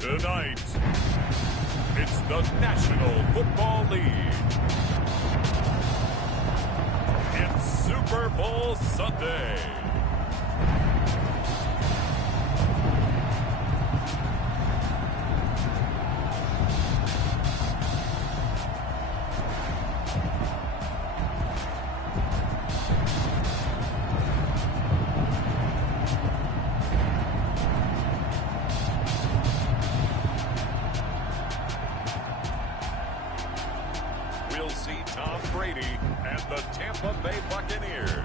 Tonight, it's the National Football League. It's Super Bowl Sunday. We'll see Tom Brady and the Tampa Bay Buccaneers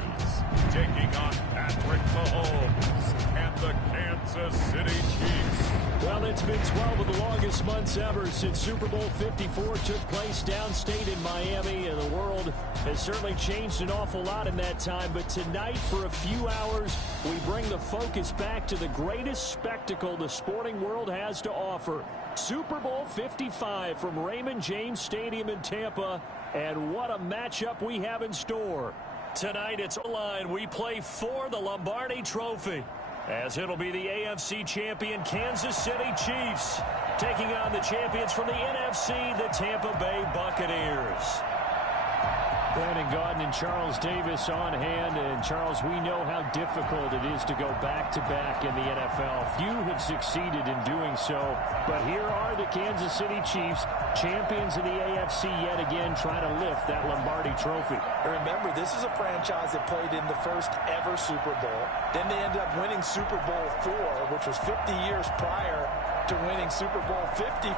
taking on Patrick Mahomes and the Kansas City Chiefs. Well, it's been 12 of the longest months ever since Super Bowl 54 took place downstate in Miami, and the world has certainly changed an awful lot in that time. But tonight, for a few hours, we bring the focus back to the greatest spectacle the sporting world has to offer. Super Bowl 55 from Raymond James Stadium in Tampa, and what a matchup we have in store. Tonight, it's a line we play for the Lombardi Trophy, as it'll be the AFC champion Kansas City Chiefs taking on the champions from the NFC, the Tampa Bay Buccaneers. Brandon Gaudin and Charles Davis on hand. And Charles, we know how difficult it is to go back-to-back in the NFL. Few have succeeded in doing so. But here are the Kansas City Chiefs, champions of the AFC yet again, trying to lift that Lombardi Trophy. Remember, this is a franchise that played in the first ever Super Bowl. Then they ended up winning Super Bowl IV, which was 50 years prior to winning Super Bowl 54.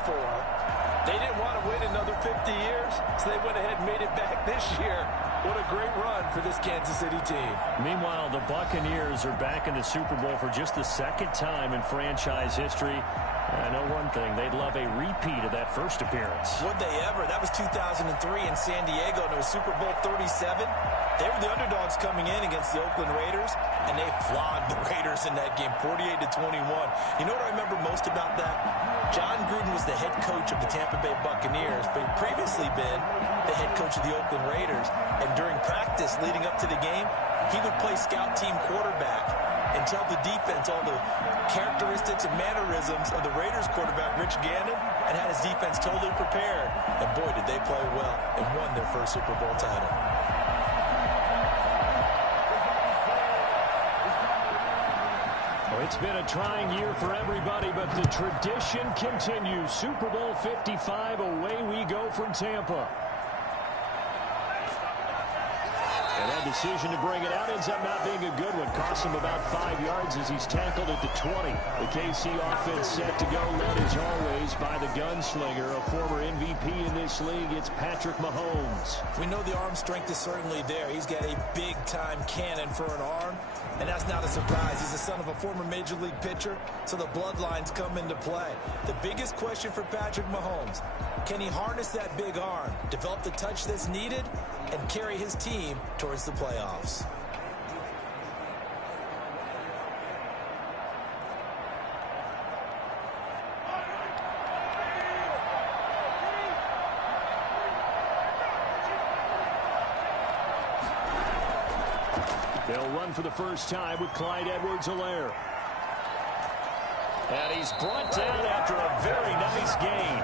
They didn't want to win another 50 years, so they went ahead and made it back this year. What a great run for this Kansas City team. Meanwhile, the Buccaneers are back in the Super Bowl for just the second time in franchise history. I know one thing, they'd love a repeat of that first appearance. Would they ever? That was 2003 in San Diego, and it was Super Bowl 37. They were the underdogs coming in against the Oakland Raiders, and they flogged the Raiders in that game, 48-21. You know what I remember most about that? John Gruden was the head coach of the Tampa Bay Buccaneers, but he'd previously been the head coach of the Oakland Raiders. And during practice leading up to the game, he would play scout team quarterback and tell the defense all the characteristics and mannerisms of the Raiders quarterback, Rich Gannon, and had his defense totally prepared. And boy, did they play well and won their first Super Bowl title. It's been a trying year for everybody, but the tradition continues. Super Bowl 55, away we go from Tampa. And that decision to bring it out ends up not being a good one. Cost him about 5 yards as he's tackled at the 20. The KC offense set to go, led as always by the gunslinger, a former MVP in this league. It's Patrick Mahomes. We know the arm strength is certainly there. He's got a big-time cannon for an arm, and that's not a surprise. He's the son of a former Major League pitcher, so the bloodlines come into play. The biggest question for Patrick Mahomes, can he harness that big arm, develop the touch that's needed, and carry his team towards the playoffs? They'll run for the first time with Clyde Edwards-Helaire. And he's brought down after a very nice gain.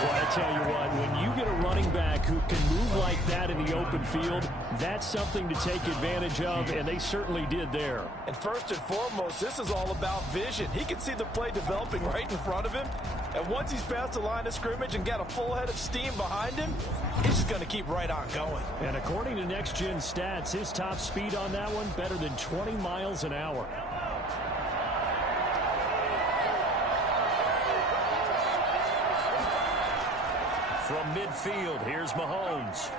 Well, I tell you what, when you get a running back who can move like that in the open field, that's something to take advantage of, and they certainly did there. And first and foremost, this is all about vision. He can see the play developing right in front of him, and once he's past the line of scrimmage and got a full head of steam behind him, he's just going to keep right on going. And according to Next Gen Stats, his top speed on that one, better than 20 miles an hour. From midfield, here's Mahomes.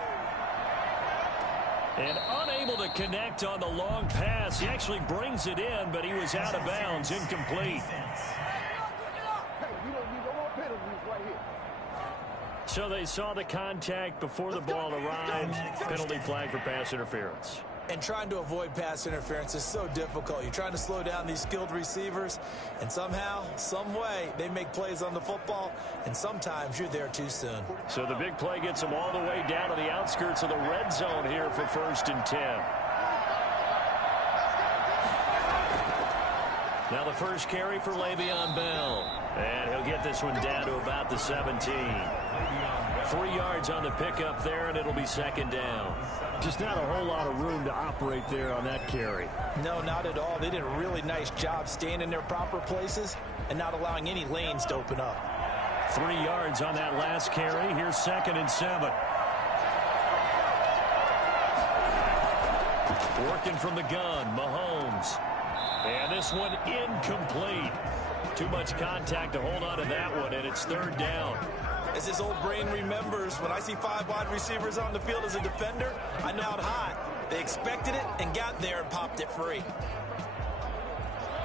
And unable to connect on the long pass. He actually brings it in, but he was out of bounds, incomplete. So they saw the contact before the ball arrived. Penalty flag for pass interference. And trying to avoid pass interference is so difficult. You're trying to slow down these skilled receivers, and somehow, some way, they make plays on the football, and sometimes you're there too soon. So the big play gets them all the way down to the outskirts of the red zone here for 1st and 10. Now the first carry for Le'Veon Bell. And he'll get this one down to about the 17. 3 yards on the pickup there, and it'll be second down. Just not a whole lot of room to operate there on that carry. No, not at all. They did a really nice job staying in their proper places and not allowing any lanes to open up. 3 yards on that last carry. Here's 2nd and 7. Working from the gun, Mahomes. And this one incomplete. Too much contact to hold on to that one, and it's 3rd down. As his old brain remembers, when I see 5 wide receivers on the field as a defender, I know out high. They expected it and got there and popped it free.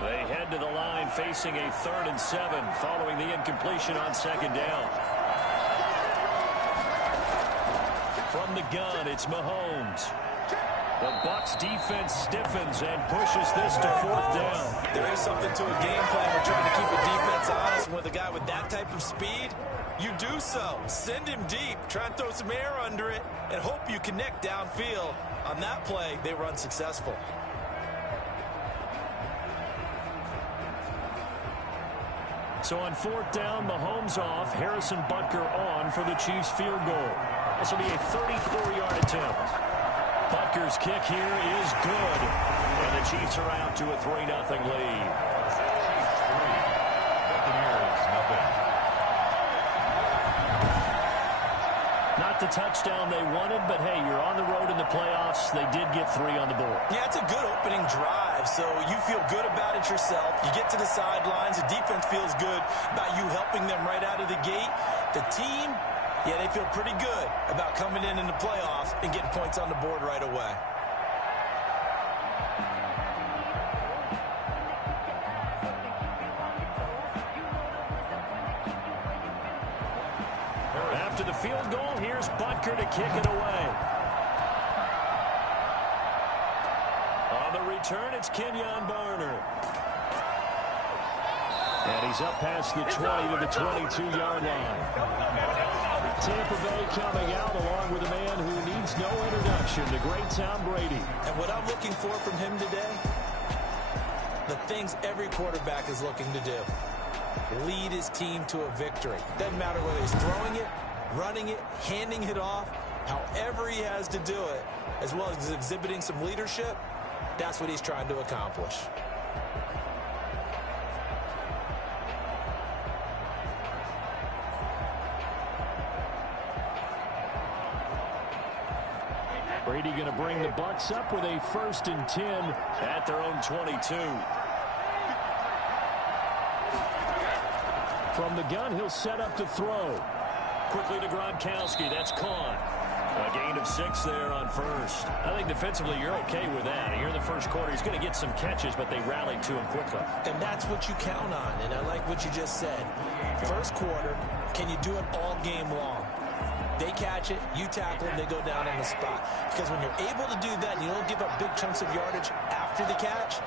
They head to the line facing a 3rd and 7 following the incompletion on 2nd down. From the gun, it's Mahomes. The Bucs defense stiffens and pushes this to 4th down. There is something to a game plan. We're trying to keep a defense honest. With a guy with that type of speed, you do so. Send him deep. Try and throw some air under it and hope you connect downfield. On that play, they were unsuccessful. So on 4th down, Mahomes off, Harrison Butker on for the Chiefs field goal. This will be a 34-yard attempt. Butker's kick here is good, and the Chiefs are out to a 3-0 lead. Not the touchdown they wanted, but hey, you're on the road in the playoffs. They did get 3 on the board. Yeah, it's a good opening drive, so you feel good about it yourself. You get to the sidelines. The defense feels good about you helping them right out of the gate. The team, yeah, they feel pretty good about coming in the playoffs and getting points on the board right away. After the field goal, here's Butker to kick it away. On the return, it's Kenyon Barner. And he's up past the 20 to the 22-yard line. Tampa Bay coming out along with a man who needs no introduction, the great Tom Brady. And what I'm looking for from him today, the things every quarterback is looking to do. Lead his team to a victory. Doesn't matter whether he's throwing it, running it, handing it off, however he has to do it, as well as exhibiting some leadership, that's what he's trying to accomplish. Brady going to bring the Bucs up with a 1st and 10 at their own 22. From the gun, he'll set up to throw. Quickly to Gronkowski. That's caught. A gain of 6 there on 1st. I think defensively you're okay with that. Here in the first quarter, he's going to get some catches, but they rallied to him quickly. And that's what you count on, and I like what you just said. First quarter, can you do it all game long? They catch it, you tackle them, they go down on the spot. Because when you're able to do that and you don't give up big chunks of yardage after the catch,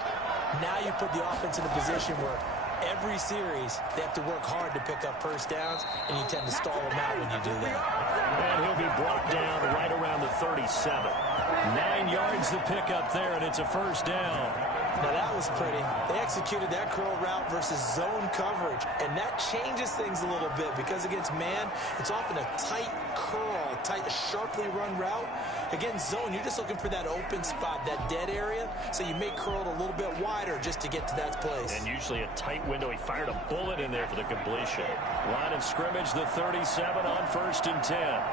now you put the offense in a position where every series they have to work hard to pick up 1st downs, and you tend to stall them out when you do that. And he'll be brought down right around the 37. 9 yards to pick up there, and it's a 1st down. Now that was pretty. They executed that curl route versus zone coverage, and that changes things a little bit because against man, it's often a tight curl, tight, sharply run route. Against zone, you're just looking for that open spot, that dead area, so you may curl it a little bit wider just to get to that place. And usually a tight window. He fired a bullet in there for the completion. Line of scrimmage, the 37 on 1st and 10.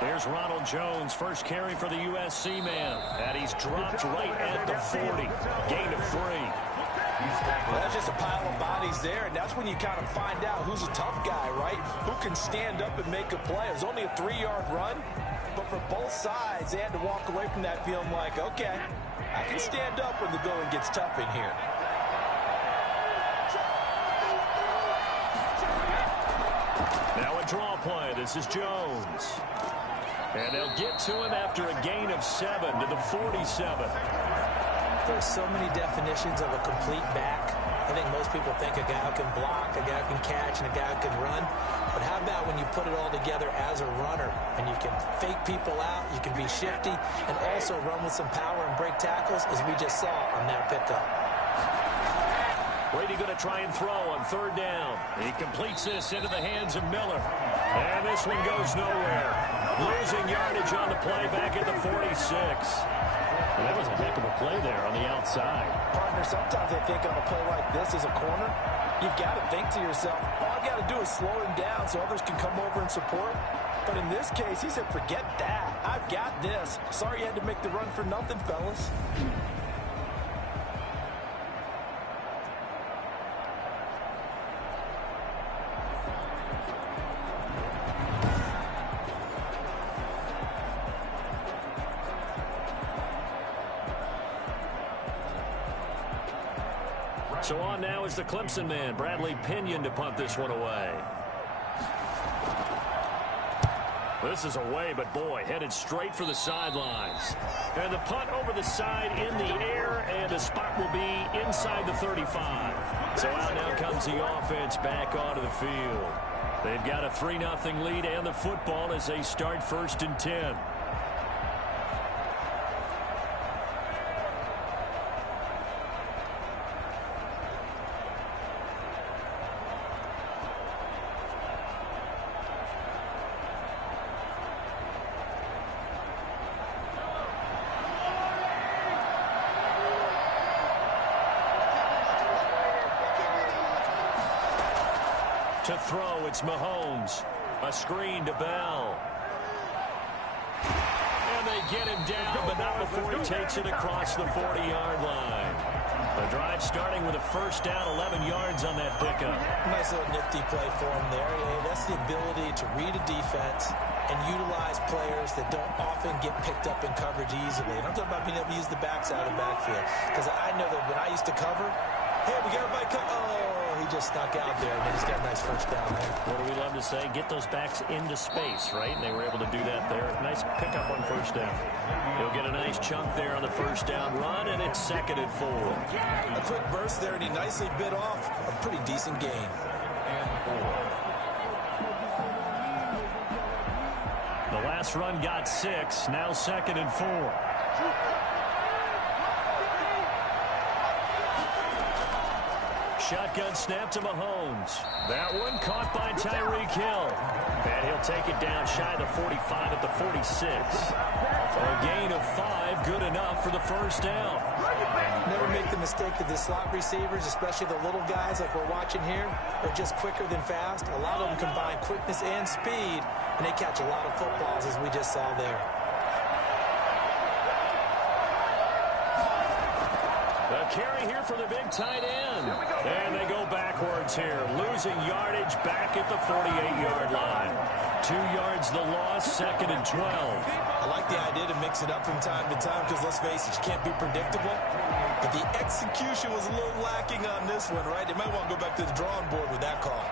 There's Ronald Jones, first carry for the USC man. And he's dropped right at the 40. Gain of 3. Well, that's just a pile of bodies there, and that's when you kind of find out who's a tough guy, right? Who can stand up and make a play. It was only a 3-yard run, but for both sides, they had to walk away from that feeling like, okay, I can stand up when the going gets tough in here. Now a draw play. This is Jones. And they'll get to him after a gain of 7 to the 47. There are so many definitions of a complete back. I think most people think a guy who can block, a guy who can catch, and a guy who can run. But how about when you put it all together as a runner, and you can fake people out, you can be shifty, and also run with some power and break tackles, as we just saw on that pickup. Brady going to try and throw on third down. He completes this into the hands of Miller. And this one goes nowhere. Losing yardage on the play back at the 46. Well, that was a heck of a play there on the outside. Partner, sometimes I think on a play like this as a corner, you've got to think to yourself, all I got to do is slow him down so others can come over and support. But in this case, he said, forget that. I've got this. Sorry you had to make the run for nothing, fellas. So on now is the Clemson man, Bradley Pinion, to punt this one away. This is away, but boy, headed straight for the sidelines. And the punt over the side in the air, and the spot will be inside the 35. So out now comes the offense back onto the field. They've got a 3-0 lead and the football as they start 1st and 10. To throw, it's Mahomes. A screen to Bell. And they get him down, but not before he takes it across the 40-yard line. The drive starting with a 1st down, 11 yards on that pickup. Nice little nifty play for him there. Yeah, that's the ability to read a defense and utilize players that don't often get picked up in coverage easily. And I'm talking about being able to use the backside of the backfield. Because I know that when I used to cover, hey, we got everybody come. Oh, he just snuck out there, and he's got a nice 1st down there. What do we love to say? Get those backs into space, right? And they were able to do that there. Nice pickup on 1st down. He'll get a nice chunk there on the 1st down run, and it's 2nd and 4. A quick burst there, and he nicely bit off a pretty decent gain. The last run got 6. Now 2nd and 4. Shotgun snap to Mahomes. That one caught by Tyreek Hill. And he'll take it down shy of the 45 at the 46. A gain of 5, good enough for the 1st down. Never make the mistake that the slot receivers, especially the little guys like we're watching here, are just quicker than fast. A lot of them combine quickness and speed, and they catch a lot of footballs, as we just saw there. A carry here for the big tight end. And they go backwards here, losing yardage back at the 48-yard line. 2 yards the loss, 2nd and 12. I like the idea to mix it up from time to time because, let's face it, you can't be predictable. But the execution was a little lacking on this one, right? They might want to go back to the drawing board with that call.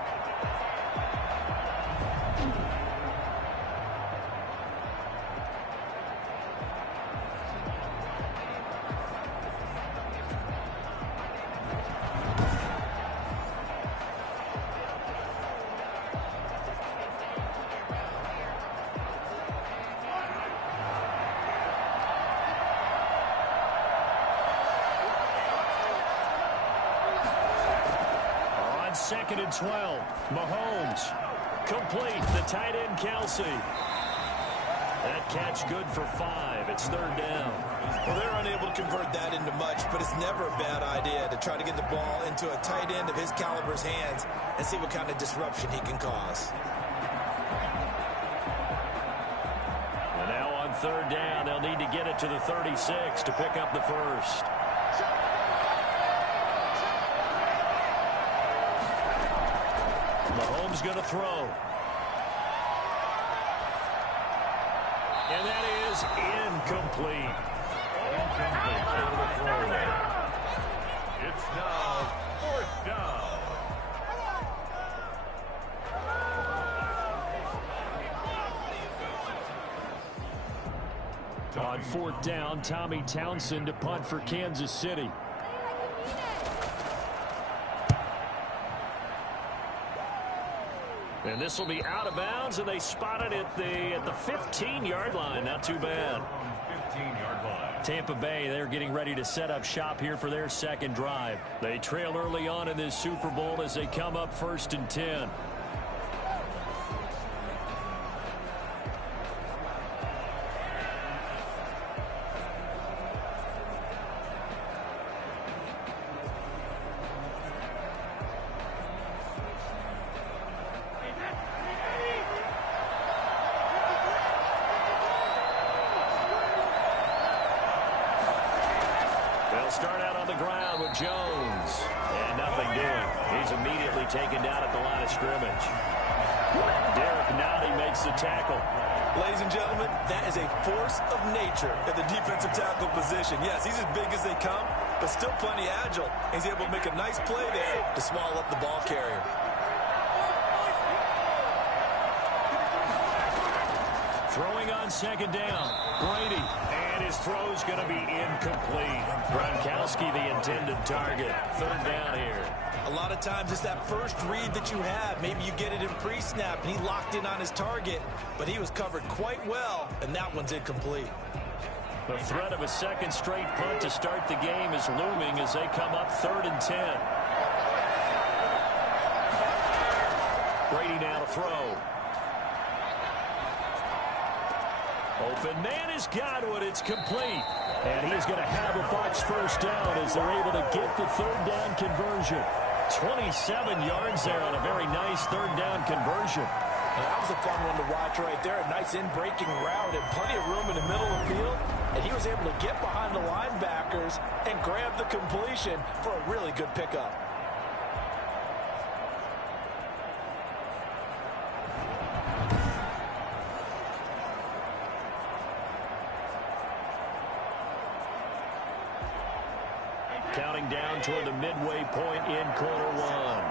On 2nd and 12, Mahomes complete. The tight end, Kelsey. That catch good for 5. It's 3rd down. Well, they're unable to convert that into much, but it's never a bad idea to try to get the ball into a tight end of his caliber's hands and see what kind of disruption he can cause. And now on 3rd down, they'll need to get it to the 36 to pick up the 1st. Mahomes going to throw. And that is incomplete. It's now 4th down. On on fourth down. Tommy Townsend to punt for Kansas City. And this will be out of bounds, and they spot it at the 15-yard line. Not too bad. 15-yard line. Tampa Bay, they're getting ready to set up shop here for their second drive. They trail early on in this Super Bowl as they come up 1st and 10. Start out on the ground with Jones. And nothing doing. He's immediately taken down at the line of scrimmage. Derek Nowdy makes the tackle. Ladies and gentlemen, that is a force of nature at the defensive tackle position. Yes, he's as big as they come, but still plenty agile. He's able to make a nice play there to swallow up the ball carrier. Throwing on second down. Brady. And his throw's going to be incomplete. Gronkowski, the intended target. Third down here. A lot of times it's that first read that you have. Maybe you get it in pre-snap, and he locked in on his target, but he was covered quite well, and that one's incomplete. The threat of a second straight punt to start the game is looming as they come up 3rd and 10. Brady now to throw. Open man is Godwin. It's complete. And he's going to have a box first down as they're able to get the third down conversion. 27 yards there on a very nice third down conversion. And that was a fun one to watch right there. A nice in-breaking route and plenty of room in the middle of the field. And he was able to get behind the linebackers and grab the completion for a really good pickup. Counting down toward the midway point in quarter one.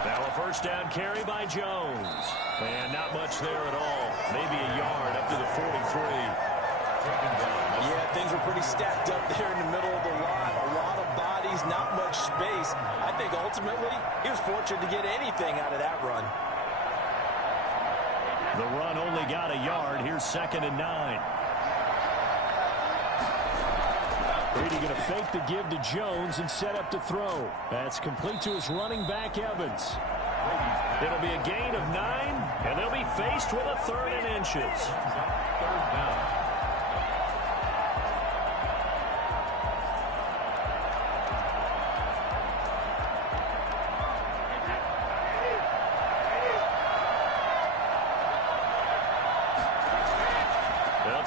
Now a first down carry by Jones. And not much there at all. Maybe a yard up to the 43. Yeah, things were pretty stacked up there in the middle of the line. A lot of bodies, not much space. I think ultimately he was fortunate to get anything out of that run. The run only got a yard. Here's 2nd and 9. Brady going to fake the give to Jones and set up to throw. That's complete to his running back, Evans. It'll be a gain of 9, and they'll be faced with a 3rd and inches. Third down.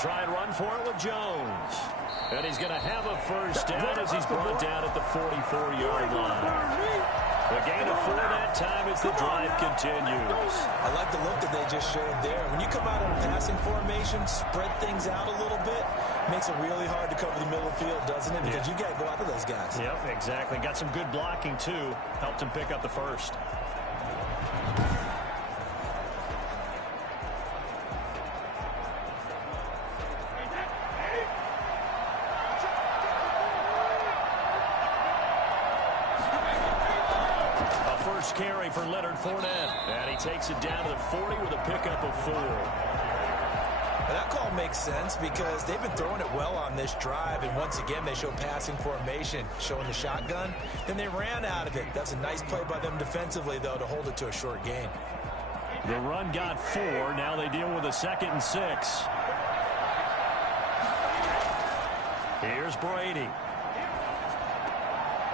Try and run for it with Jones. And he's going to have a first down as he's brought down at the 44-yard line. A gain of 4 that time as the drive continues. I like the look that they just showed there. When you come out in a passing formation, spread things out a little bit, makes it really hard to cover the middle of the field, doesn't it? Because you got to go after those guys. Yep, exactly. Got some good blocking, too. Helped him pick up the first. Carry for Leonard Fournette. And he takes it down to the 40 with a pickup of 4. And that call makes sense because they've been throwing it well on this drive. And once again, they show passing formation, showing the shotgun. Then they ran out of it. That's a nice play by them defensively, though, to hold it to a short gain. The run got 4. Now they deal with a 2nd and 6. Here's Brady.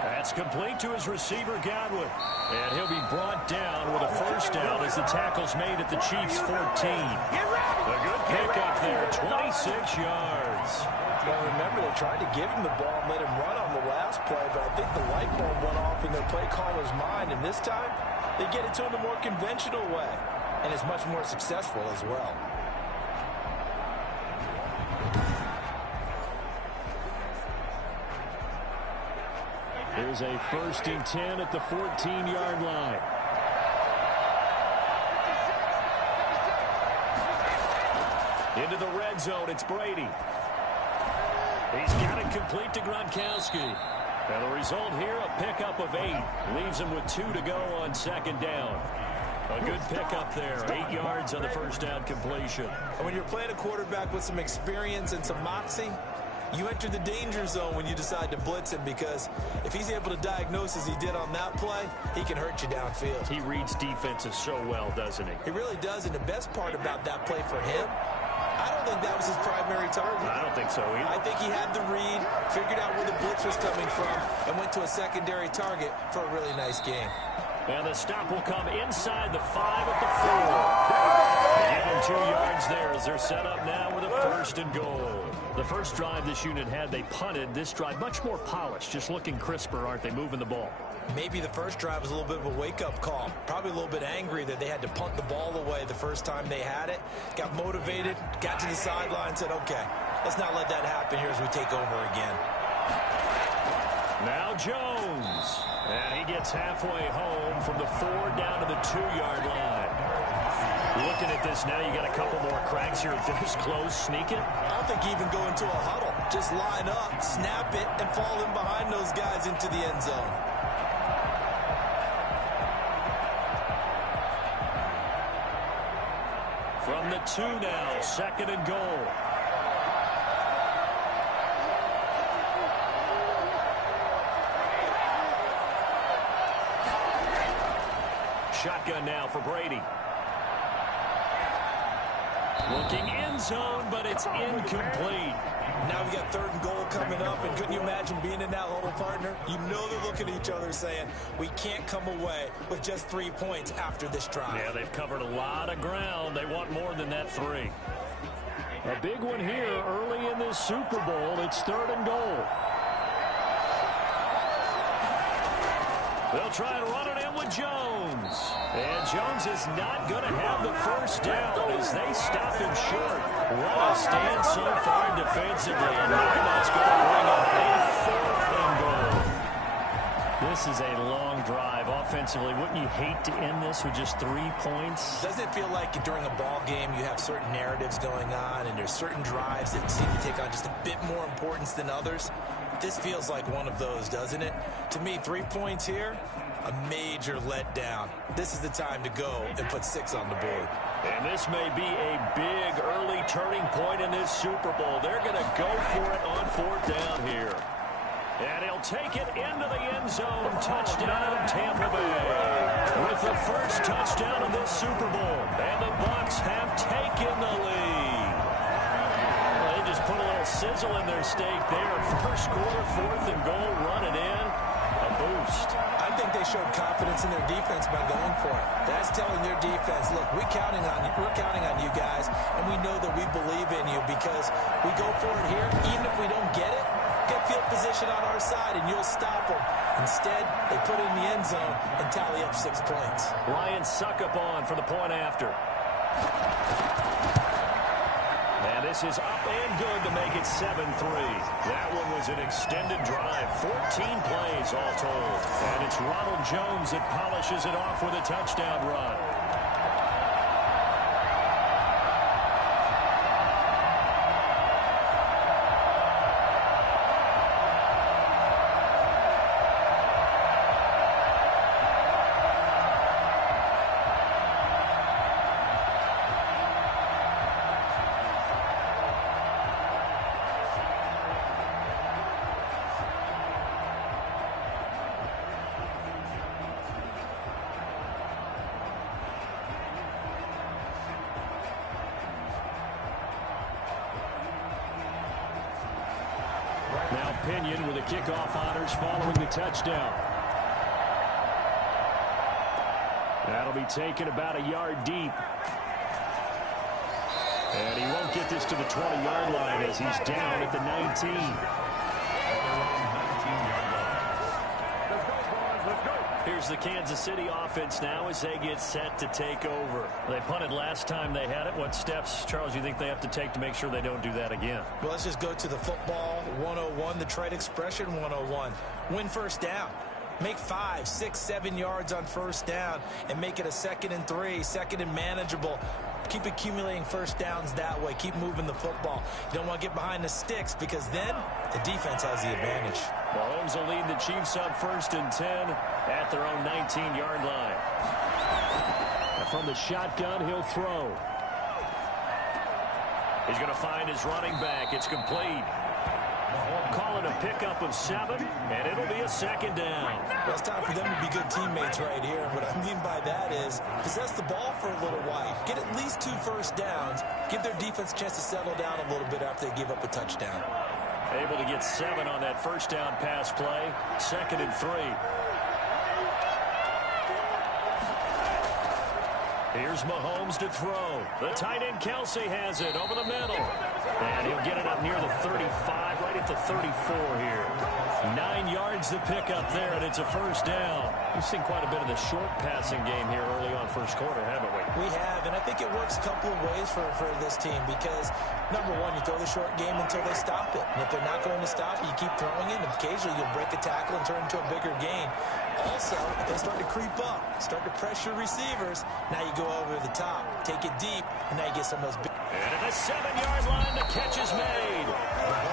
That's complete to his receiver, Godwin. And he'll be brought down with a first down as the tackle's made at the Chiefs' 14. A good pickup there, 26 yards. Well, remember, they tried to give him the ball and let him run on the last play, but I think the light bulb went off in their play caller's mind, and this time they get it to him the more conventional way, and it's much more successful as well. Here's a 1st and 10 at the 14-yard line. Into the red zone, it's Brady. He's got it complete to Gronkowski. And the result here, a pickup of 8. Leaves him with 2 to go on second down. A good pickup there. 8 yards on the first down completion. And when you're playing a quarterback with some experience and some moxie, you enter the danger zone when you decide to blitz him, because if he's able to diagnose as he did on that play, he can hurt you downfield. He reads defenses so well, doesn't he? He really does, and the best part about that play for him, I don't think that was his primary target. I don't think so either. I think he had the read, figured out where the blitz was coming from, and went to a secondary target for a really nice game. And the stop will come inside the 5 at the 4. Give him 2 yards there as they're set up now with a first and goal. The first drive this unit had, they punted. This drive, much more polished, just looking crisper, aren't they, moving the ball? Maybe the first drive was a little bit of a wake-up call. Probably a little bit angry that they had to punt the ball away the first time they had it. Got motivated, got to the sideline, said, okay, let's not let that happen here as we take over again. Now Jones. And he gets halfway home from the 4 down to the 2-yard line. Looking at this now, you got a couple more cracks here. This close, sneak it. I don't think even go into a huddle. Just line up, snap it, and fall in behind those guys into the end zone. From the 2 now, second and goal. Shotgun now for Brady. Looking end zone, but it's incomplete. Now we got third and goal coming up, and couldn't you imagine being in that huddle, partner? You know they're looking at each other saying, we can't come away with just 3 points after this drive. Yeah, they've covered a lot of ground. They want more than that 3. A big one here early in this Super Bowl. It's third and goal. They'll try and run it in with Jones. And Jones is not going to have the first down as they stop him short. What a stand so far defensively. And now that's going to bring up a 4th and goal. This is a long drive offensively. Wouldn't you hate to end this with just 3 points? Doesn't it feel like during a ball game you have certain narratives going on and there's certain drives that seem to take on just a bit more importance than others? This feels like one of those, doesn't it? To me, 3 points here, a major letdown. This is the time to go and put 6 on the board. And this may be a big early turning point in this Super Bowl. They're going to go for it on 4th down here. And he'll take it into the end zone. Touchdown, Tampa Bay. With the first touchdown of this Super Bowl. And the Bucs have taken the lead. They just put a little sizzle in their steak there. First quarter, 4th and goal, run it in. A boost. I think they showed confidence in their defense by going for it. That's telling their defense, look, we're counting on you guys, and we know that we believe in you because we go for it here. Even if we don't get it, get field position on our side, and you'll stop them. Instead, they put it in the end zone and tally up 6 points. Lions suck up on for the point after. And this is up and good to make it 7-3. That one was an extended drive. 14 plays all told. And it's Ronald Jones that polishes it off with a touchdown run. Now Pinion with the kickoff honors following the touchdown. That'll be taken about a yard deep. And he won't get this to the 20-yard line as he's down at the 19. Here's the Kansas City offense now as they get set to take over. They punted last time they had it. What steps, Charles, you think they have to take to make sure they don't do that again? Well, let's just go to the football 101, the trade expression 101. Win first down. Make 5, 6, 7 yards on first down and make it a 2nd and 3, 2nd and manageable. Keep accumulating first downs that way. Keep moving the football. You don't want to get behind the sticks because then the defense has the advantage. Mahomes will lead the Chiefs up 1st and 10 at their own 19-yard line. And from the shotgun, he'll throw. He's going to find his running back. It's complete. Call it a pickup of 7, and it'll be a 2nd down. Well, it's time for them to be good teammates right here. And what I mean by that is possess the ball for a little while. Get at least 2 first downs. Give their defense a chance to settle down a little bit after they give up a touchdown. Able to get 7 on that first down pass play. 2nd and 3. Here's Mahomes to throw. The tight end Kelsey has it over the middle. And he'll get it up near the 35, right at the 34 here. 9 yards to pick up there, and it's a 1st down. We've seen quite a bit of the short passing game here early on first quarter, haven't we? We have, and I think it works a couple of ways for this team because, number one, you throw the short game until they stop it. And if they're not going to stop it, you keep throwing it, and occasionally you'll break a tackle and turn it into a bigger gain. Also, if they start to creep up, start to pressure receivers, now you go over the top, take it deep, and now you get some of those big... And at the 7-yard line, the catch is made.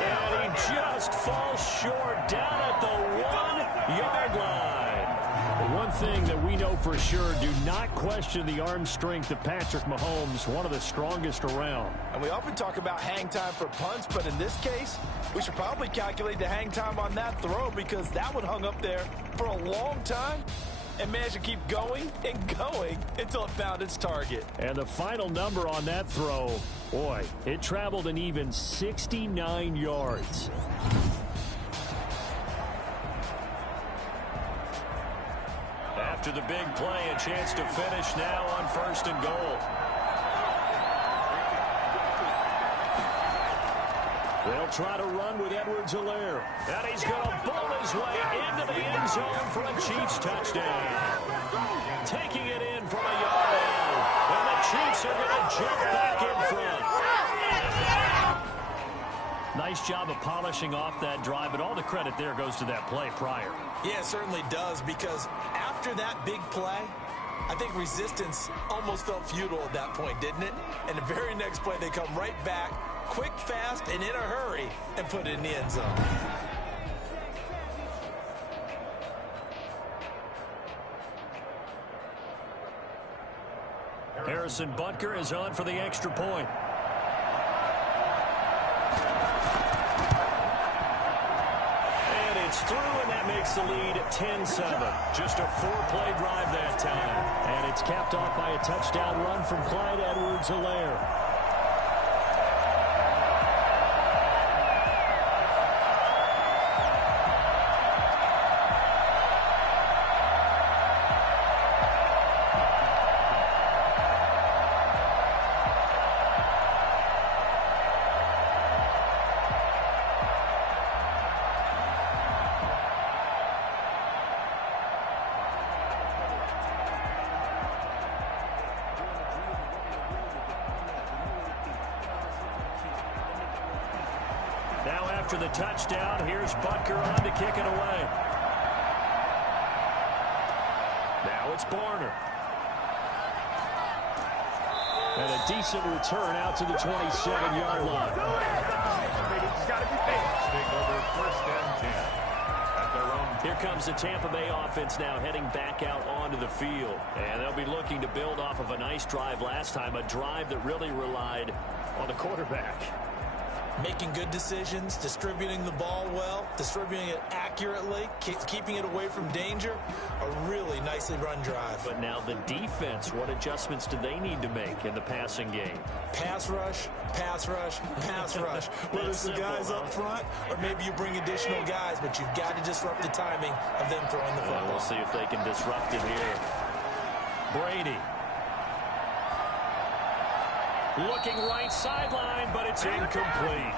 And he just falls short down at the 1-yard line. The one thing that we know for sure, do not question the arm strength of Patrick Mahomes, one of the strongest around. And we often talk about hang time for punts, but in this case, we should probably calculate the hang time on that throw because that one hung up there for a long time and managed to keep going and going until it found its target. And the final number on that throw, boy, it traveled an even 69 yards. After the big play, a chance to finish now on 1st and goal. They'll try to run with Edwards-Helaire. And he's going to bowl his way into the end zone for a Chiefs touchdown. Taking it in from a yard out. And the Chiefs are going to jump back in front. Nice job of polishing off that drive, but all the credit there goes to that play prior. Yeah, it certainly does, because after that big play, I think resistance almost felt futile at that point, didn't it? And the very next play, they come right back, quick, fast, and in a hurry, and put it in the end zone. Harrison Butker is on for the extra point. It's through, and that makes the lead 10-7. Just a 4-play drive that time. And it's capped off by a touchdown run from Clyde Edwards-Helaire. Now after the touchdown, here's Butker on to kick it away. Now it's Barner. And a decent return out to the 27-yard line. Here comes the Tampa Bay offense now heading back out onto the field. And they'll be looking to build off of a nice drive last time, a drive that really relied on the quarterback. Making good decisions, distributing the ball well, distributing it accurately, keeping it away from danger. A really nicely run drive. But now the defense, what adjustments do they need to make in the passing game? Pass rush, pass rush, pass rush. Whether it's the guys up front or maybe you bring additional guys, but you've got to disrupt the timing of them throwing the football. We'll see if they can disrupt it here. Brady. Looking right sideline, but it's incomplete.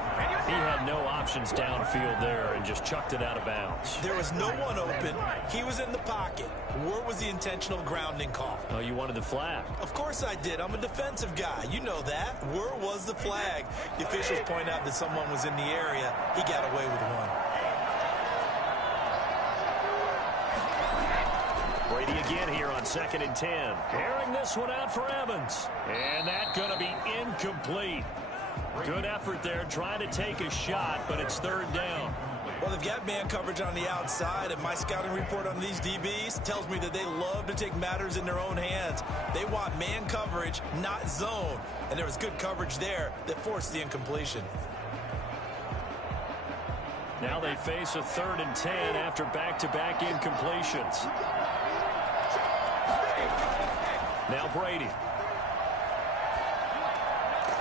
He had no options downfield there and just chucked it out of bounds. There was no one open. He was in the pocket. Where was the intentional grounding call? Oh, you wanted the flag. Of course I did. I'm a defensive guy. You know that. Where was the flag? The officials point out that someone was in the area. He got away with one. Brady again here on 2nd and 10. Airing this one out for Evans. And that's going to incomplete. Good effort there, trying to take a shot, but it's third down. Well, they've got man coverage on the outside, and my scouting report on these DBs tells me that they love to take matters in their own hands. They want man coverage, not zone. And there was good coverage there that forced the incompletion. Now they face a 3rd and 10 after back-to-back incompletions. Now Brady.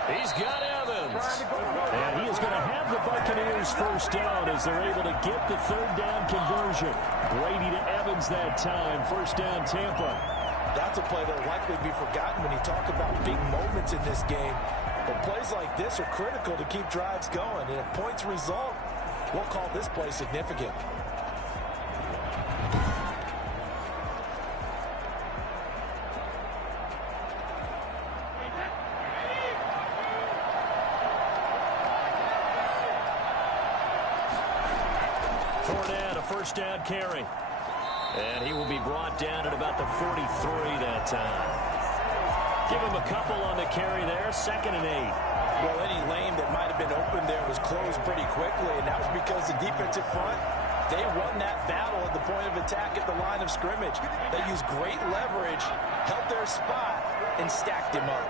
He's got Evans. And he is going to have the Buccaneers first down as they're able to get the 3rd down conversion. Brady to Evans that time. First down, Tampa. That's a play that will likely be forgotten when you talk about big moments in this game. But plays like this are critical to keep drives going. And if points result, we'll call this play significant. First down carry. And he will be brought down at about the 43 that time. Give him a couple on the carry there. 2nd and 8. Well, any lane that might have been open there was closed pretty quickly, and that was because the defensive front, they won that battle at the point of attack at the line of scrimmage. They used great leverage, held their spot, and stacked him up.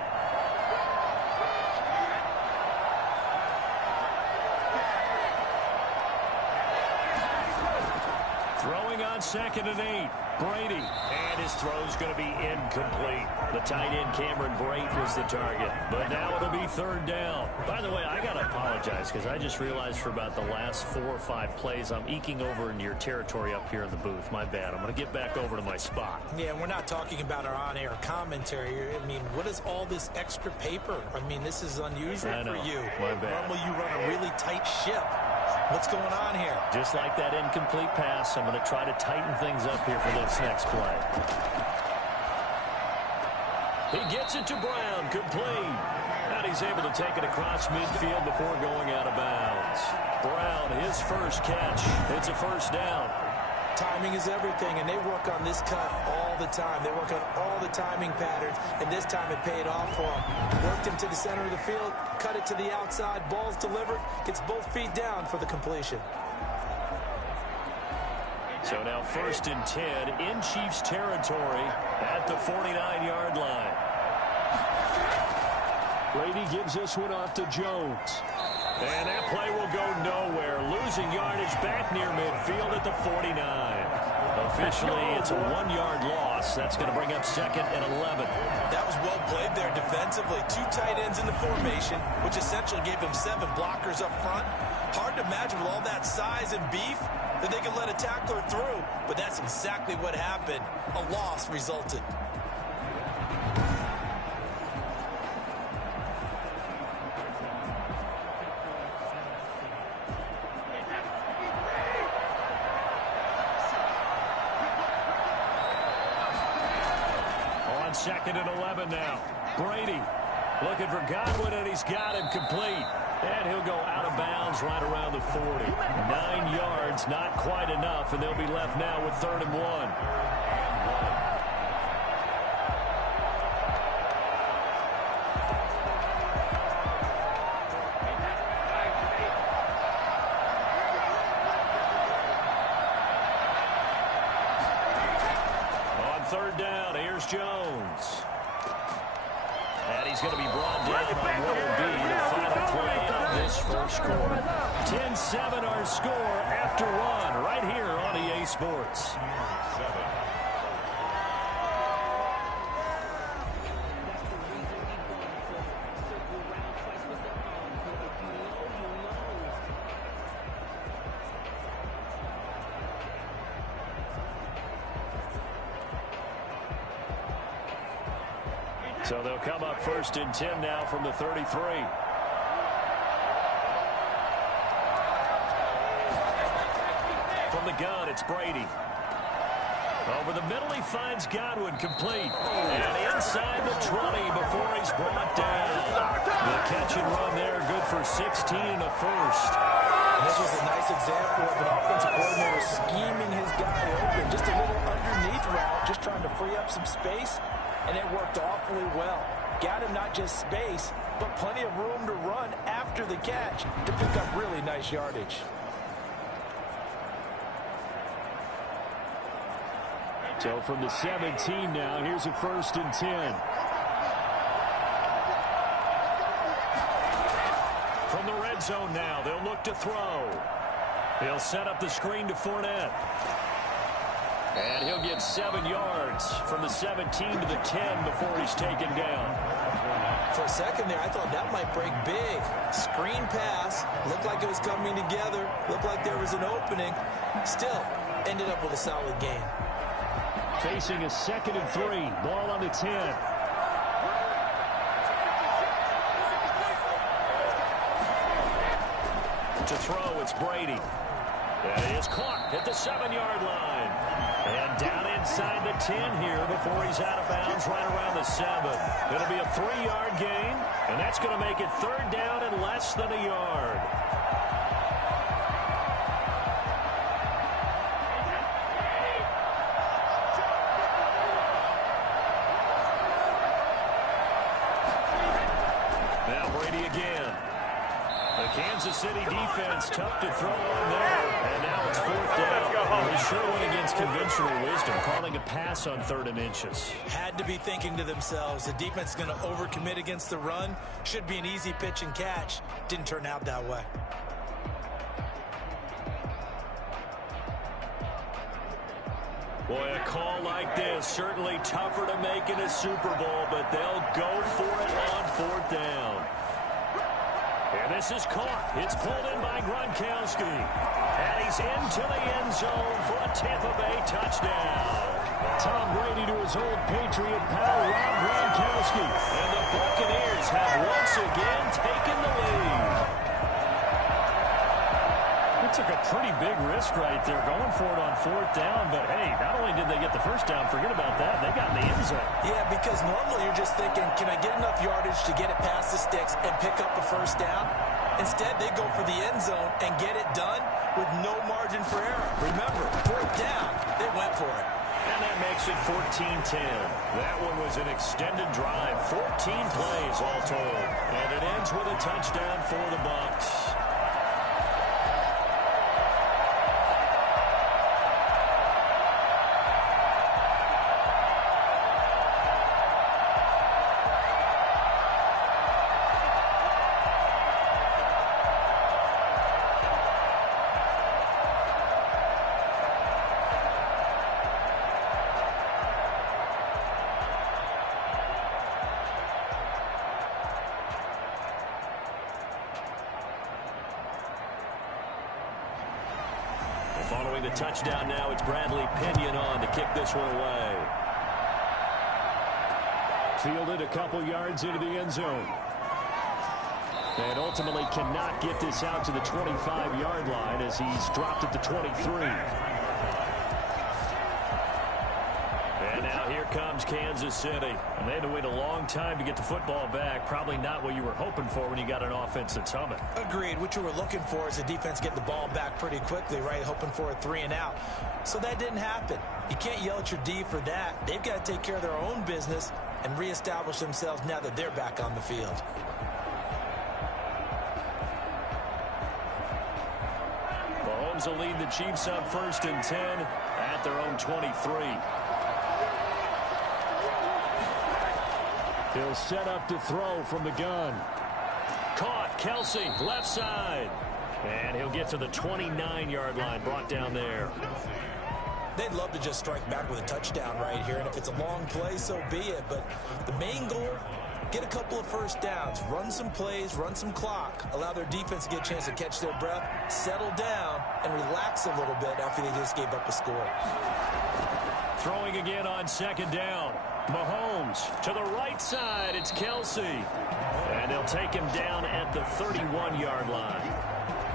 Throwing on 2nd and 8. Brady. And his throw's going to be incomplete. The tight end, Cameron Brate, was the target. But now it'll be 3rd down. By the way, I got to apologize because I just realized for about the last 4 or 5 plays, I'm eking over into your territory up here in the booth. My bad. I'm going to get back over to my spot. Yeah, we're not talking about our on-air commentary. I mean, what is all this extra paper? I mean, this is unusual for you. My bad. Normally you run a really tight ship. What's going on here? Just like that incomplete pass, I'm going to try to tighten things up here for this next play. He gets it to Brown, complete. And he's able to take it across midfield before going out of bounds. Brown, his first catch. It's a first down. Timing is everything, and they work on this cut all the time. They work on all the timing patterns, and this time it paid off for them. Worked him to the center of the field, cut it to the outside, ball's delivered, gets both feet down for the completion. So now 1st and 10 in Chiefs territory at the 49-yard line. Brady gives this one off to Jones. And that play will go nowhere. Losing yardage back near midfield at the 49. Officially, it's a 1-yard loss. That's going to bring up 2nd and 11. That was well played there defensively. 2 tight ends in the formation, which essentially gave them 7 blockers up front. Hard to imagine with all that size and beef that they could let a tackler through. But that's exactly what happened. A loss resulted. On 2nd and 11 now. Brady looking for Godwin, and he's got him complete. And he'll go out of bounds right around the 40. 9 yards, not quite enough, and they'll be left now with 3rd and 1. On 3rd down, here's Jones. And he's going to be brought down on what will be the final play of this first quarter. 10-7 our score after 1 right here on EA Sports. So they'll come up 1st and 10 now from the 33. From the gun, it's Brady. Over the middle, he finds Godwin, complete. And inside the 20 before he's brought down. The catch and run there, good for 16 and a first. This was a nice example of an offensive coordinator scheming his guy open. Just a little underneath route, just trying to free up some space, and it worked awfully well. got him not just space, but plenty of room to run after the catch to pick up really nice yardage. So from the 17 now, here's a 1st and 10. From the red zone now, they'll look to throw. He'll set up the screen to Fournette. And he'll get 7 yards from the 17 to the 10 before he's taken down. For a second there, I thought that might break big. Screen pass. Looked like it was coming together. Looked like there was an opening. Still, ended up with a solid game. Facing a 2nd and 3. Ball on the 10. To throw, it's Brady. That is caught at the 7-yard line. And down inside the 10 here before he's out of bounds right around the 7. It'll be a 3-yard gain, and that's going to make it 3rd down and less than a yard. Now Brady again. The Kansas City defense tough to throw on there. And now it's 4th down. They sure went against conventional wisdom, calling a pass on 3rd and inches. Had to be thinking to themselves, the defense is going to overcommit against the run. Should be an easy pitch and catch. Didn't turn out that way. Boy, a call like this, certainly tougher to make in a Super Bowl, but they'll go for it on 4th down. And this is caught. It's pulled in by Gronkowski. And he's into the end zone for a Tampa Bay touchdown. Tom Brady to his old Patriot pal, Rob Gronkowski. And the Buccaneers have once again taken the lead. They took a pretty big risk right there going for it on 4th down. But, hey, not only did they get the 1st down, forget about that, they got in the end zone. Yeah, because normally you're just thinking, can I get enough yardage to get it past the sticks and pick up a 1st down? Instead, they go for the end zone and get it done with no margin for error. Remember, 4th down, they went for it. And that makes it 14-10. That one was an extended drive, 14 plays all told. And it ends with a touchdown for the Bucs. Following the touchdown now, it's Bradley Pinion on to kick this one away. Fielded a couple yards into the end zone. And ultimately cannot get this out to the 25-yard line as he's dropped at the 23. And now here comes Kansas City. And they had to wait a long time to get the football back. Probably not what you were hoping for when you got an offense that's humming. Agreed. What you were looking for is the defense get the ball back pretty quickly, right? Hoping for a 3 and out. So that didn't happen. You can't yell at your D for that. They've got to take care of their own business and reestablish themselves now that they're back on the field. Mahomes will lead the Chiefs up 1st and 10 at their own 23. He'll set up to throw from the gun. Caught, Kelsey, left side. And he'll get to the 29-yard line, brought down there. They'd love to just strike back with a touchdown right here, and if it's a long play, so be it. But the main goal, get a couple of 1st downs, run some plays, run some clock, allow their defense to get a chance to catch their breath, settle down, and relax a little bit after they just gave up a score. Throwing again on 2nd down. Mahomes to the right side. It's Kelsey. And they'll take him down at the 31-yard line.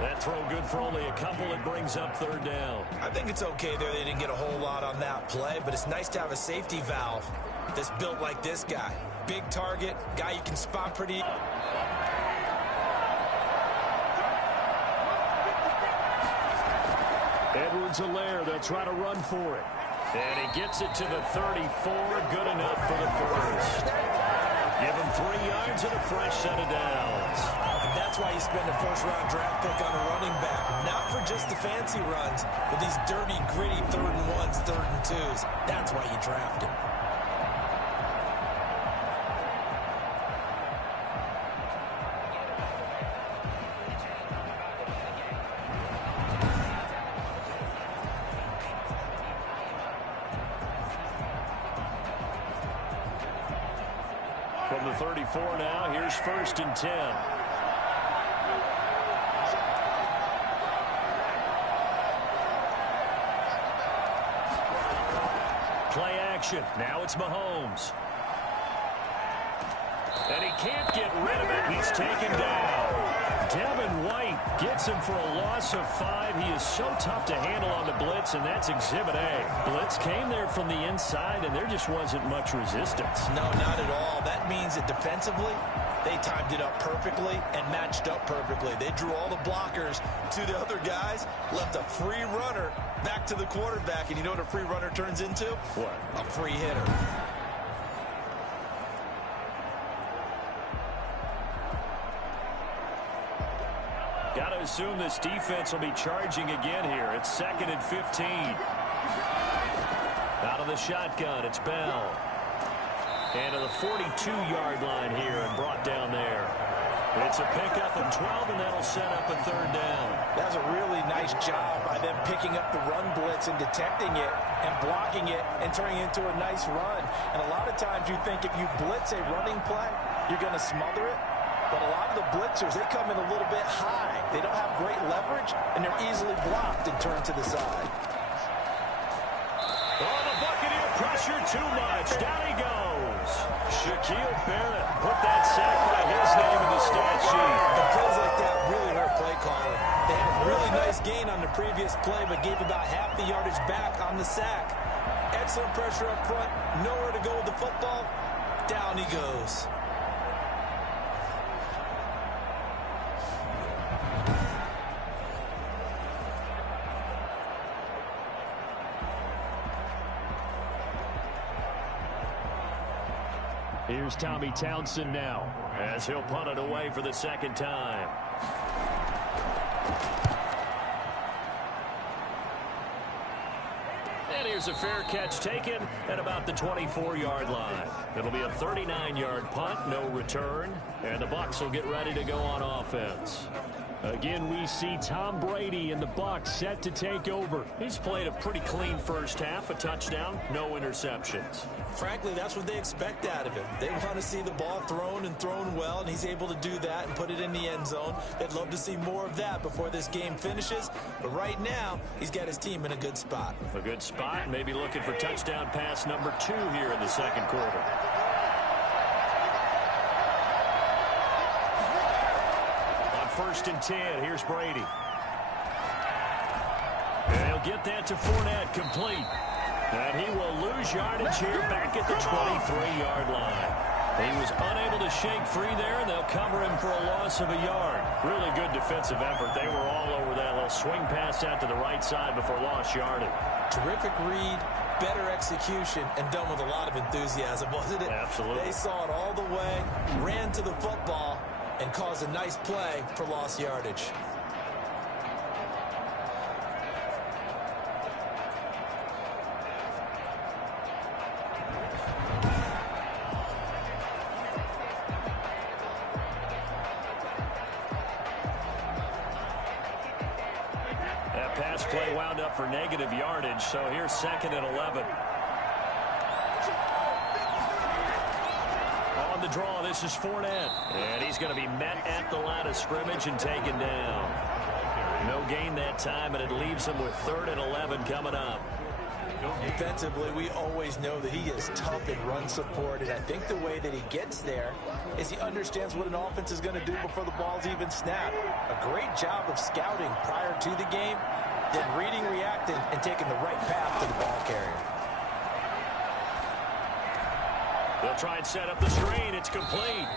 That throw good for only a couple. It brings up 3rd down. I think it's okay there. They didn't get a whole lot on that play, but it's nice to have a safety valve that's built like this guy. Big target, guy you can spot pretty. Edwards-Helaire, they'll try to run for it. And he gets it to the 34. Good enough for the 1st. Give him 3 yards and a fresh set of downs. And that's why you spend a first-round draft pick on a running back. Not for just the fancy runs, but these dirty, gritty 3rd and 1s, 3rd and 2s. That's why you draft him. From the 34 now, here's 1st and 10. Play action. Now it's Mahomes. And he can't get rid of it. He's taken down. Devin White gets him for a loss of 5. He is so tough to handle on the blitz, and that's Exhibit A. Blitz came there from the inside, and there just wasn't much resistance. No, not at all. That means that defensively, they timed it up perfectly and matched up perfectly. They drew all the blockers to the other guys, left a free runner back to the quarterback, and you know what a free runner turns into? What? A free hitter. Got to assume this defense will be charging again here. It's 2nd and 15. Out of the shotgun, it's Bell. And to the 42-yard line here and brought down there. It's a pickup of 12, and that'll set up a 3rd down. That was a really nice job by them picking up the run blitz and detecting it and blocking it and turning it into a nice run. And a lot of times you think if you blitz a running play, you're going to smother it. But a lot of the blitzers, they come in a little bit high. They don't have great leverage, and they're easily blocked and turned to the side. Oh, the Buccaneer pressure too much. Down he goes. Shaquille Barrett put that sack by his name in the stat sheet. And plays like that really hurt play calling. They had a really nice gain on the previous play, but gave about half the yardage back on the sack. Excellent pressure up front. Nowhere to go with the football. Down he goes. Here's Tommy Townsend now, as he'll punt it away for the 2nd time. And here's a fair catch taken at about the 24-yard line. It'll be a 39-yard punt, no return, and the Bucs will get ready to go on offense. Again, we see Tom Brady and the Bucs set to take over. He's played a pretty clean first half, a touchdown, no interceptions. Frankly, that's what they expect out of him. They want to see the ball thrown and thrown well, and he's able to do that and put it in the end zone. They'd love to see more of that before this game finishes. But right now, he's got his team in a good spot. A good spot, maybe looking for touchdown pass number 2 here in the 2nd quarter. On 1st and 10, here's Brady. And he'll get that to Fournette, complete. And he will lose yardage here back at the 23-yard line. He was unable to shake free there, and they'll cover him for a loss of a yard. Really good defensive effort. They were all over that little swing pass out to the right side before lost yardage. Terrific read, better execution, and done with a lot of enthusiasm, wasn't it? Absolutely. They saw it all the way, ran to the football, and caused a nice play for lost yardage. Pass play wound up for negative yardage, so here's 2nd and 11. On the draw, this is Fournette. And he's going to be met at the line of scrimmage and taken down. No gain that time, and it leaves him with 3rd and 11 coming up. Defensively, we always know that he is tough in run support, and I think the way that he gets there is he understands what an offense is going to do before the ball's even snapped. A great job of scouting prior to the game, then reading, reacting, and taking the right path to the ball carrier. They'll try and set up the screen. It's complete.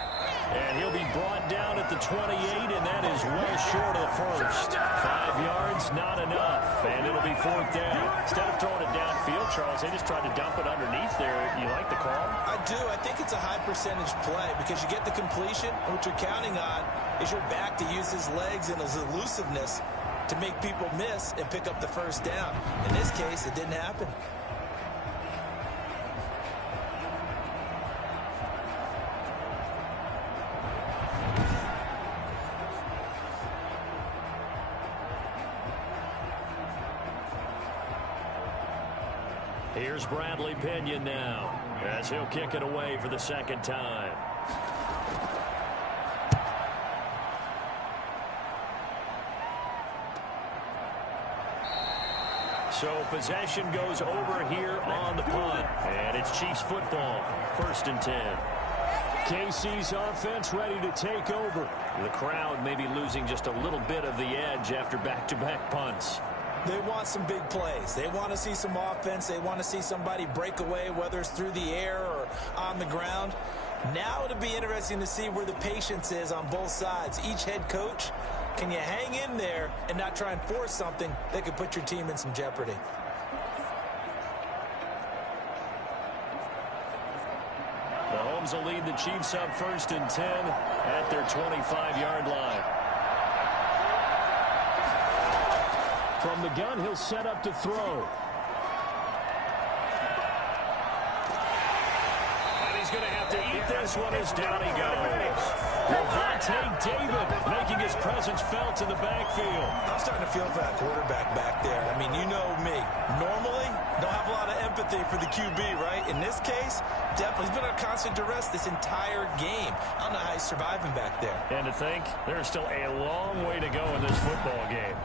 And he'll be brought down at the 28, and that is well short of the first. 5 yards, not enough, and it'll be 4th down. Instead of throwing it downfield, Charles, they just tried to dump it underneath there. You like the call? I do. I think it's a high-percentage play because you get the completion, and what you're counting on is your back to use his legs and his elusiveness to make people miss and pick up the first down. In this case, it didn't happen. Here's Bradley Pinion now, as he'll kick it away for the 2nd time. So possession goes over here on the punt, and it's Chiefs football, 1st and 10. KC's offense ready to take over. The crowd may be losing just a little bit of the edge after back-to-back punts. They want some big plays. They want to see some offense. They want to see somebody break away, whether it's through the air or on the ground. Now it'll be interesting to see where the patience is on both sides. Each head coach, can you hang in there and not try and force something that could put your team in some jeopardy? Mahomes will lead the Chiefs up 1st and 10 at their 25-yard line. From the gun, he'll set up to throw. And he's going to have to eat this one as down he goes. Levante David making his presence felt in the backfield. I'm starting to feel for that quarterback back there. I mean, you know me. Normally, don't have a lot of empathy for the QB, right? In this case, definitely, he's been under constant duress this entire game. I don't know how he's surviving back there. And to think, there's still a long way to go in this football game.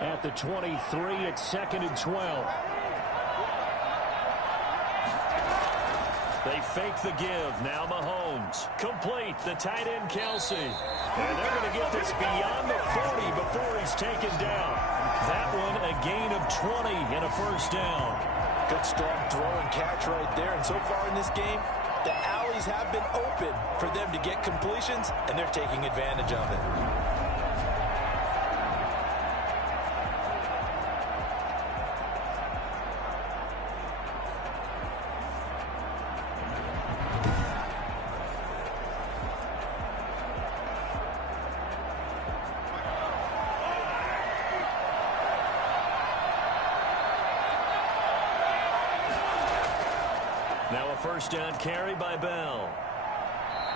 At the 23, it's 2nd and 12. They fake the give. Now Mahomes. Complete. The tight end, Kelsey. And they're going to get this beyond the 40 before he's taken down. That one, a gain of 20 and a 1st down. Good strong throw and catch right there. And so far in this game, the alleys have been open for them to get completions, and they're taking advantage of it. Now a 1st down carry by Bell.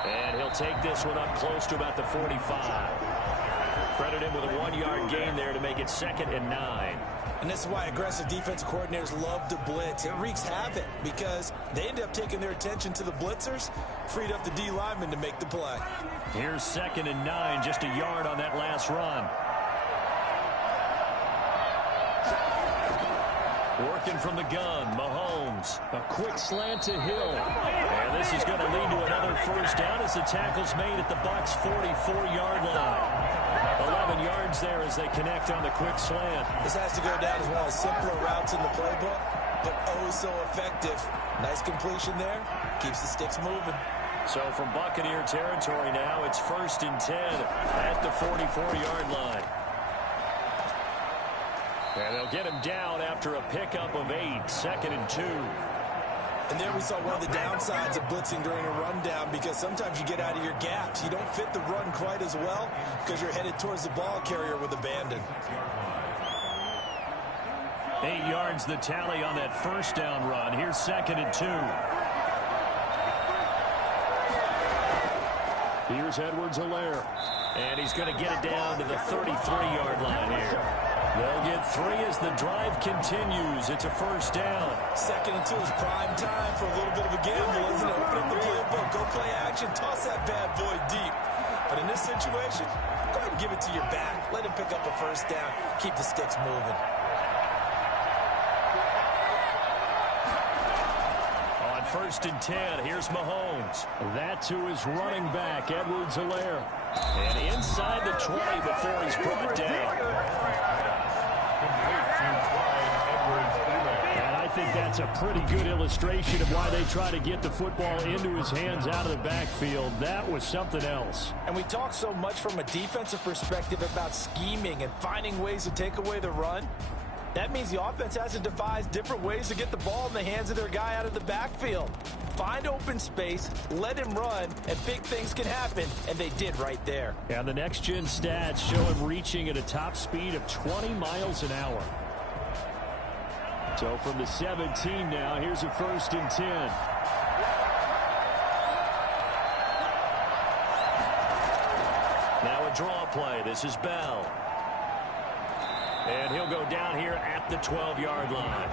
And he'll take this one up close to about the 45. Credit him with a 1-yard gain there to make it 2nd and 9. And this is why aggressive defensive coordinators love to blitz. It wreaks havoc because they end up taking their attention to the blitzers, freed up the D lineman to make the play. Here's 2nd and 9, just a yard on that last run. Working from the gun, Mahomes. A quick slant to Hill. And this is going to lead to another 1st down as the tackle's made at the Bucs' 44-yard line. 11 yards there as they connect on the quick slant. This has to go down as one of the simpler routes in the playbook, but oh so effective. Nice completion there. Keeps the sticks moving. So from Buccaneer territory now, it's 1st and 10 at the 44-yard line. And they'll get him down after a pickup of 8, 2nd and 2. And there we saw one of the downsides of blitzing during a rundown because sometimes you get out of your gaps. You don't fit the run quite as well because you're headed towards the ball carrier with abandon. 8 yards the tally on that 1st down run. Here's 2nd and 2. Here's Edwards-Helaire. And he's going to get it down to the 33-yard line here. They'll get 3 as the drive continues. It's a 1st down. 2nd and 2 is prime time for a little bit of a gamble, isn't it? Open up the playbook, go play action, toss that bad boy deep. But in this situation, go ahead and give it to your back. Let him pick up a 1st down. Keep the sticks moving. On 1st and 10. Here's Mahomes. That to his running back, Edwards-Helaire. And inside the 20 before he's brought down. And I think that's a pretty good illustration of why they try to get the football into his hands out of the backfield. That was something else. And we talk so much from a defensive perspective about scheming and finding ways to take away the run. That means the offense has to devise different ways to get the ball in the hands of their guy out of the backfield. Find open space, let him run, and big things can happen, and they did right there. And the next-gen stats show him reaching at a top speed of 20 miles an hour. So from the 17 now, here's a 1st and 10. Now a draw play. This is Bell. And he'll go down here at the 12-yard line.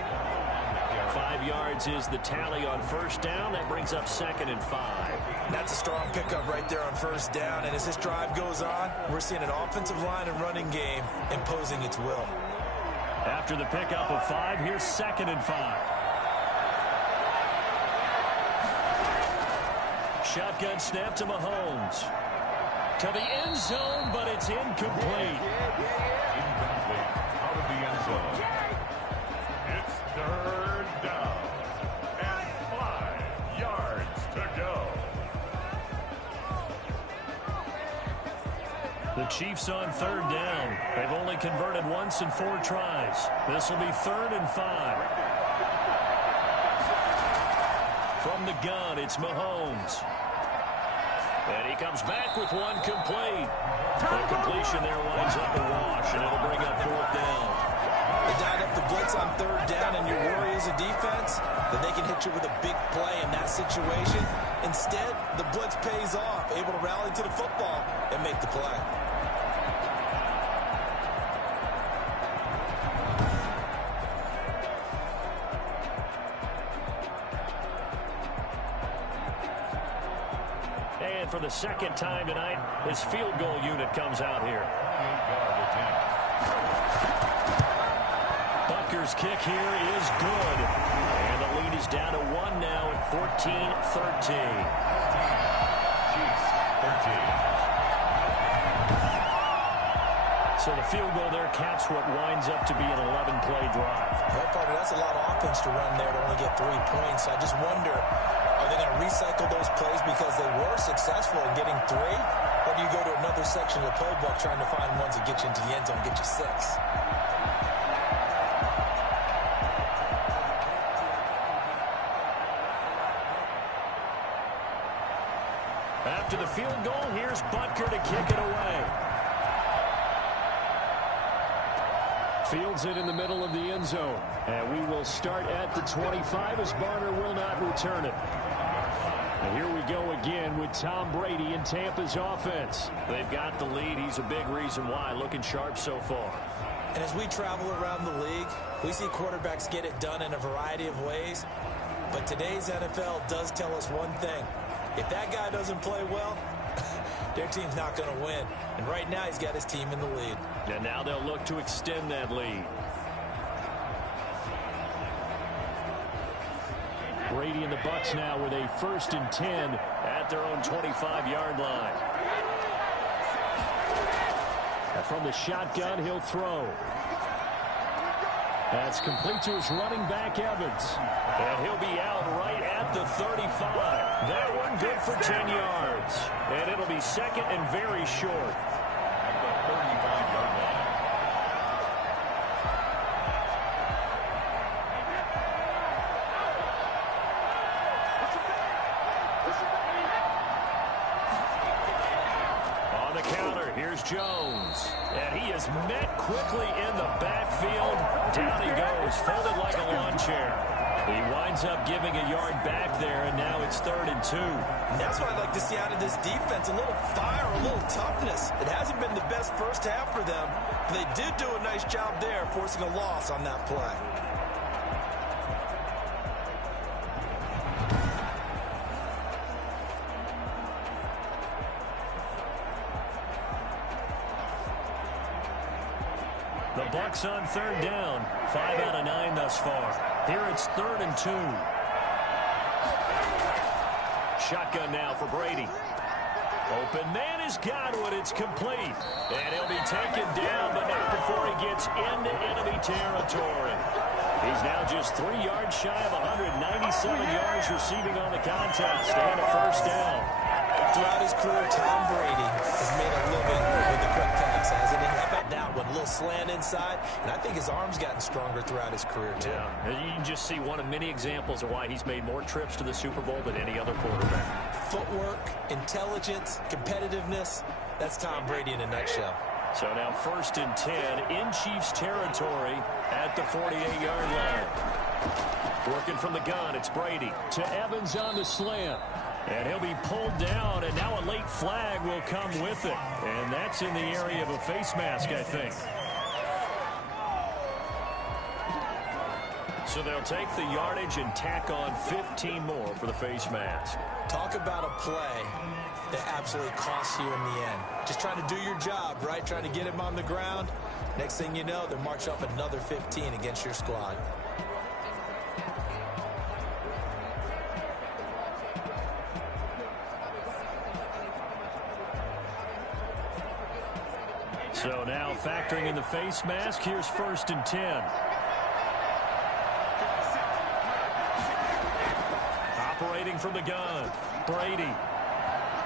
5 yards is the tally on 1st down. That brings up 2nd and 5. That's a strong pickup right there on 1st down. And as this drive goes on, we're seeing an offensive line and running game imposing its will. After the pickup of 5, here's 2nd and 5. Shotgun snap to Mahomes. To the end zone, but it's incomplete. Out of the end zone. It's 3rd down and 5 yards to go. The Chiefs on 3rd down. They've only converted once in 4 tries. This will be 3rd and 5. From the gun, it's Mahomes. And he comes back with one complete. The completion there winds up a wash, and it'll bring up 4th down. They dialed up the blitz on 3rd down, and your worry as a defense that they can hit you with a big play in that situation. Instead, the blitz pays off, able to rally to the football and make the play. And for the 2nd time tonight, his field goal unit comes out here. Butker's kick here is good. And the lead is down to 1 now at 14-13. Chiefs 13. So the field goal there caps what winds up to be an 11-play drive. Well, partner, that's a lot of offense to run there to only get 3 points. I just wonder, are they going to recycle those plays because they were successful in getting 3? Or do you go to another section of the playbook trying to find ones that get you into the end zone and get you 6? After the field goal, here's Butker to kick it away. Fields it in the middle of the end zone. And we will start at the 25 as Barner will not return it. And here we go again with Tom Brady in Tampa's offense. They've got the lead. He's a big reason why. Looking sharp so far. And as we travel around the league, we see quarterbacks get it done in a variety of ways. But today's NFL does tell us one thing. If that guy doesn't play well, their team's not going to win. And right now, he's got his team in the lead. And now they'll look to extend that lead. Brady and the Bucs now with a 1st and 10 at their own 25-yard line. And from the shotgun, he'll throw. That's complete to his running back, Evans. And he'll be out right at the 35. That one good for 10 yards. And it'll be 2nd and very short. On the counter, here's Jones. And he is met quickly in the backfield. Down he goes, folded like a lawn chair. He winds up giving a yard back there, and now it's 3rd and 2. And that's what I'd like to see out of this defense, a little fire, a little toughness. It hasn't been the best first half for them, but they did do a nice job there, forcing a loss on that play. The Bucs on 3rd down. 5 out of 9 thus far. Here it's 3rd and 2. shotgun now for Brady. Open man has got it. It's complete. And he'll be taken down, but not before he gets into enemy territory. He's now just 3 yards shy of 197 yards receiving on the contest and a first down. Throughout his career, Tom Brady has made a living with the quick pass, hasn't he? How about that one? A little slant inside, and I think his arm's gotten stronger throughout his career, too. Yeah, you can just see one of many examples of why he's made more trips to the Super Bowl than any other quarterback. Footwork, intelligence, competitiveness, that's Tom Brady in a nutshell. So now 1st and 10 in Chiefs territory at the 48-yard line. Working from the gun, it's Brady. To Evans on the slant. And he'll be pulled down, and now a late flag will come with it. And that's in the area of a face mask, I think. So they'll take the yardage and tack on 15 more for the face mask. Talk about a play that absolutely costs you in the end. Just trying to do your job, right? Trying to get him on the ground. Next thing you know, they're marching up another 15 against your squad. So now factoring in the face mask, here's 1st and 10. Operating from the gun, Brady.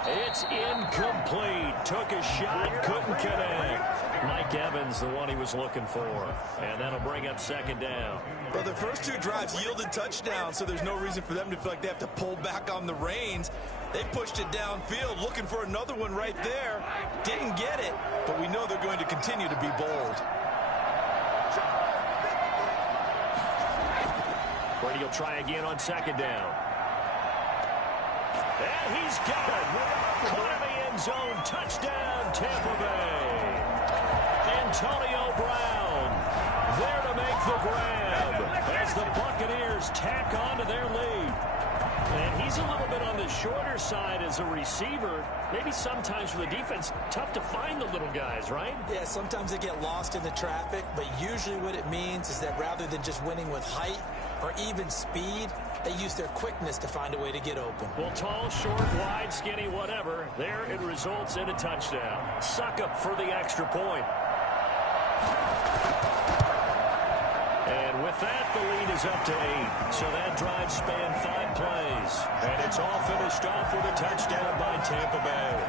It's incomplete. Took a shot, couldn't connect. Mike Evans, the one he was looking for. And that'll bring up 2nd down. Well, the first 2 drives yielded touchdowns, so there's no reason for them to feel like they have to pull back on the reins. They pushed it downfield, looking for another one right there. Didn't get it, but we know they're going to continue to be bold. Brady will try again on 2nd down. And he's got it. Caught in the end zone. Touchdown, Tampa Bay. Antonio Brown there to make the grab as the Buccaneers tack on to their lead. And he's a little bit on the shorter side as a receiver. Maybe sometimes for the defense, tough to find the little guys, right? Yeah, sometimes they get lost in the traffic, but usually what it means is that rather than just winning with height or even speed, they use their quickness to find a way to get open. Well, tall, short, wide, skinny, whatever. There it results in a touchdown. Suck up for the extra point. And with that, the lead is up to 8. So that drive spanned 5 plays. And it's all finished off with a touchdown by Tampa Bay.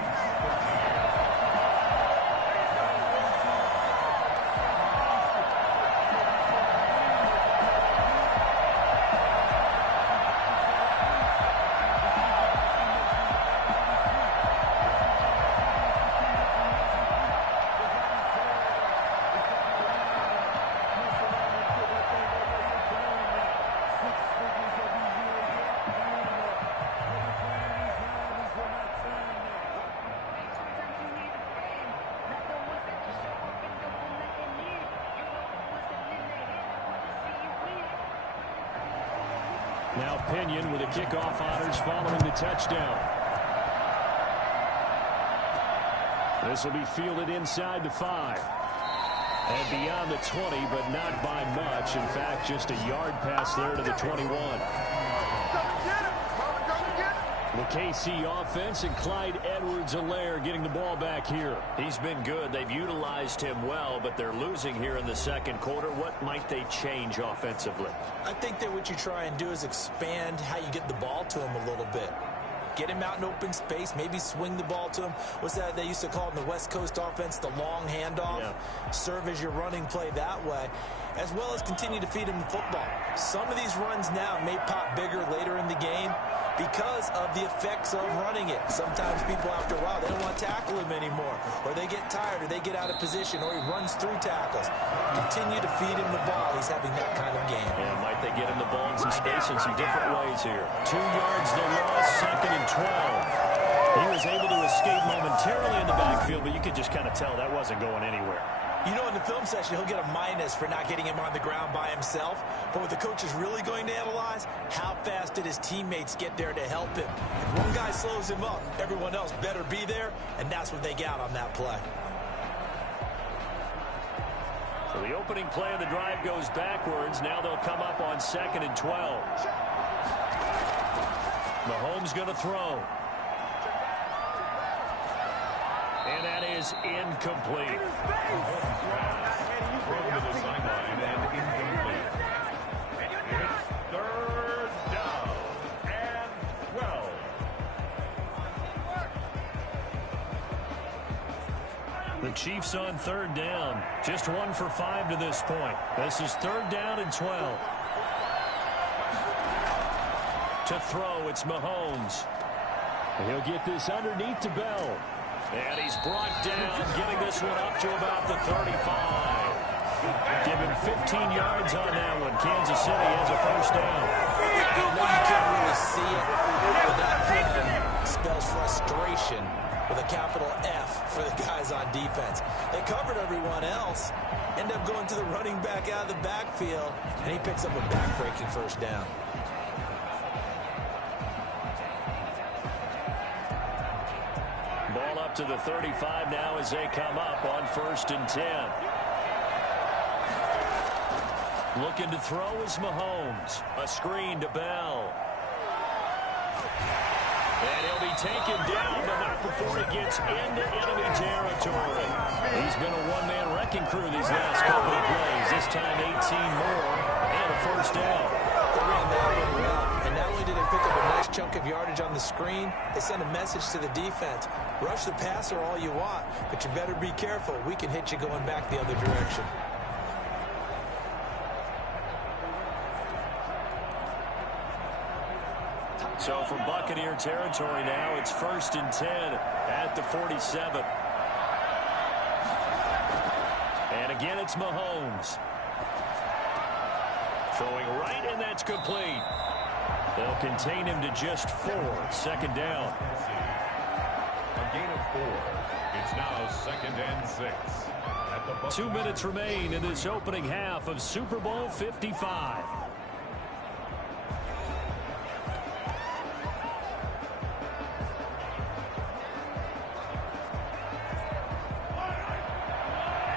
Now Pinion with the kickoff honors following the touchdown. This will be fielded inside the 5. And beyond the 20, but not by much. In fact, just a yard pass there to the 21. The KC offense and Clyde Edwards-Helaire getting the ball back here. He's been good. They've utilized him well, but they're losing here in the 2nd quarter. What might they change offensively? I think that what you try and do is expand how you get the ball to him a little bit. Get him out in open space, maybe swing the ball to him. What's that they used to call in the West Coast offense, the long handoff? Yeah. Serve as your running play that way, as well as continue to feed him the football. Some of these runs now may pop bigger later in the game because of the effects of running it. Sometimes people, after a while, they don't want to tackle him anymore, or they get tired, or they get out of position, or he runs through tackles. Continue to feed him the ball. He's having that kind of game. Yeah, might they get him the ball in some space in some different ways here. 2 yards the loss, 2nd and 12. He was able to escape momentarily in the backfield, but you could just kind of tell that wasn't going anywhere. You know, in the film session, he'll get a minus for not getting him on the ground by himself. But what the coach is really going to analyze, how fast did his teammates get there to help him? If one guy slows him up, everyone else better be there, and that's what they got on that play. So the opening play of the drive goes backwards. Now they'll come up on 2nd and 12. Mahomes going to throw. And that is incomplete. Thrown to the sideline and incomplete. It's third down and 12. The Chiefs on third down. Just 1 for 5 to this point. This is third down and 12. To throw, it's Mahomes. He'll get this underneath to Bell. And he's brought down, getting this one up to about the 35. Give him 15 yards on that one. Kansas City has a first down. I know you can't really see it, but that pin spells frustration with a capital F for the guys on defense. They covered everyone else, end up going to the running back out of the backfield, and he picks up a back-breaking first down. Ball up to the 35 now as they come up on 1st and 10. Looking to throw is Mahomes. A screen to Bell. And he'll be taken down, but not before he gets into enemy territory. He's been a one-man wrecking crew these last couple of plays. This time 18 more and a first down. They ran that one well, and not only did they pick up a nice chunk of yardage on the screen, they sent a message to the defense. Rush the passer all you want, but you better be careful. We can hit you going back the other direction. So from Buccaneer territory now, it's 1st and 10 at the 47. And again, it's Mahomes. Throwing right, and that's complete. They'll contain him to just 4. 2nd down. A gain of 4. It's now 2nd and 6. At the 2 minutes remain in this opening half of Super Bowl 55.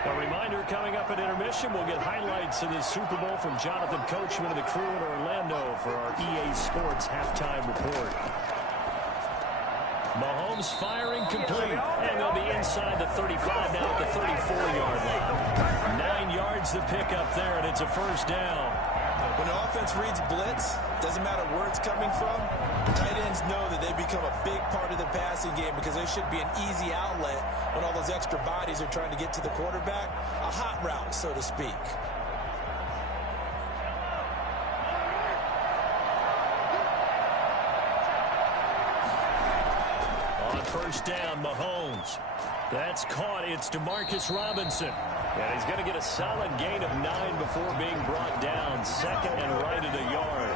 A reminder, coming up at intermission, we'll get highlights of this Super Bowl from Jonathan Coachman and the crew in Orlando for our EA Sports halftime report. Mahomes firing complete, and they'll be inside the 35 now at the 34-yard line. 9 yards to pick up there, and it's a first down. When an offense reads blitz, doesn't matter where it's coming from, tight ends know that they become a big part of the passing game because there should be an easy outlet when all those extra bodies are trying to get to the quarterback. A hot route, so to speak. On first down, Mahomes. That's caught. It's DeMarcus Robinson. And he's going to get a solid gain of 9 before being brought down. 2nd and right at a yard.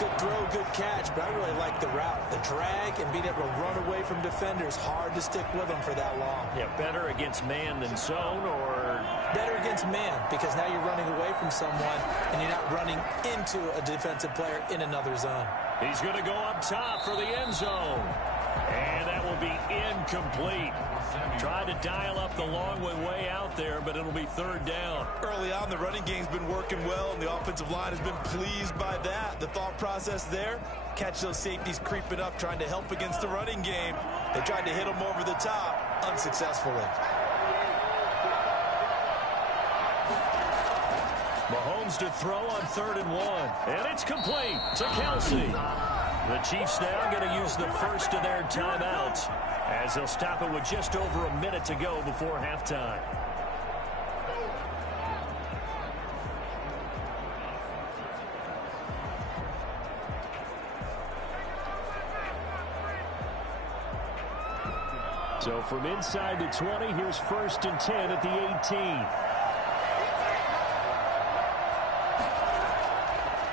Good throw, good catch, but I really like the route. The drag and being able to run away from defenders. Hard to stick with them for that long. Yeah, better against man than zone, or better against man, because now you're running away from someone and you're not running into a defensive player in another zone. He's going to go up top for the end zone. And that will be incomplete. Tried to dial up the long way out there, but it'll be 3rd down. Early on, the running game's been working well, and the offensive line has been pleased by that. The thought process there, catch those safeties creeping up, trying to help against the running game. They tried to hit them over the top, unsuccessfully. Mahomes to throw on 3rd and 1. And it's complete to Kelsey. The Chiefs now going to use the first of their timeouts as they'll stop it with just over a minute to go before halftime. So from inside the 20, here's 1st and 10 at the 18.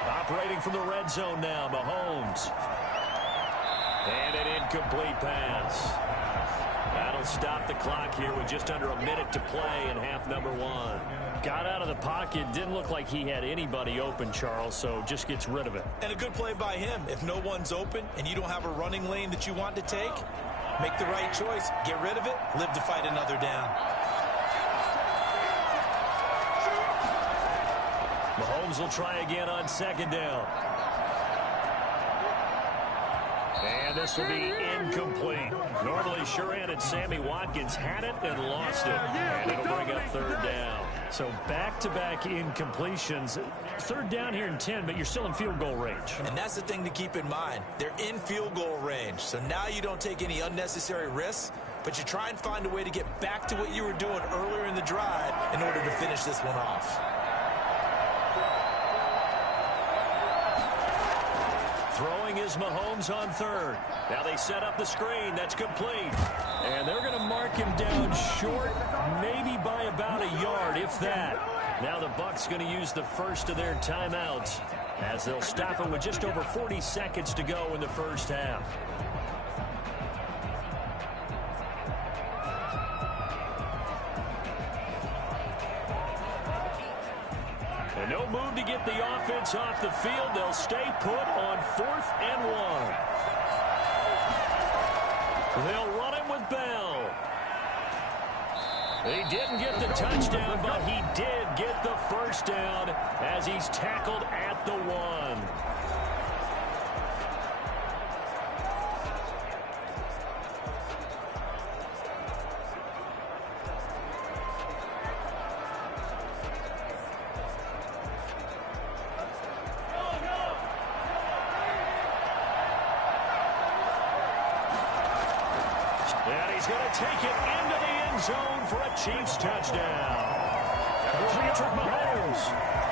Operating from the red zone now, Mahomes. And an incomplete pass. That'll stop the clock here with just under a minute to play in half number 1. Got out of the pocket, didn't look like he had anybody open, Charles, so just gets rid of it. And a good play by him. If no one's open and you don't have a running lane that you want to take, make the right choice, get rid of it, live to fight another down. Mahomes will try again on 2nd down. this will be incomplete. Normally sure-handed Sammy Watkins had it and lost it. And it'll bring up third down. So back-to-back incompletions. Third down here in 10, but you're still in field goal range. And that's the thing to keep in mind. They're in field goal range. So now you don't take any unnecessary risks, but you try and find a way to get back to what you were doing earlier in the drive in order to finish this one off. Throwing is Mahomes on third. Now they set up the screen. That's complete. And they're going to mark him down short, maybe by about a yard, if that. Now the Bucs going to use the first of their timeouts as they'll stop him with just over 40 seconds to go in the first half. And no move to get the offense off the field. They'll stay put on 4th and 1. They'll run him with Bell. He didn't get the touchdown, but he did get the first down as he's tackled at the 1. And he's going to take it into the end zone for a Chiefs touchdown. Patrick Mahomes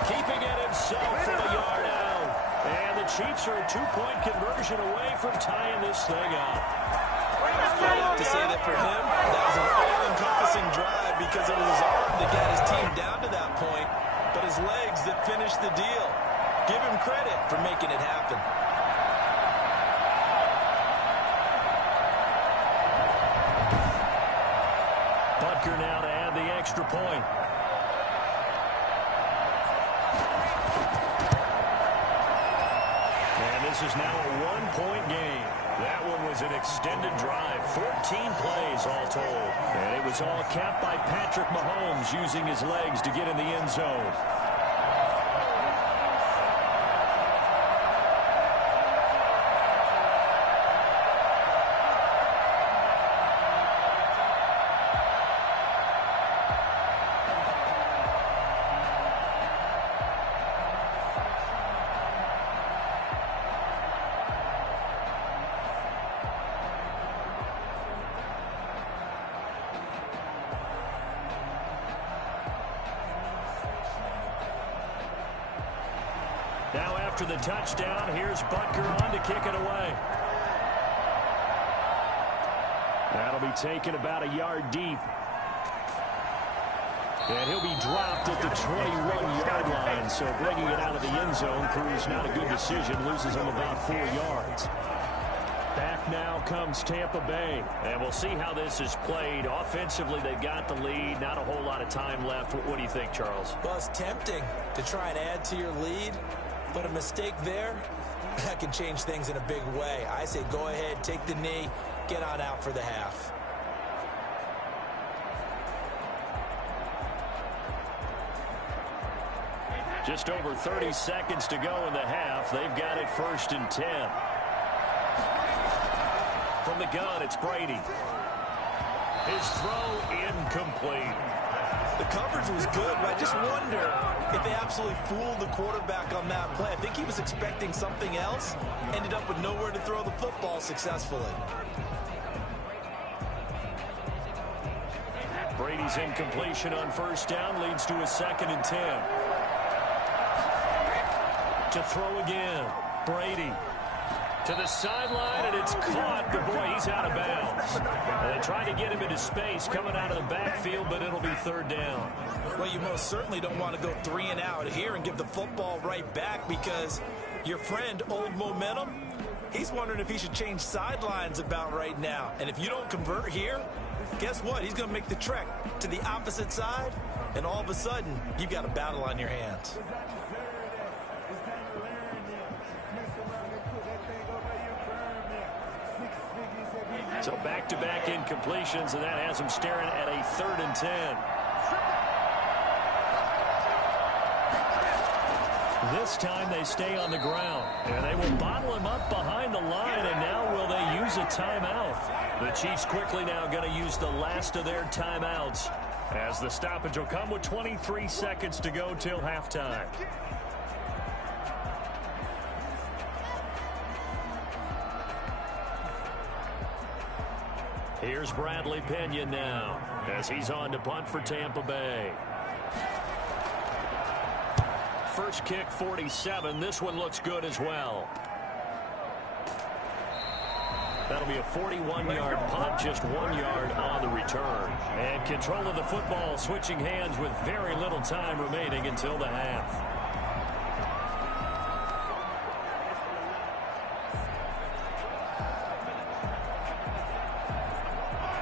keeping it himself for the yard out. And the Chiefs are a 2-point conversion away from tying this thing up. I have to say that for him, that was an all-encompassing drive because it was his arm that got his team down to that point, but his legs that finished the deal. Give him credit for making it happen. Butker now to add the extra point. And this is now a 1-point game. That one was an extended drive, 14 plays all told. And it was all capped by Patrick Mahomes using his legs to get in the end zone. Now after the touchdown, here's Butker on to kick it away. That'll be taken about a yard deep. And he'll be dropped at the 21-yard line. So bringing it out of the end zone proves not a good decision. Loses him about 4 yards. Back now comes Tampa Bay. And we'll see how this is played. Offensively, they've got the lead. Not a whole lot of time left. What do you think, Charles? Well, it's tempting to try and add to your lead, but a mistake there, that can change things in a big way. I say go ahead, take the knee, get on out for the half. Just over 30 seconds to go in the half. They've got it 1st and 10. From the gun, it's Brady. His throw incomplete. The coverage was good, but I just wonder if they absolutely fooled the quarterback on that play. I think he was expecting something else, ended up with nowhere to throw the football successfully. Brady's incompletion on 1st down leads to a 2nd and 10. To throw again, Brady. To the sideline, and it's caught. The boy, he's out of bounds. And they try to get him into space coming out of the backfield, but it'll be 3rd down. Well, you most certainly don't want to go 3 and out here and give the football right back because your friend, Old Momentum, he's wondering if he should change sidelines about right now. And if you don't convert here, guess what? He's going to make the trek to the opposite side, and all of a sudden, you've got a battle on your hands. So back-to-back incompletions, and that has him staring at a 3rd and 10. This time they stay on the ground, and they will bottle him up behind the line, and now will they calls a timeout. The Chiefs quickly now going to use the last of their timeouts, as the stoppage will come with 23 seconds to go till halftime. Here's Bradley Pinion now, as he's on to punt for Tampa Bay. First kick, 47. This one looks good as well. That'll be a 41-yard punt, just 1 yard on the return. And control of the football switching hands with very little time remaining until the half.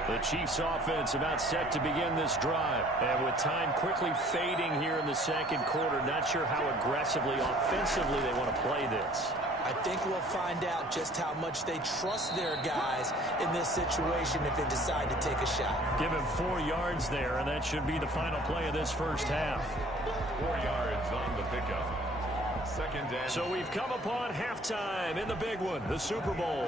The Chiefs offense about set to begin this drive. And with time quickly fading here in the second quarter, not sure how aggressively, offensively they want to play this. I think we'll find out just how much they trust their guys in this situation if they decide to take a shot. Give him 4 yards there, and that should be the final play of this first half. 4 yards on the pickup. Second down. So we've come upon halftime in the big one, the Super Bowl.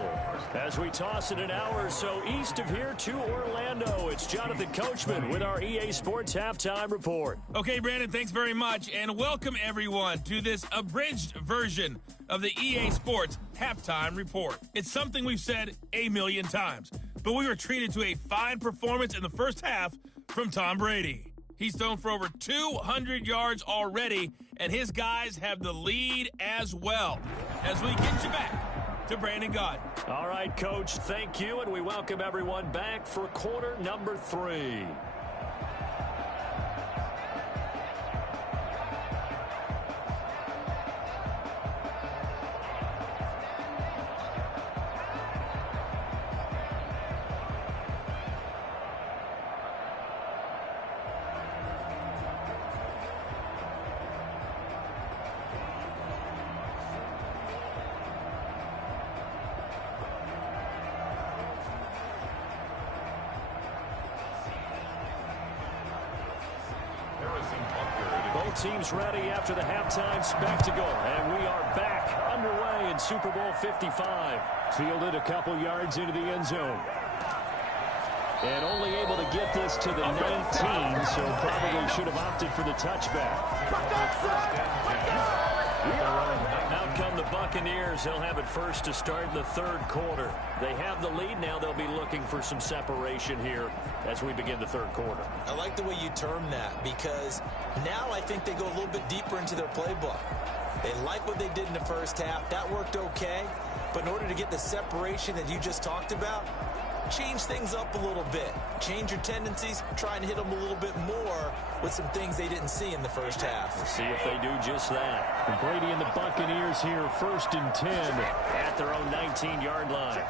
As we toss it an hour or so east of here to Orlando, it's Jonathan Coachman with our EA Sports Halftime Report. Okay, Brandon, thanks very much, and welcome everyone to this abridged version of the EA Sports Halftime Report. It's something we've said a million times, but we were treated to a fine performance in the first half from Tom Brady. He's thrown for over 200 yards already, and his guys have the lead as well. As we get you back to Brandon Gaudin. All right, Coach, thank you, and we welcome everyone back for quarter number 3. Teams ready after the halftime spectacle, and we are back underway in Super Bowl 55. Fielded a couple yards into the end zone. And only able to get this to the 19, so probably should have opted for the touchback. Out come the Buccaneers. They'll have it first to start the third quarter. They have the lead now. They'll be looking for some separation here as we begin the third quarter. I like the way you term that, because now I think they go a little bit deeper into their playbook. They like what they did in the first half. That worked okay. But in order to get the separation that you just talked about, change things up a little bit. Change your tendencies. Try and hit them a little bit more with some things they didn't see in the first half. We'll see if they do just that. And Brady and the Buccaneers here, 1st and 10 at their own 19-yard line.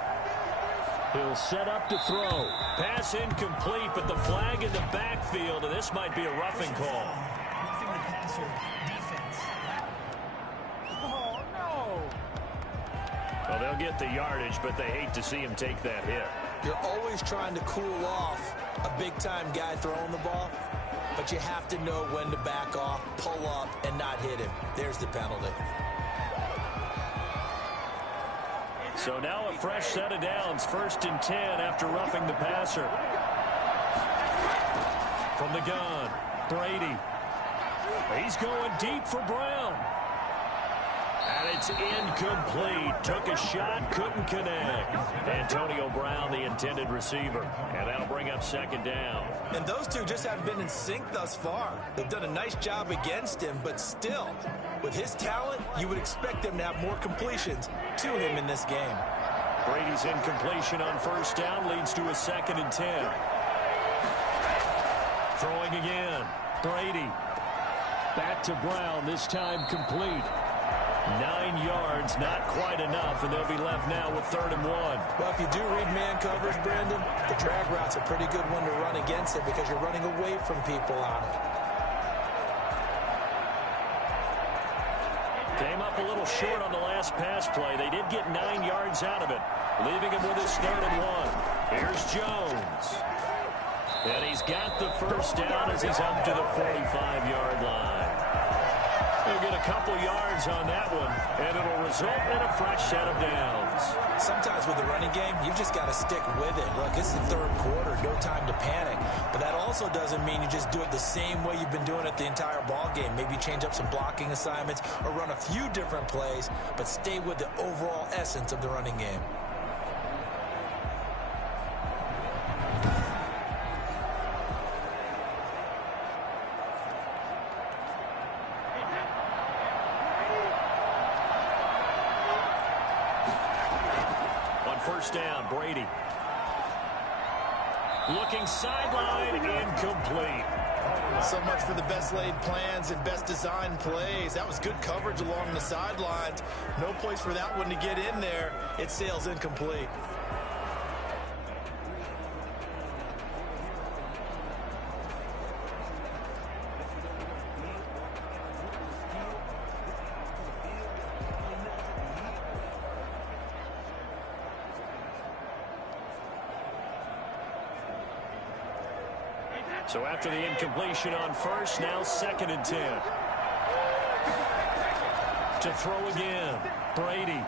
He'll set up to throw. Pass incomplete, but the flag in the backfield, and this might be a roughing call. Roughing the passer defense. Oh, no. Well, they'll get the yardage, but they hate to see him take that hit. You're always trying to cool off a big-time guy throwing the ball, but you have to know when to back off, pull up, and not hit him. There's the penalty. So now a fresh set of downs, 1st and 10 after roughing the passer. From the gun, Brady. He's going deep for Brown. And it's incomplete. Took a shot, couldn't connect. Antonio Brown, the intended receiver. And that'll bring up 2nd down. And those two just haven't been in sync thus far. They've done a nice job against him, but still, with his talent, you would expect them to have more completions to him in this game. Brady's incompletion on 1st down leads to a 2nd and 10. Throwing again. Brady. Back to Brown, this time complete. 9 yards, not quite enough, and they'll be left now with 3rd and 1. Well, if you do read man coverage, Brandon, the drag route's a pretty good one to run against it because you're running away from people on it. Came up a little short on the last pass play. They did get 9 yards out of it, leaving him with his 3rd and 1. Here's Jones. And he's got the 1st down as he's up to the 45-yard line. He'll get a couple yards on that one, and it'll result in a fresh set of downs. Sometimes with the running game, you've just got to stick with it. Look, it's the third quarter, no time to panic. But that also doesn't mean you just do it the same way you've been doing it the entire ball game. Maybe change up some blocking assignments or run a few different plays, but stay with the overall essence of the running game. First down, Brady. Looking sideline, incomplete. So much for the best laid plans and best designed plays. That was good coverage along the sidelines. No place for that one to get in there. It sails incomplete. So after the incompletion on first, now 2nd and 10. To throw again, Brady.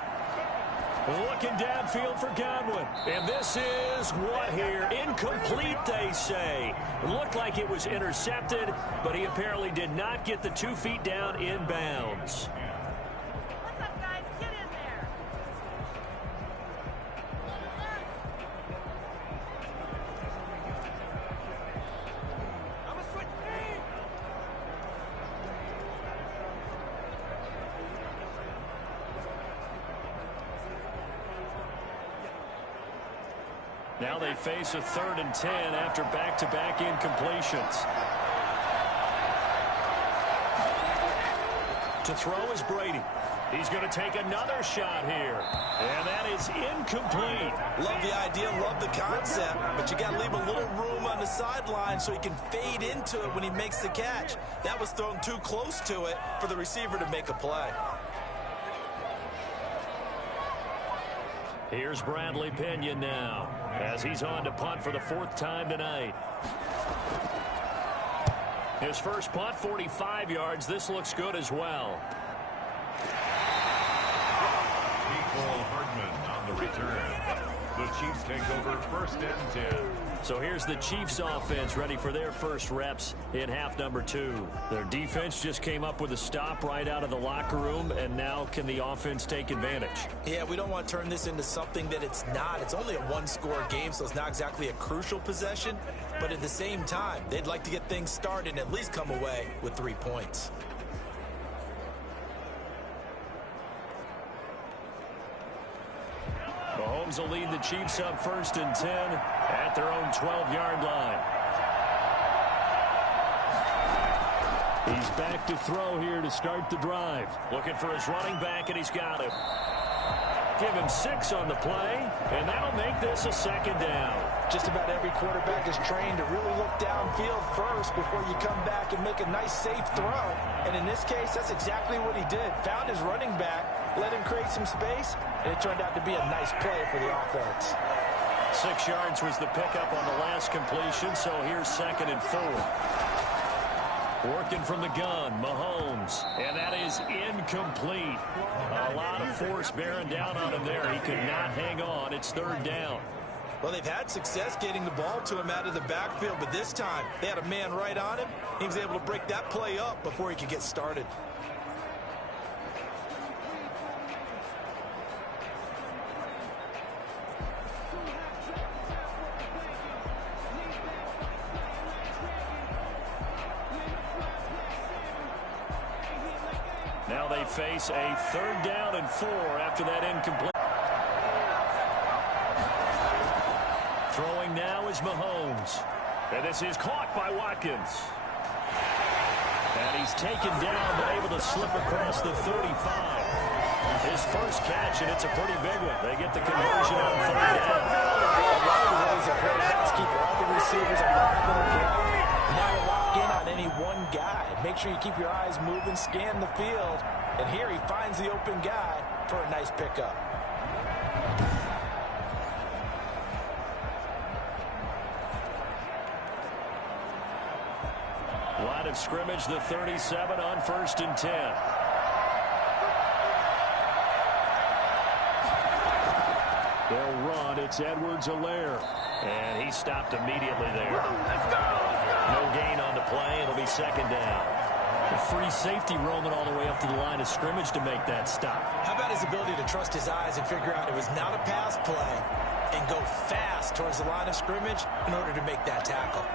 Looking downfield for Godwin. And this is what here? Incomplete, they say. Looked like it was intercepted, but he apparently did not get the 2 feet down in bounds. What's up, guys? Get in there. Now they face a 3rd and 10 after back-to-back incompletions. To throw is Brady. He's going to take another shot here. And that is incomplete. Love the idea, love the concept, but you got to leave a little room on the sideline so he can fade into it when he makes the catch. That was thrown too close to it for the receiver to make a play. Here's Bradley Pinion now as he's on to punt for the 4th time tonight. His first punt, 45 yards. This looks good as well. Nicole Hardman on the return. The Chiefs take over 1st and 10. So here's the Chiefs offense ready for their first reps in half number 2. Their defense just came up with a stop right out of the locker room, and now can the offense take advantage? Yeah, we don't want to turn this into something that it's not. It's only a one-score game, so it's not exactly a crucial possession. But at the same time, they'd like to get things started and at least come away with 3 points. Mahomes will lead the Chiefs up 1st and 10 at their own 12-yard line. He's back to throw here to start the drive. Looking for his running back, and he's got it. Give him 6 on the play, and that'll make this a 2nd down. Just about every quarterback is trained to really look downfield first before you come back and make a nice, safe throw. And in this case, that's exactly what he did. Found his running back, let him create some space, and it turned out to be a nice play for the offense. 6 yards was the pickup on the last completion, so here's 2nd and 4. Working from the gun, Mahomes, and that is incomplete. A lot of force bearing down on him there. He could not hang on. It's 3rd down. Well, they've had success getting the ball to him out of the backfield, but this time they had a man right on him. He was able to break that play up before he could get started. Now they face a 3rd down and 4 after that incomplete. Throwing now is Mahomes. And this is caught by Watkins. And he's taken down but able to slip across the 35. His first catch, and it's a pretty big one. They get the conversion on 3rd down. A lot of ways of great pass keep all the receivers are locked in the play. Never lock in on any one guy. Make sure you keep your eyes moving, scan the field. And here he finds the open guy for a nice pickup. Line of scrimmage, the 37 on 1st and 10. They'll run. It's Edwards-Helaire. And he stopped immediately there. No gain on the play. It'll be second down. A free safety roaming all the way up to the line of scrimmage to make that stop. How about his ability to trust his eyes and figure out it was not a pass play and go fast towards the line of scrimmage in order to make that tackle.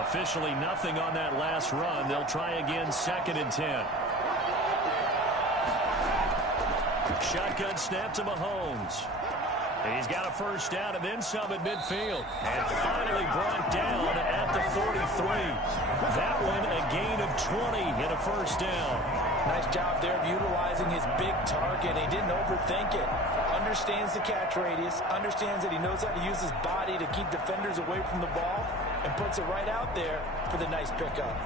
Officially nothing on that last run. They'll try again, 2nd and 10. Shotgun snap to Mahomes. He's got a first down and then some at midfield. And finally brought down at the 43. That one a gain of 20 and a first down. Nice job there of utilizing his big target. He didn't overthink it. Understands the catch radius. Understands that he knows how to use his body to keep defenders away from the ball. And puts it right out there for the nice pickup.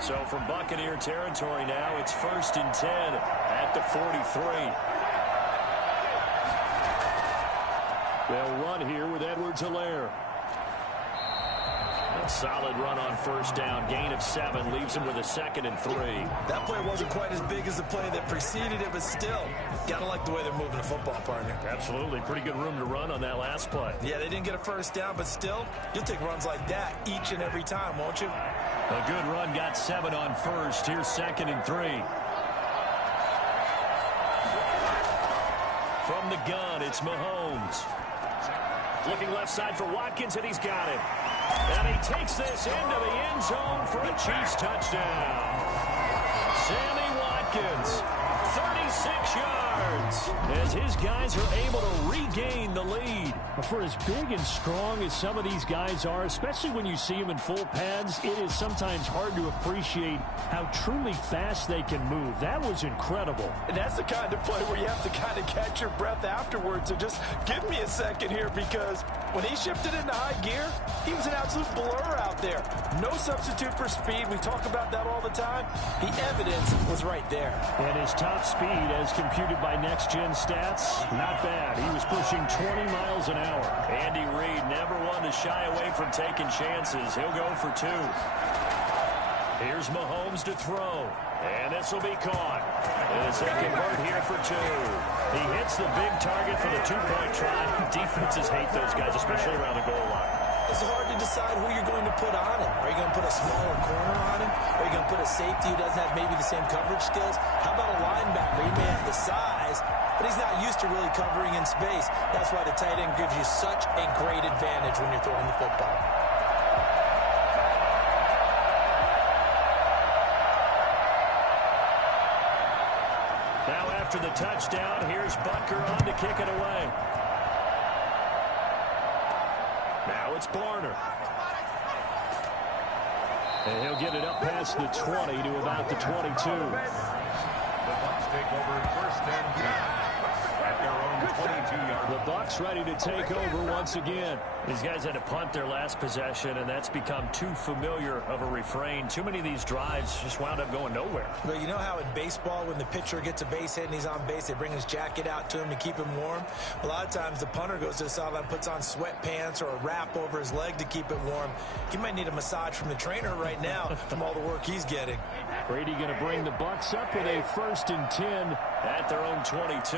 So from Buccaneer territory now, it's 1st and 10 at the 43. They'll run here with Edwards-Helaire. A solid run on first down. Gain of 7 leaves him with a 2nd and 3. That play wasn't quite as big as the play that preceded it, but still, gotta like the way they're moving the football, partner. Absolutely. Pretty good room to run on that last play. Yeah, they didn't get a first down, but still, you'll take runs like that each and every time, won't you? A good run, got 7 on first. Here's 2nd and 3. From the gun, it's Mahomes. Looking left side for Watkins, and he's got it. And he takes this into the end zone for a Chiefs touchdown. Sammy Watkins, 36 yards, as his guys are able to regain the lead. For as big and strong as some of these guys are, especially when you see them in full pads, it is sometimes hard to appreciate how truly fast they can move. That was incredible. And that's the kind of play where you have to kind of catch your breath afterwards. So just give me a second here, because when he shifted into high gear, he was an absolute blur out there. No substitute for speed. We talk about that all the time. The evidence was right there. And his top speed, as computed by Next Gen Stats, not bad. He was pushing 20 miles an hour. Andy Reid never one to shy away from taking chances. He'll go for 2. Here's Mahomes to throw. And this will be caught. As they convert here for 2. He hits the big target for the 2-point try. Defenses hate those guys, especially around the goal line. It's hard to decide who you're going to put on him. Are you going to put a smaller corner on him? Are you going to put a safety who doesn't have maybe the same coverage skills? How about a linebacker? He may have the size, but he's not used to really covering in space. That's why the tight end gives you such a great advantage when you're throwing the football. Now after the touchdown, here's Butker on to kick it away. Now it's Barner. And he'll get it up past the 20 to about the 22. The Bucs take over 1st and 10 at their own 22-yard. The Bucs ready to take over once again. These guys had to punt their last possession, and that's become too familiar of a refrain. Too many of these drives just wound up going nowhere. But you know how in baseball, when the pitcher gets a base hit and he's on base, they bring his jacket out to him to keep him warm? A lot of times the punter goes to the sideline, puts on sweatpants or a wrap over his leg to keep it warm. He might need a massage from the trainer right now from all the work he's getting. Brady going to bring the Bucs up with a 1st and 10 at their own 22.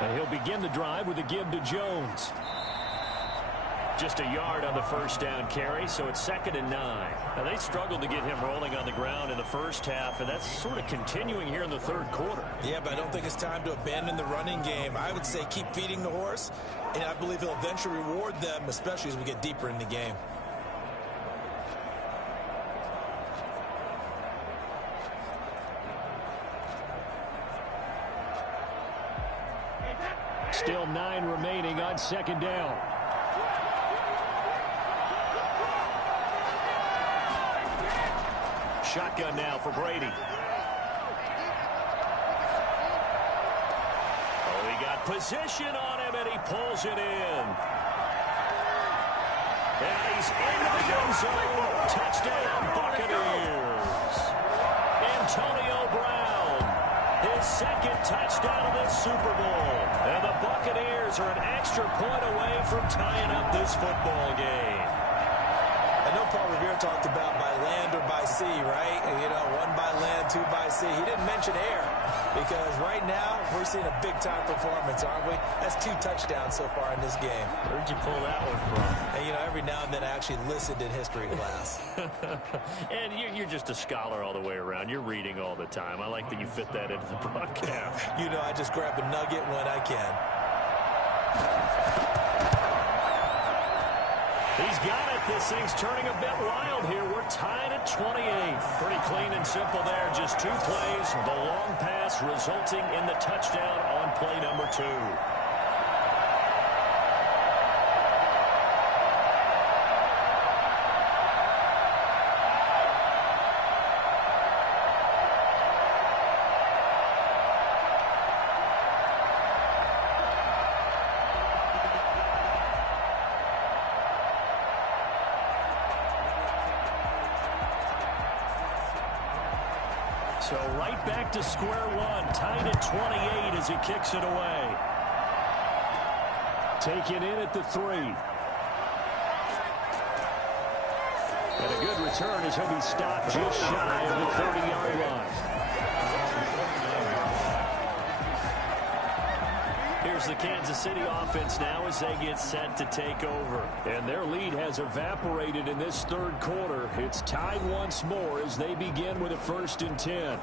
And he'll begin the drive with a give to Jones. Just a yard on the first down carry, so it's 2nd and 9. Now, they struggled to get him rolling on the ground in the first half, and that's sort of continuing here in the 3rd quarter. Yeah, but I don't think it's time to abandon the running game. I would say keep feeding the horse, and I believe he'll eventually reward them, especially as we get deeper in the game. Still 9 remaining on 2nd down. Shotgun now for Brady. Oh, he got position on him, and he pulls it in. And he's into the end zone. Touchdown, Buccaneers. Antonio Brown, his second touchdown of this Super Bowl. And the Buccaneers are an extra point away from tying up this football game. I know Paul Revere talked about by land or by sea, right? And, you know, one by land, two by sea. He didn't mention air because right now we're seeing a big-time performance, aren't we? That's 2 touchdowns so far in this game. Where'd you pull that one from? And, you know, every now and then I actually listened in history class. And you're just a scholar all the way around. You're reading all the time. I like that you fit that into the broadcast. You know, I just grab a nugget when I can. He's got it. This thing's turning a bit wild here. We're tied at 28. Pretty clean and simple there. Just 2 plays. The long pass resulting in the touchdown on play number 2. So right back to square one, tied at 28 as he kicks it away. Taken in at the 3. And a good return as he'll be stopped just shy of the 30-yard line. Here's the Kansas City offense now as they get set to take over. And their lead has evaporated in this third quarter. It's tied once more as they begin with a 1st and 10.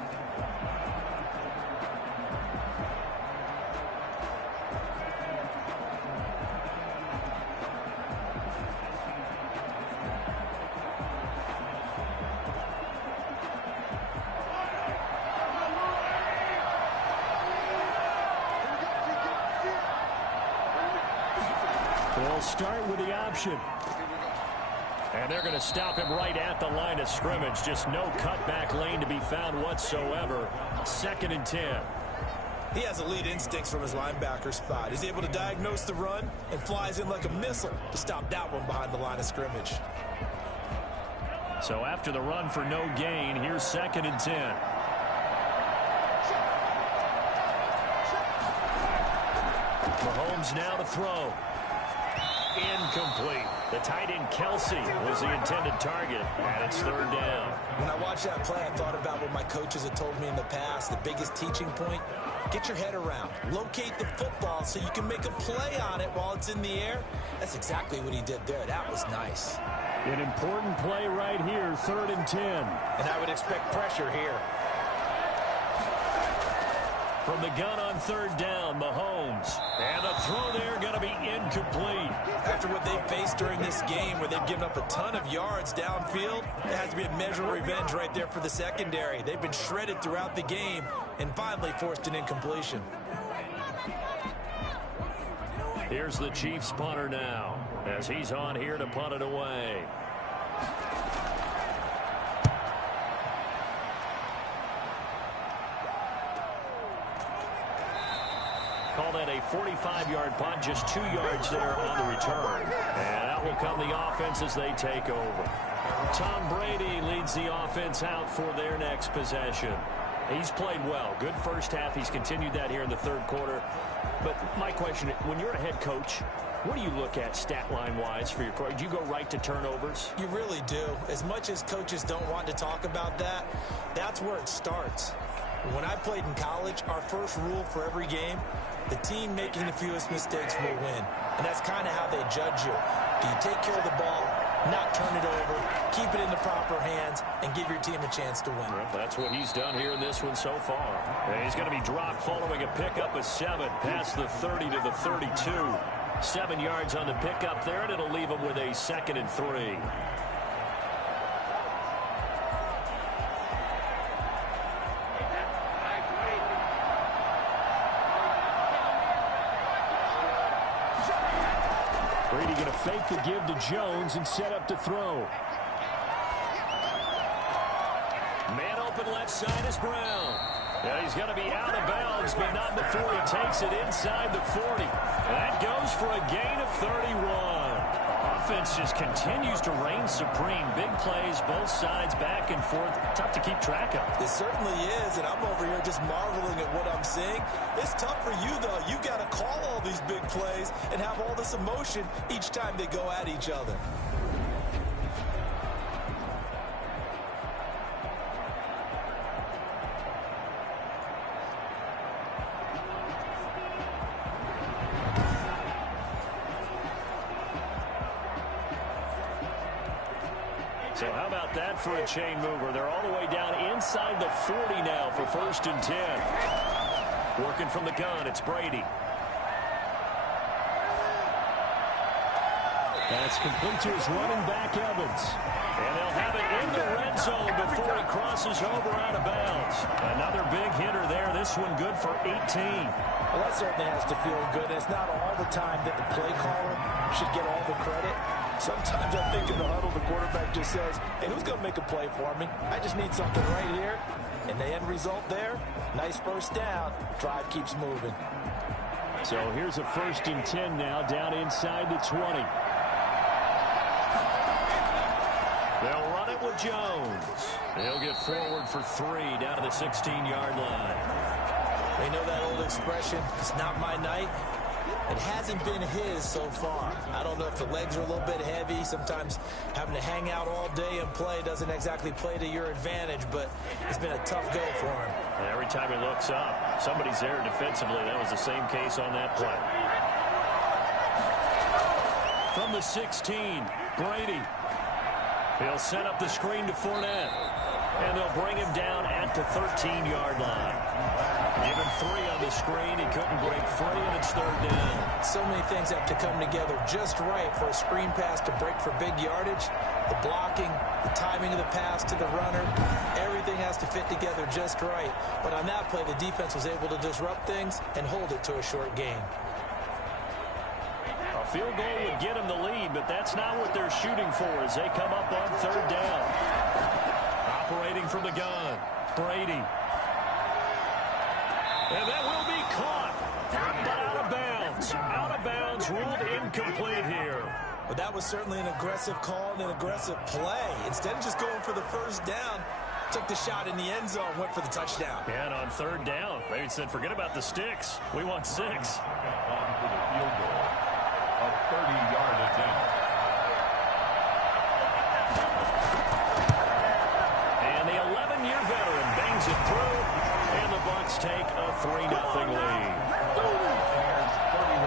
They'll start with the option. And they're going to stop him right at the line of scrimmage. Just no cutback lane to be found whatsoever. 2nd and 10. He has elite instincts from his linebacker spot. He's able to diagnose the run and flies in like a missile to stop that one behind the line of scrimmage. So after the run for no gain, here's 2nd and 10. Mahomes now to throw. Incomplete. The tight end Kelsey was the intended target, and it's 3rd down. When I watched that play, I thought about what my coaches had told me in the past. The biggest teaching point, get your head around. Locate the football so you can make a play on it while it's in the air. That's exactly what he did there. That was nice. An important play right here, 3rd and 10. And I would expect pressure here. From the gun on 3rd down, Mahomes. And the throw there going to be incomplete. After what they faced during this game where they've given up a ton of yards downfield, it has to be a measure of revenge right there for the secondary. They've been shredded throughout the game and finally forced an incompletion. Here's the Chiefs punter now as he's on here to punt it away. Call that a 45-yard punt, just 2 yards there on the return. And out will come the offense as they take over. Tom Brady leads the offense out for their next possession. He's played well. Good first half. He's continued that here in the 3rd quarter. But my question, when you're a head coach, what do you look at stat line-wise for your coach? Do you go right to turnovers? You really do. As much as coaches don't want to talk about that, that's where it starts. When I played in college, our first rule for every game, the team making the fewest mistakes will win. And that's kind of how they judge you. Do you take care of the ball, not turn it over, keep it in the proper hands, and give your team a chance to win? Well, that's what he's done here in this one so far. And he's going to be dropped following a pickup of 7 past the 30 to the 32. 7 yards on the pickup there, and it'll leave him with a 2nd and 3. Brady going to fake the give to Jones and set up to throw. Man open left side is Brown. Yeah, he's going to be out of bounds, but not before he takes it inside the 40. And that goes for a gain of 31. offense just continues to reign supreme. Big plays, both sides, back and forth. Tough to keep track of. It certainly is, and I'm over here just marveling at what I'm seeing. It's tough for you, though. You've got to call all these big plays and have all this emotion each time they go at each other. So how about that for a chain mover? They're all the way down inside the 40 now for 1st and 10. Working from the gun, it's Brady. That's complete to his running back, Evans. And they'll have it in the red zone before he crosses over out of bounds. Another big hitter there. This one good for 18. Well, that certainly has to feel good. It's not all the time that the play caller should get all the credit. Sometimes I think in the huddle, the quarterback just says, hey, who's going to make a play for me? I just need something right here. And the end result there, nice first down. Drive keeps moving. So here's a 1st and 10 now, down inside the 20. They'll run it with Jones. He'll get forward for 3 down to the 16-yard line. They know that old expression, it's not my night. It hasn't been his so far. I don't know if the legs are a little bit heavy. Sometimes having to hang out all day and play doesn't exactly play to your advantage, but it's been a tough go for him. And every time he looks up, somebody's there defensively. That was the same case on that play. From the 16, Brady. He'll set up the screen to Fournette. And they'll bring him down at the 13-yard line. Give him 3 on the screen. He couldn't break free, and it's 3rd down. So many things have to come together just right for a screen pass to break for big yardage. The blocking, the timing of the pass to the runner, everything has to fit together just right. But on that play, the defense was able to disrupt things and hold it to a short gain. A field goal would get them the lead, but that's not what they're shooting for as they come up on 3rd down. Operating from the gun, Brady. And that will be caught, but out of bounds. Out of bounds, ruled incomplete here. But that was certainly an aggressive call and an aggressive play. Instead of just going for the first down, took the shot in the end zone, went for the touchdown. And on 3rd down, they said, forget about the sticks. We want 6. On for the field goal of 30-yard attempt. And the 11-year veteran bangs it through. And the Bucs take a 3-0 lead. Buccaneers 31,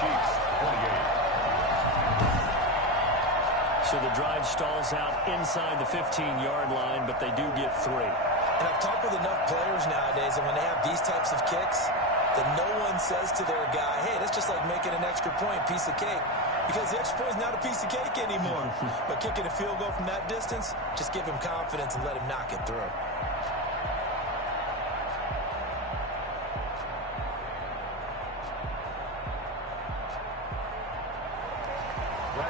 Chiefs 28. So the drive stalls out inside the 15-yard line, but they do get 3. And I've talked with enough players nowadays, and when they have these types of kicks, that no one says to their guy, hey, that's just like making an extra point, piece of cake. Because the extra point is not a piece of cake anymore. But kicking a field goal from that distance, just give him confidence and let him knock it through.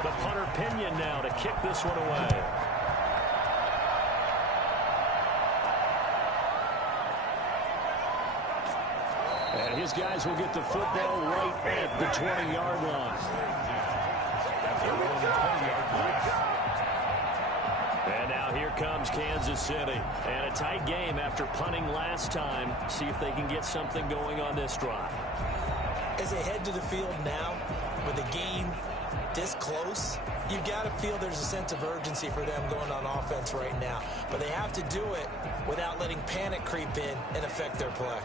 The punter Pinion now to kick this one away. And his guys will get the football right at the 20-yard line. And now here comes Kansas City. And a tight game after punting last time. See if they can get something going on this drive. As they head to the field now, with the game this close, you've got to feel there's a sense of urgency for them going on offense right now. But they have to do it without letting panic creep in and affect their play.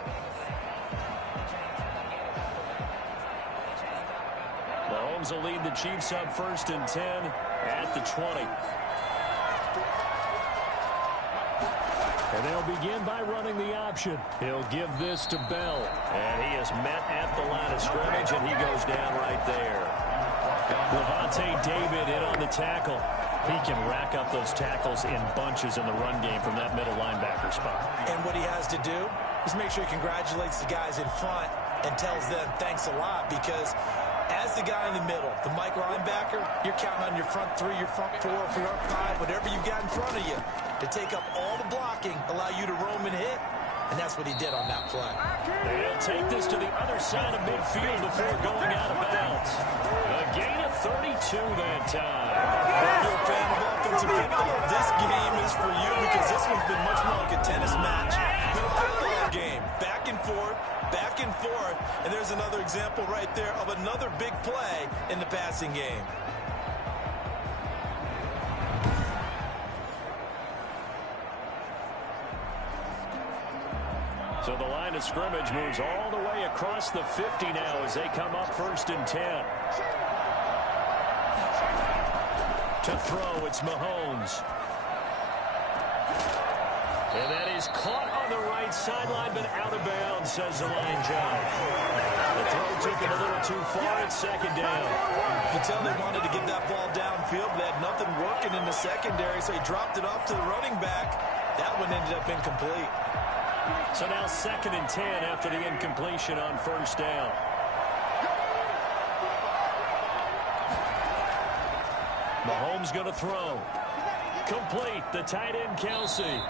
Mahomes will lead the Chiefs up 1st and 10 at the 20. And they'll begin by running the option. He'll give this to Bell. And he is met at the line of scrimmage, and he goes down right there. Levante David in on the tackle. He can rack up those tackles in bunches in the run game from that middle linebacker spot. And what he has to do is make sure he congratulates the guys in front and tells them thanks a lot, because as the guy in the middle, the Mike linebacker, you're counting on your front 3, your front 4, front 5, whatever you've got in front of you to take up all the blocking, allow you to roam and hit. And that's what he did on that play. They'll take this to the other side of midfield before going out of bounds. A gain of 32 that time. If you're a fan of offensive football, this game is for you because this one's been much more like a tennis match than a football game. Back and forth, and there's another example right there of another big play in the passing game. So the line of scrimmage moves all the way across the 50 now as they come up 1st and 10. To throw, it's Mahomes. And that is caught on the right sideline, but out of bounds, says the line judge. The throw took it a little too far at 2nd down. You can tell they wanted to get that ball downfield. They had nothing working in the secondary, so he dropped it off to the running back. That one ended up incomplete. So now 2nd and 10 after the incompletion on 1st down. Mahomes going to throw. Complete. The tight end, Kelsey.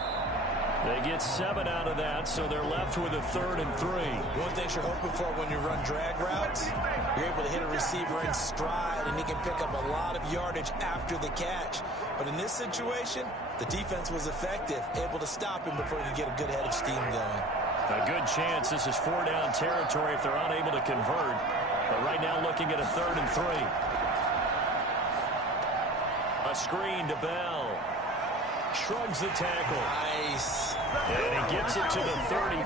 They get 7 out of that, so they're left with a 3rd and 3. One thing you're hoping for when you run drag routes, you're able to hit a receiver in stride, and he can pick up a lot of yardage after the catch. But in this situation, the defense was effective, able to stop him before he could get a good head of steam going. A good chance this is 4-down territory if they're unable to convert. But right now looking at a 3rd and 3. A screen to Bell. Shrugs the tackle. Nice. And he gets it to the 34.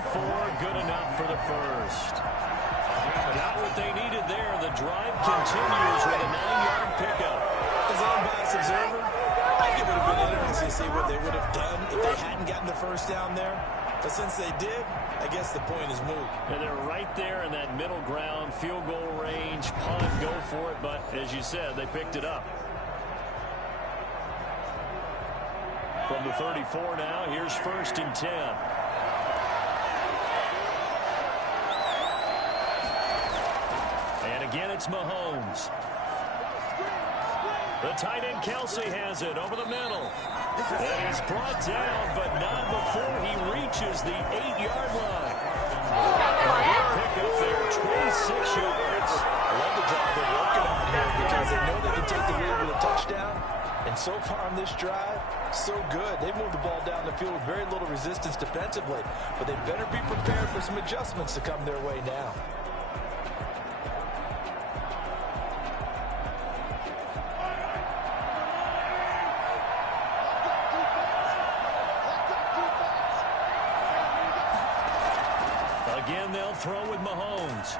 Good enough for the first. Got what they needed there. The drive continues with a 9-yard pickup. As an unbiased observer, I think it would have been interesting to see what they would have done if they hadn't gotten the first down there. But since they did, I guess the point is moot. And they're right there in that middle ground, field goal range, punt, go for it. But as you said, they picked it up. From the 34 now, here's 1st and 10. And again, it's Mahomes. The tight end, Kelsey, has it over the middle. And he's brought down, but not before he reaches the 8-yard line. Pick up there, 26 yards. I love the job they're working on here because they know they can take the lead with a touchdown. And so far on this drive, so good. They moved the ball down the field with very little resistance defensively. But they better be prepared for some adjustments to come their way now. Again, they'll throw with Mahomes.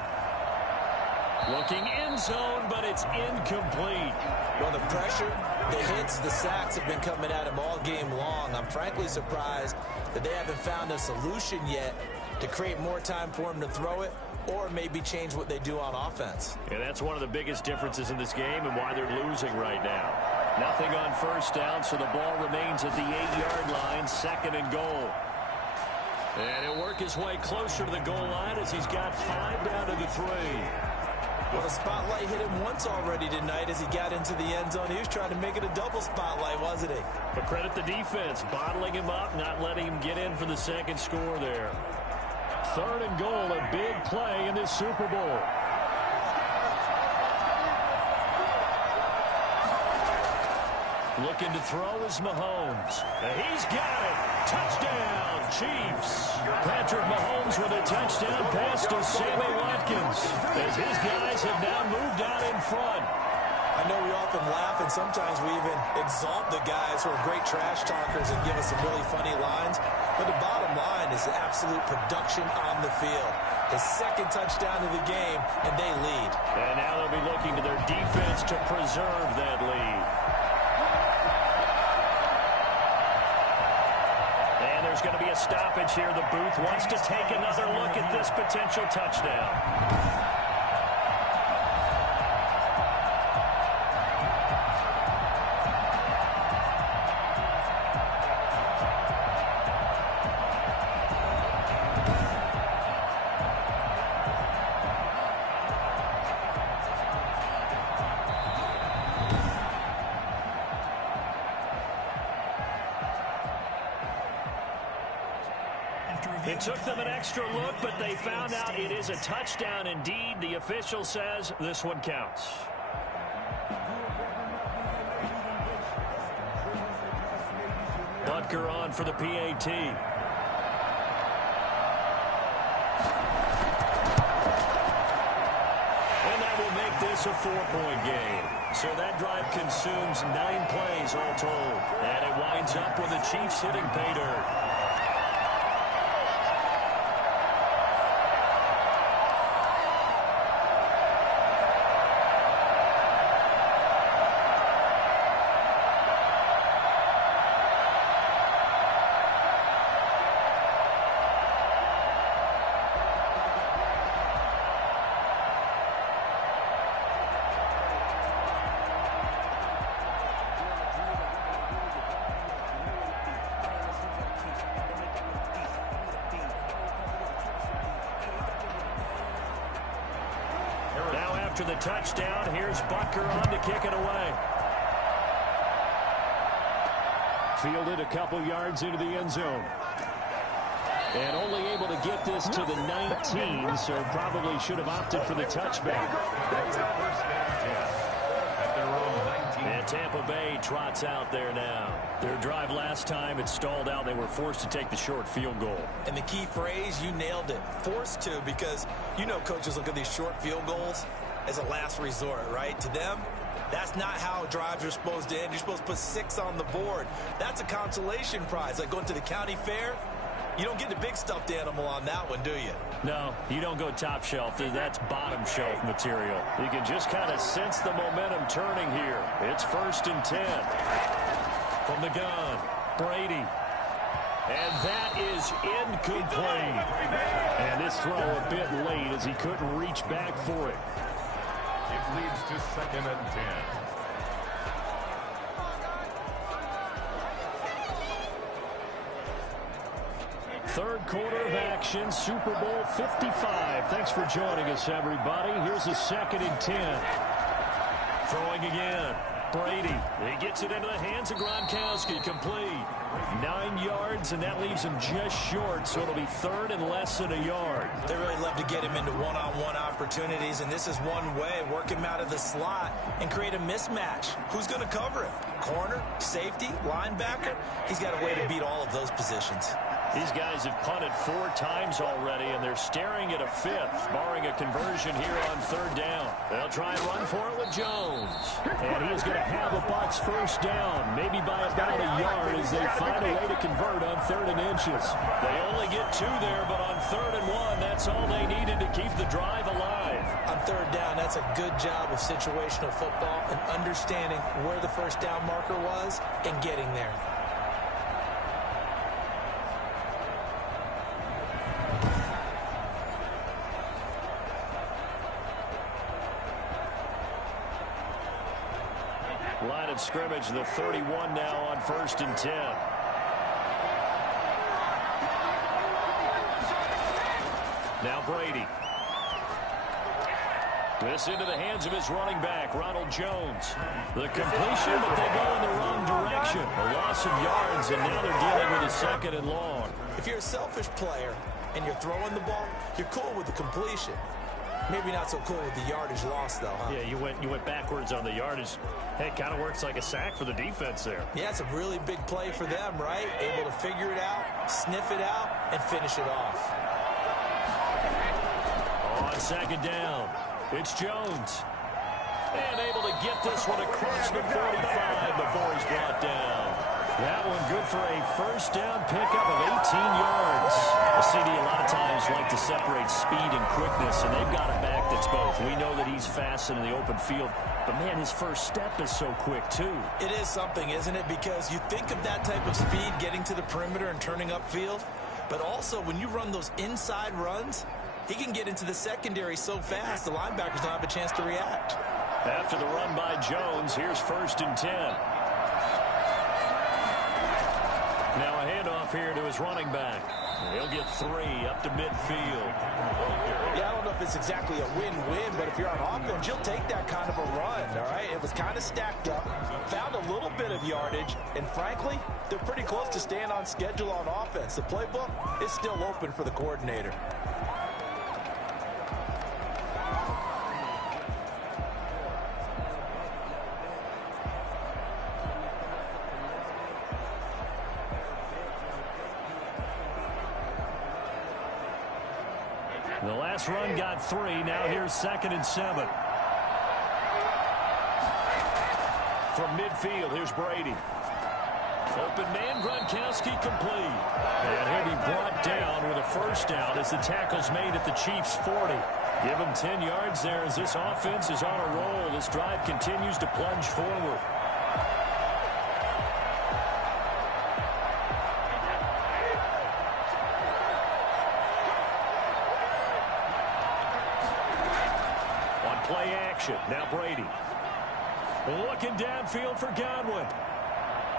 Looking end zone, but it's incomplete. Well, the pressure, the hits, the sacks have been coming at him all game long. I'm frankly surprised that they haven't found a solution yet to create more time for him to throw it or maybe change what they do on offense. And that's one of the biggest differences in this game and why they're losing right now. Nothing on 1st down, so the ball remains at the 8-yard line, 2nd and goal. And he'll work his way closer to the goal line as he's got 5 down to the 3. Well, the spotlight hit him once already tonight as he got into the end zone. He was trying to make it a double spotlight, wasn't he? But credit the defense, bottling him up, not letting him get in for the 2nd score there. 3rd and goal, a big play in this Super Bowl. Looking to throw is Mahomes. He's got it. Touchdown, Chiefs. Patrick Mahomes with a touchdown pass to Sammy Watkins as his guys have now moved out in front. I know we often laugh and sometimes we even exalt the guys who are great trash talkers and give us some really funny lines. But the bottom line is the absolute production on the field. His 2nd touchdown of the game, and they lead. And now they'll be looking to their defense to preserve that lead. And there's going to be a stoppage here. The booth wants to take another look at this potential touchdown. It took them an extra look, but they found out it is a touchdown indeed. The official says this one counts. Butker on for the PAT. And that will make this a 4-point game. So that drive consumes 9 plays all told. And it winds up with the Chiefs hitting pay dirt. After the touchdown, here's Butker on to kick it away. Fielded a couple yards into the end zone. And only able to get this to the 19, so probably should have opted for the touchback. And Tampa Bay trots out there now. Their drive last time, it stalled out. They were forced to take the short field goal. And the key phrase, you nailed it. Forced to, because you know coaches look at these short field goals as a last resort, right? To them, that's not how drives are supposed to end. You're supposed to put 6 on the board. That's a consolation prize. Like going to the county fair, you don't get the big stuffed animal on that one, do you? No, you don't go top shelf. That's bottom shelf material. You can just kind of sense the momentum turning here. It's 1st and 10. From the gun, Brady. And that is incomplete. And this throw a bit late as he couldn't reach back for it. It leads to 2nd and 10. Third quarter of action, Super Bowl 55. Thanks for joining us, everybody. Here's a 2nd and 10. Throwing again. Brady. He gets it into the hands of Gronkowski. Complete. 9 yards, and that leaves him just short, so it'll be 3rd and less than a yard. They really love to get him into one-on-one opportunities, and this is one way. Work him out of the slot and create a mismatch. Who's going to cover him? Corner, safety, linebacker? He's got a way to beat all of those positions. These guys have punted 4 times already, and they're staring at a 5th, barring a conversion here on 3rd down. They'll try and run for it with Jones. And he is going to have a Bucs 1st down, maybe by about a yard as they find a way to convert on 3rd and inches. They only get 2 there, but on 3rd and 1, that's all they needed to keep the drive alive. On 3rd down, that's a good job of situational football and understanding where the 1st down marker was and getting there. Line of scrimmage, the 31 now on 1st and 10. Now Brady. This into the hands of his running back, Ronald Jones. The completion, but they go in the wrong direction. A loss of yards, and now they're dealing with a 2nd and long. If you're a selfish player and you're throwing the ball, you're cool with the completion. Maybe not so cool with the yardage loss, though, huh? Yeah, you went backwards on the yardage. Hey, it kind of works like a sack for the defense there. Yeah, it's a really big play for them, right? Able to figure it out, sniff it out, and finish it off. On 2nd down, it's Jones. And able to get this one across the 45 before he's brought down. That one good for a 1st down pickup of 18 yards. The CD a lot of times like to separate speed and quickness, and they've got a back that's both. We know that he's fast in the open field, but man, his first step is so quick too. It is something, isn't it? Because you think of that type of speed getting to the perimeter and turning upfield, but also when you run those inside runs, he can get into the secondary so fast the linebackers don't have a chance to react. After the run by Jones, here's 1st and 10. Now a handoff here to his running back. He'll get 3 up to midfield. Yeah, I don't know if it's exactly a win-win, but if you're on offense, you'll take that kind of a run, all right? It was kind of stacked up, found a little bit of yardage, and frankly, they're pretty close to staying on schedule on offense. The playbook is still open for the coordinator. The last run got 3. Now here's 2nd and 7. From midfield, here's Brady. Open man, Gronkowski complete. And he'll be brought down with a first down as the tackle's made at the Chiefs' 40. Give him 10 yards there as this offense is on a roll. This drive continues to plunge forward. Play action. Now Brady. Looking downfield for Godwin.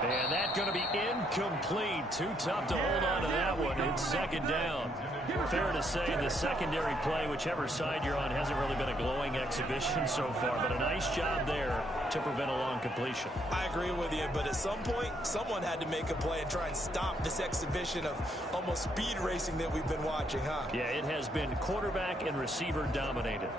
And that's going to be incomplete. Too tough to hold on to that one. It's 2nd down. Fair to say the secondary play, whichever side you're on, hasn't really been a glowing exhibition so far, but a nice job there to prevent a long completion. I agree with you, but at some point, someone had to make a play and try and stop this exhibition of almost speed racing that we've been watching, huh? Yeah, it has been quarterback and receiver dominated.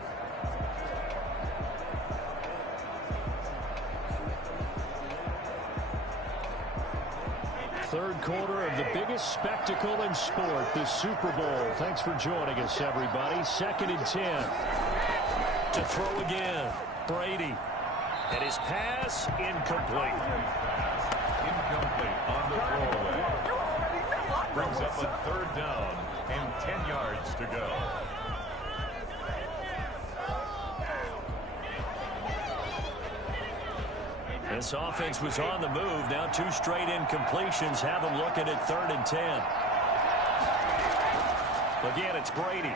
Third quarter of the biggest spectacle in sport, the Super Bowl. Thanks for joining us, everybody. 2nd and 10. To throw again, Brady. And his pass, incomplete. Incomplete on the throwaway. Brings up a 3rd down and 10 yards to go. This offense was on the move. Now 2 straight incompletions have them looking at 3rd and 10. Again, it's Brady.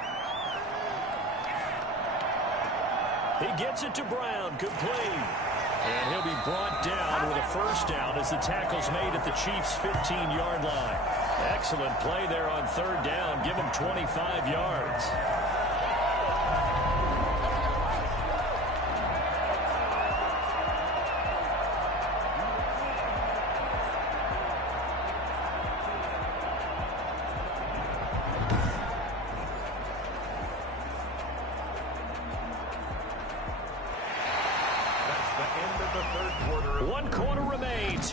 He gets it to Brown, complete. And he'll be brought down with a first down as the tackle's made at the Chiefs' 15-yard line. Excellent play there on 3rd down. Give him 25 yards.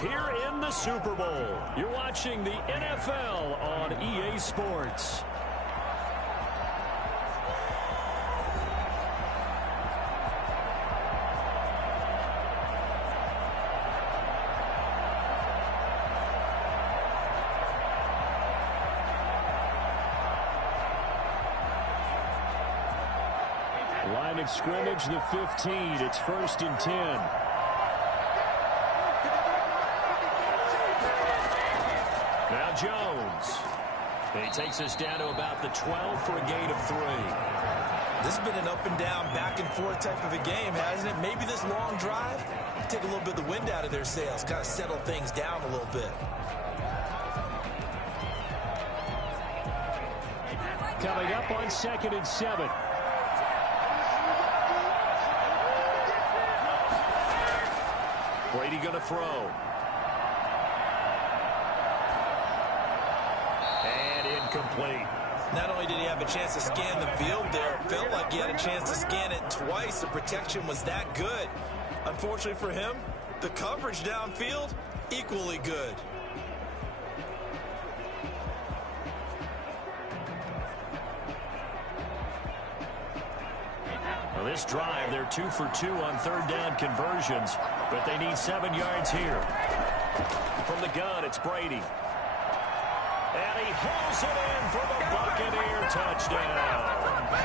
Here in the Super Bowl, you're watching the NFL on EA Sports. Line of scrimmage, the 15. It's 1st and 10. Now Jones. He takes us down to about the 12 for a gain of 3. This has been an up and down, back and forth type of a game, hasn't it? Maybe this long drive, take a little bit of the wind out of their sails, kind of settle things down a little bit. Coming up on 2nd and 7. Brady going to throw. Complete. Not only did he have a chance to scan the field there, it felt like he had a chance to scan it twice. The protection was that good. Unfortunately for him, the coverage downfield, equally good. Well, this drive, they're 2 for 2 on 3rd down conversions, but they need 7 yards here. From the gun, it's Brady. And he hauls it in for the Buccaneer touchdown.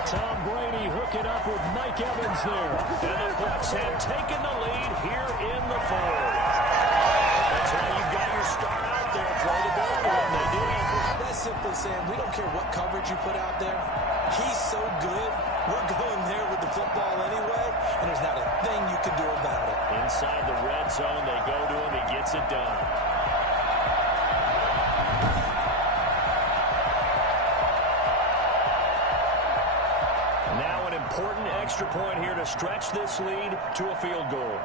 Tom Brady hooking up with Mike Evans there. And the Bucs have taken the lead here in the 4th. That's how you got your star out there. Throw the ball to him. They did. That's simply saying we don't care what coverage you put out there. He's so good. We're going there with the football anyway, and there's not a thing you can do about it. Inside the red zone, they go to him. He gets it done. Now important extra point here to stretch this lead to a field goal.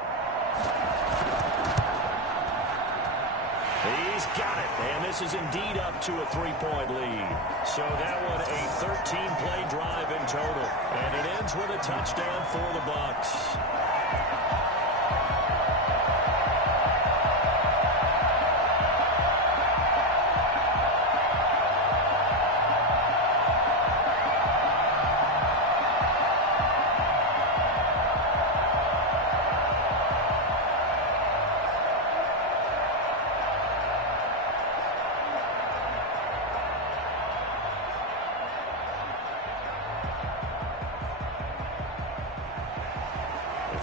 He's got it, and this is indeed up to a 3-point lead. So that one a 13-play drive in total, and it ends with a touchdown for the Bucs.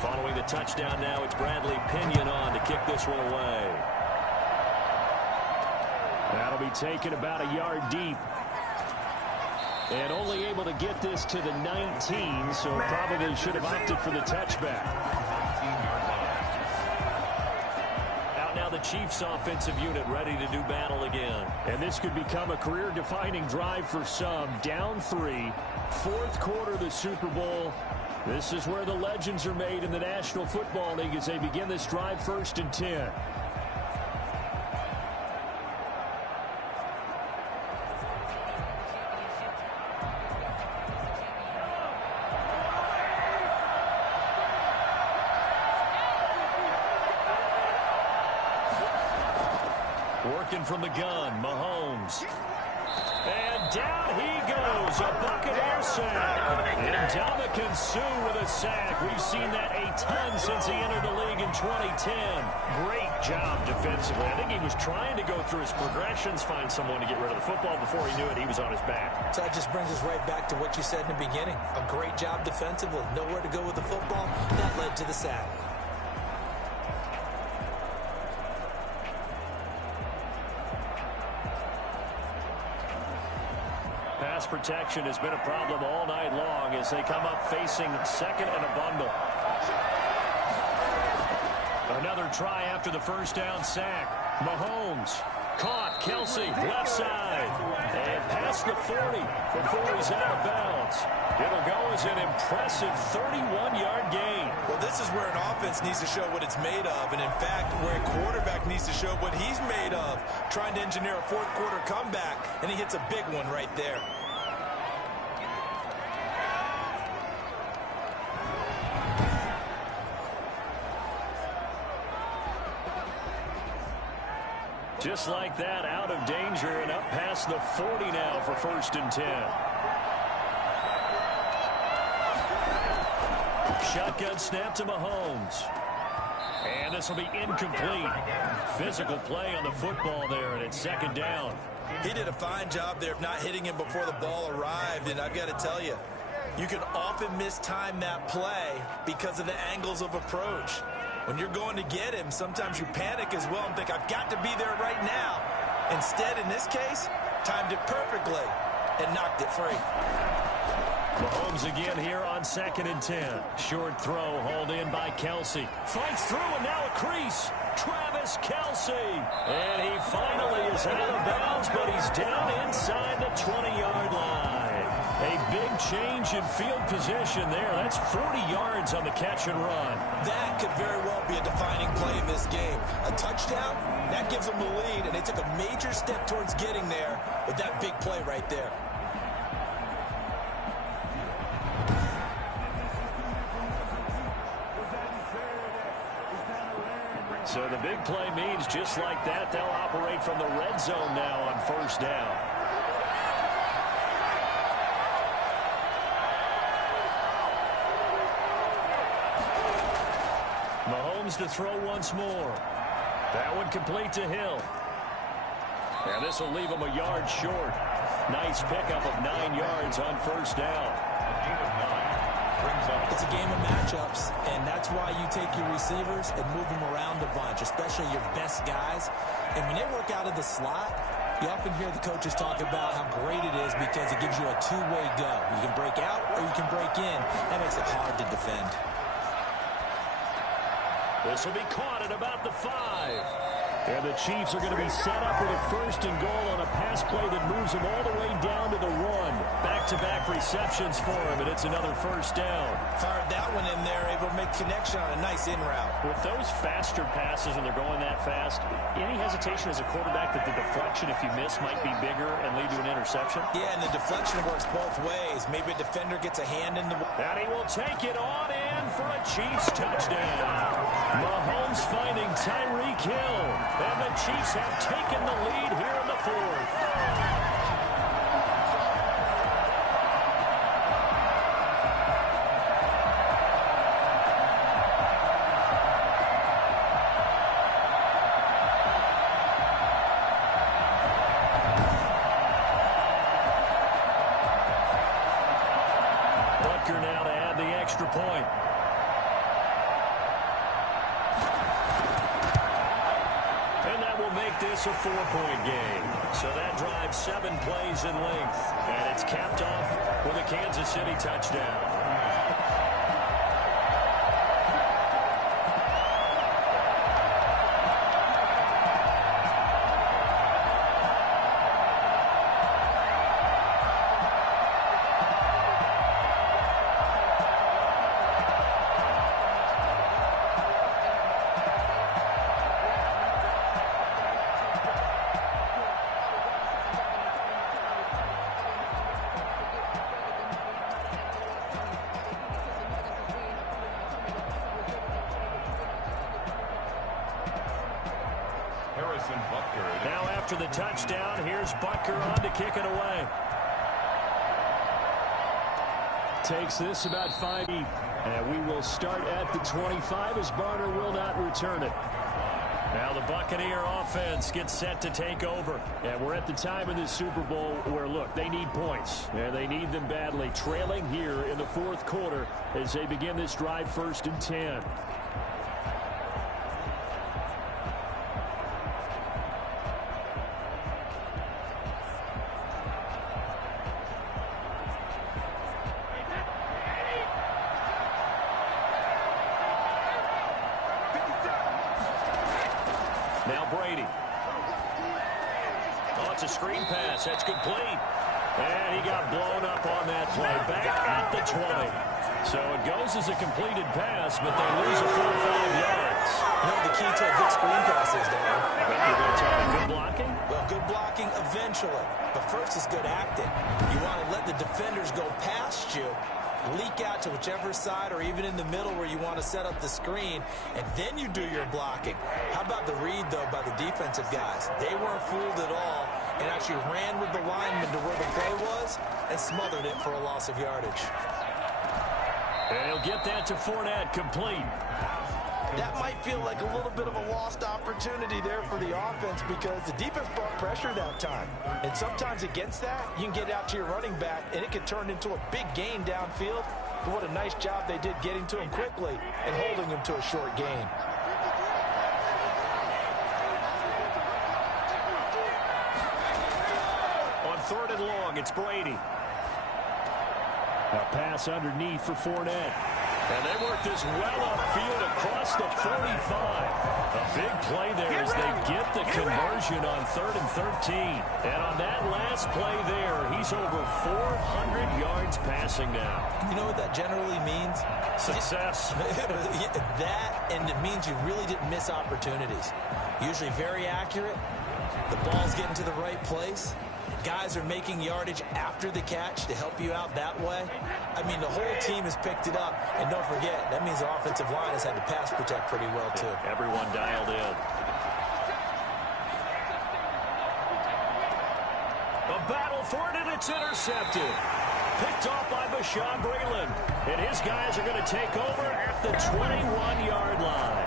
Following the touchdown now, it's Bradley Pinion on to kick this one away. That'll be taken about a yard deep. And only able to get this to the 19, so probably should have opted for the touchback. Out now the Chiefs offensive unit ready to do battle again. And this could become a career-defining drive for some. Down 3, fourth quarter of the Super Bowl. This is where the legends are made in the National Football League as they begin this drive 1st and 10. Working from the gun, Mahomes. And down he goes, a Buccaneer sack. And Dominican Sue with a sack. We've seen that a ton since he entered the league in 2010. Great job defensively. I think he was trying to go through his progressions, find someone to get rid of the football. Before he knew it, he was on his back. So that just brings us right back to what you said in the beginning. A great job defensively. Nowhere to go with the football. That led to the sack. Pass protection has been a problem all night long as they come up facing second and a bundle. Another try after the first down sack. Mahomes caught. Kelsey left side and past the 40 before he's out of bounds. It'll go as an impressive 31-yard gain. Well, this is where an offense needs to show what it's made of, and in fact, where a quarterback needs to show what he's made of, trying to engineer a fourth quarter comeback, and he hits a big one right there. Just like that, out of danger and up past the 40 now for 1st and 10. Shotgun snap to Mahomes. And this will be incomplete. Physical play on the football there, and it's 2nd down. He did a fine job there of not hitting him before the ball arrived, and I've got to tell you, you can often mistime that play because of the angles of approach. When you're going to get him, sometimes you panic as well and think, I've got to be there right now. Instead, in this case, timed it perfectly and knocked it free. Mahomes again here on 2nd and 10. Short throw hauled in by Kelsey. Fights through and now a crease. Travis Kelsey. And he finally is out of bounds, but he's down inside the 20-yard line. A big change in field position there. That's 40 yards on the catch and run. That could very well be a defining play in this game. A touchdown, that gives them the lead, and they took a major step towards getting there with that big play right there. So the big play means just like that, they'll operate from the red zone now on 1st down. Mahomes to throw once more. That one complete to Hill. And this will leave him a yard short. Nice pickup of 9 yards on 1st down. It's a game of matchups, and that's why you take your receivers and move them around a bunch, especially your best guys. And when they work out of the slot, you often hear the coaches talk about how great it is because it gives you a two-way go. You can break out or you can break in. That makes it hard to defend. This will be caught at about the 5. And the Chiefs are going to be set up with a 1st and goal on a pass play that moves them all the way down to the 1. Back-to-back receptions for him, and it's another 1st down. Fired that one in there, able to make connection on a nice in route. With those faster passes and they're going that fast, any hesitation as a quarterback that the deflection, if you miss, might be bigger and lead to an interception? Yeah, and the deflection works both ways. Maybe a defender gets a hand in the... And he will take it on in for a Chiefs touchdown. Mahomes finding Tyreek Hill. And the Chiefs have taken the lead here in the 4th. Butker now to add the extra point. Make this a 4-point game. So that drives 7 plays in length. And it's capped off with a Kansas City touchdown. Now after the touchdown, here's Butker on to kick it away. Takes this about 5 deep. And we will start at the 25 as Barner will not return it. Now the Buccaneer offense gets set to take over. And we're at the time in this Super Bowl where, look, they need points. And they need them badly. Trailing here in the 4th quarter as they begin this drive 1st and 10. Now Brady. Oh, it's a screen pass. That's complete. And he got blown up on that play. Back at the 20. So it goes as a completed pass, but they lose a full 5 yards. You know what the key to a good screen pass is, Dan? You're going to tell me good blocking? Well, good blocking eventually. But first is good acting. You want to let the defenders go past you, leak out to whichever side or even in the middle where you want to set up the screen, and then you do your blocking. How about the read, though, by the defensive guys? They weren't fooled at all and actually ran with the lineman to where the play was and smothered it for a loss of yardage. And he'll get that to Fournette, complete. That might feel like a little bit of a lost opportunity there for the offense because the defense brought pressure that time. And sometimes against that, you can get out to your running back, and it can turn into a big gain downfield. But what a nice job they did getting to him quickly and holding him to a short gain. On 3rd and long, it's Brady. A pass underneath for Fournette. And they work this well upfield across the 45. A big play there as they get the conversion on 3rd and 13. And on that last play there, he's over 400 yards passing now. You know what that generally means? Success. That, and it means you really didn't miss opportunities. Usually very accurate. The ball's getting to the right place. Guys are making yardage after the catch to help you out that way. I mean, the whole team has picked it up. And don't forget, that means the offensive line has had to pass protect pretty well, too. Everyone dialed in. A battle for it, and it's intercepted. Picked off by Bashaud Breeland. And his guys are going to take over at the 21-yard line.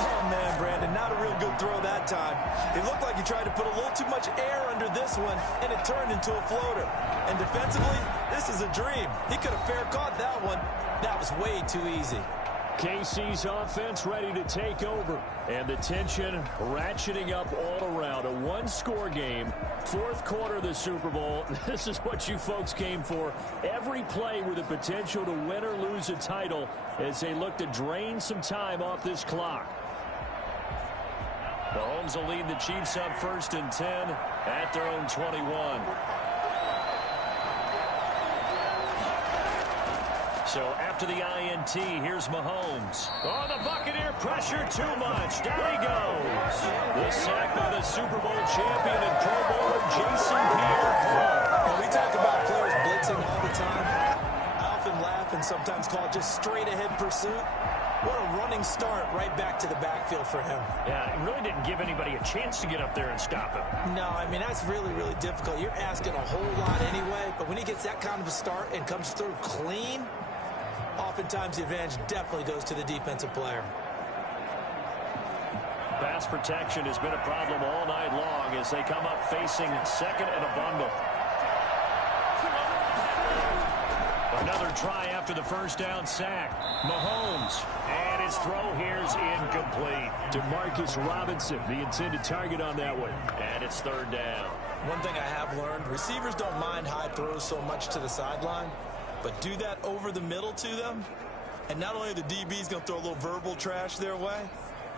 Oh, man, Brandon, not a real good throw that time. It looked like he tried to put a little too much air under this one, and it turned into a floater. And defensively, this is a dream. He could have fair caught that one. That was way too easy. KC's offense ready to take over. And the tension ratcheting up all around. A one-score game. 4th quarter of the Super Bowl. This is what you folks came for. Every play with the potential to win or lose a title as they look to drain some time off this clock. Mahomes will lead the Chiefs up 1st and 10 at their own 21. So after the INT, here's Mahomes. Oh, the Buccaneer pressure too much. Down he goes. The sack by the Super Bowl champion and Pro Bowler Jason Pierre-Paul. When we talk about players blitzing all the time, I often laugh and sometimes call it just straight-ahead pursuit. What a running start right back to the backfield for him. Yeah, it really didn't give anybody a chance to get up there and stop him. No, I mean, that's really, really difficult. You're asking a whole lot anyway, but when he gets that kind of a start and comes through clean, oftentimes the advantage definitely goes to the defensive player. Pass protection has been a problem all night long as they come up facing second and a bundle. Another try after the first down sack. Mahomes, and his throw here is incomplete. Demarcus Robinson, the intended target on that one. And it's 3rd down. One thing I have learned, receivers don't mind high throws so much to the sideline, but do that over the middle to them, and not only are the DBs going to throw a little verbal trash their way,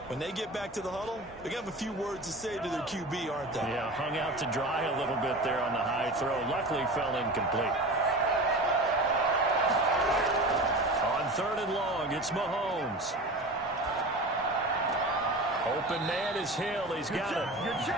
when they get back to the huddle, they're going to have a few words to say to their QB, aren't they? Yeah, hung out to dry a little bit there on the high throw. Luckily fell incomplete. On 3rd and long, it's Mahomes. Open man is Hill. He's got it.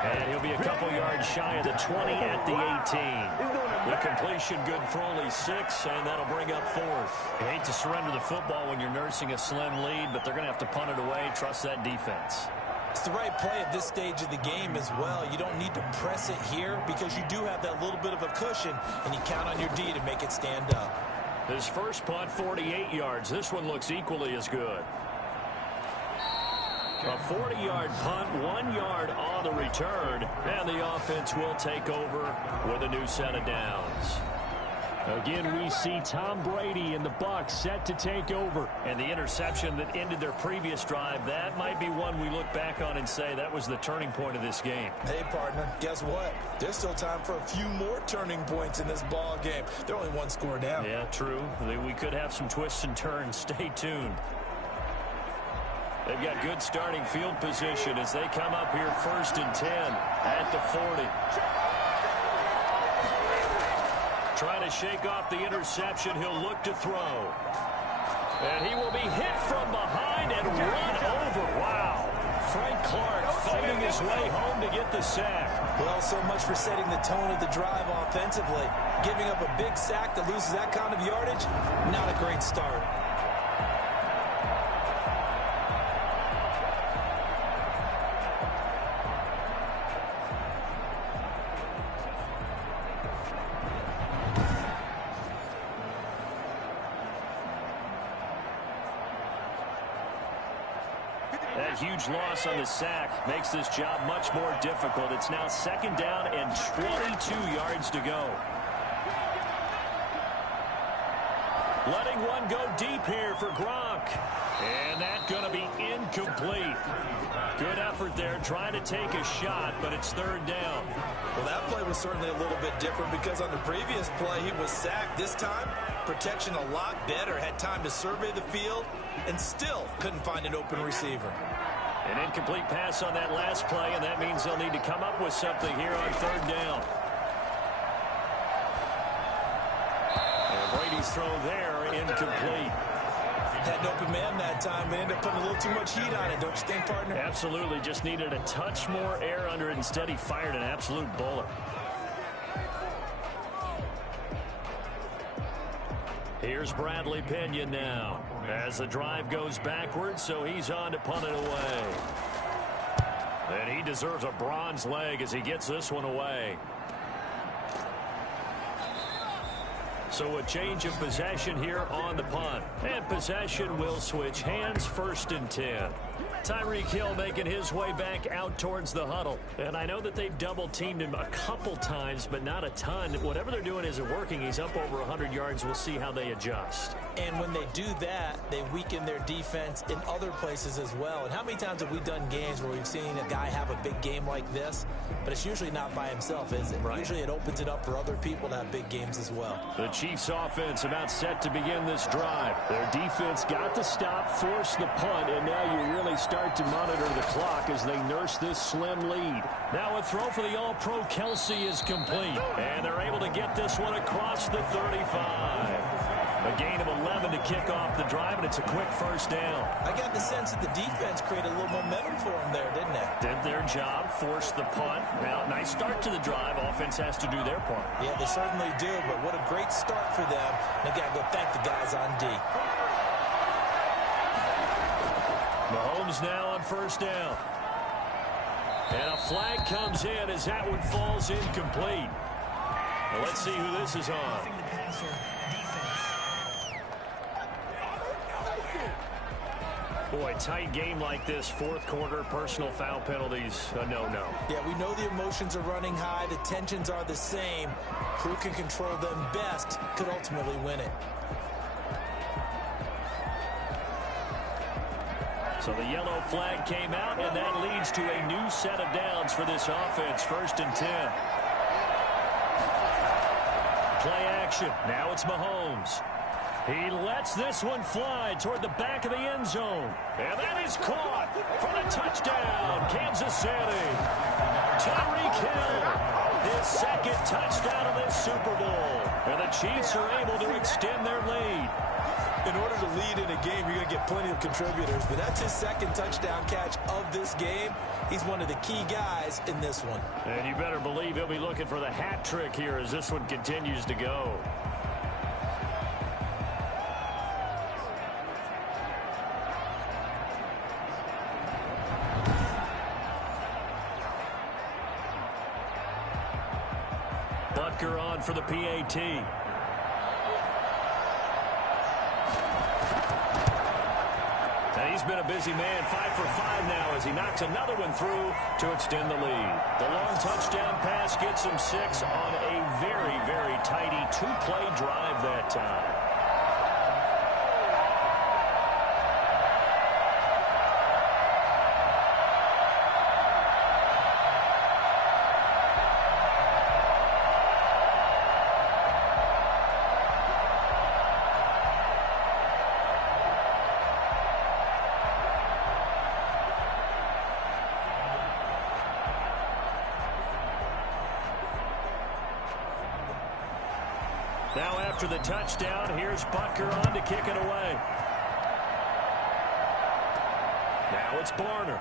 And he'll be a couple yards shy of the 20 at the 18. The completion good for only 6, and that'll bring up 4th. You hate to surrender the football when you're nursing a slim lead, but they're going to have to punt it away. Trust that defense. It's the right play at this stage of the game as well. You don't need to press it here because you do have that little bit of a cushion, and you count on your D to make it stand up. His first punt, 48 yards. This one looks equally as good. A 40-yard punt, 1 yard on the return, and the offense will take over with a new set of downs. Again, we see Tom Brady and the Bucs set to take over. And the interception that ended their previous drive, that might be one we look back on and say that was the turning point of this game. Hey, partner, guess what? There's still time for a few more turning points in this ball game. They're only 1 score down. Yeah, true. We could have some twists and turns. Stay tuned. They've got good starting field position as they come up here 1st and 10 at the 40. Trying to shake off the interception. He'll look to throw. And he will be hit from behind and run over. Wow. Frank Clark fighting his way home to get the sack. Well, so much for setting the tone of the drive offensively. Giving up a big sack that loses that kind of yardage, not a great start. That huge loss on the sack makes this job much more difficult. It's now 2nd down and 22 yards to go. Letting one go deep here for Gronk. And that's going to be incomplete. Good effort there trying to take a shot, but it's 3rd down. Well, that play was certainly a little bit different because on the previous play he was sacked. This time, protection a lot better. Had time to survey the field and still couldn't find an open receiver. An incomplete pass on that last play, and that means they'll need to come up with something here on 3rd down. And Brady's throw there, incomplete. Had an open man that time, but ended up putting a little too much heat on it, don't you think, partner? Absolutely. Just needed a touch more air under it. Instead, he fired an absolute bullet. Here's Bradley Pinion now as the drive goes backwards, so he's on to punt it away. And he deserves a bronze leg as he gets this one away. So a change of possession here on the punt. And possession will switch hands, 1st and 10. Tyreek Hill making his way back out towards the huddle. And I know that they've double-teamed him a couple times, but not a ton. Whatever they're doing isn't working. He's up over 100 yards. We'll see how they adjust. And when they do that, they weaken their defense in other places as well. And how many times have we done games where we've seen a guy have a big game like this, but it's usually not by himself, is it? Right. Usually it opens it up for other people to have big games as well. The Chiefs offense about set to begin this drive. Their defense got the stop, forced the punt, and now you really start to monitor the clock as they nurse this slim lead. Now a throw for the All-Pro Kelsey is complete, and they're able to get this one across the 35. A gain of 11 to kick off the drive, and it's a quick first down. I got the sense that the defense created a little momentum for them there, didn't it? Did their job, forced the punt. Now, nice start to the drive. Offense has to do their part. Yeah, they certainly do, but what a great start for them. They got to go thank the guys on D. Mahomes now on first down. And a flag comes in as that one falls incomplete. Well, let's see who this is on. Boy, tight game like this, fourth quarter, personal foul penalties, a no-no. Yeah, we know the emotions are running high, the tensions are the same. Who can control them best could ultimately win it. So the yellow flag came out, and that leads to a new set of downs for this offense, 1st and 10. Play action, now it's Mahomes. He lets this one fly toward the back of the end zone. And that is caught for the touchdown, Kansas City. Tyreek Hill, his second touchdown of this Super Bowl. And the Chiefs are able to extend their lead. In order to lead in a game, you're going to get plenty of contributors, but that's his second touchdown catch of this game. He's one of the key guys in this one. And you better believe he'll be looking for the hat trick here as this one continues to go. Butker on for the PAT. And he's been a busy man, 5 for 5 now as he knocks another one through to extend the lead. The long touchdown pass gets him 6 on a very, very tidy two-play drive that time. Now after the touchdown, here's Butker on to kick it away. Now it's Barner.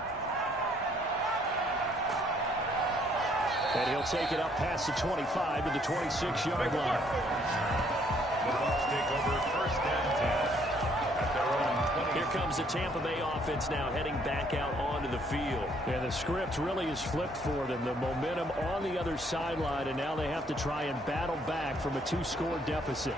And he'll take it up past the 25 to the 26-yard line. The Bucs take over 1st and 10 at their own 20. Here comes the Tampa Bay offense now heading back out onto the field. And the script really is flipped for them. The momentum on the other sideline, and now they have to try and battle back from a 2-score deficit.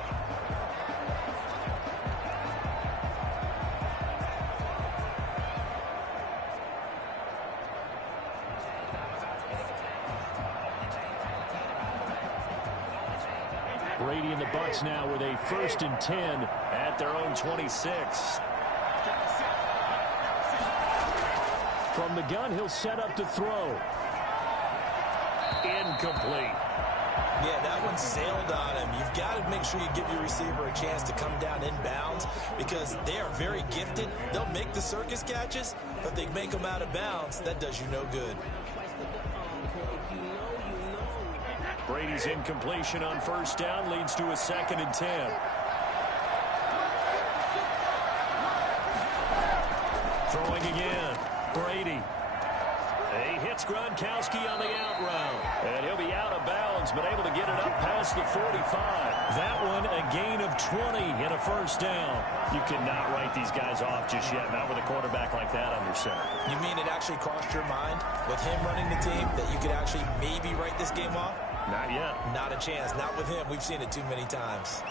Brady and the Bucs now with a 1st and 10 At their own 26. From the gun, he'll set up to throw. Incomplete. Yeah, that one sailed on him. You've got to make sure you give your receiver a chance to come down inbounds because they are very gifted. They'll make the circus catches, but if they make them out of bounds, that does you no good. Brady's incompletion on 1st down leads to a 2nd and 10. Throwing again. Brady. He hits Gronkowski on the out route. And he'll be out of bounds, but able to get it up past the 45. That one a gain of 20 and a 1st down. You cannot write these guys off just yet, not with a quarterback like that under center. You mean it actually crossed your mind with him running the team that you could actually maybe write this game off? Not yet. Not a chance. Not with him. We've seen it too many times.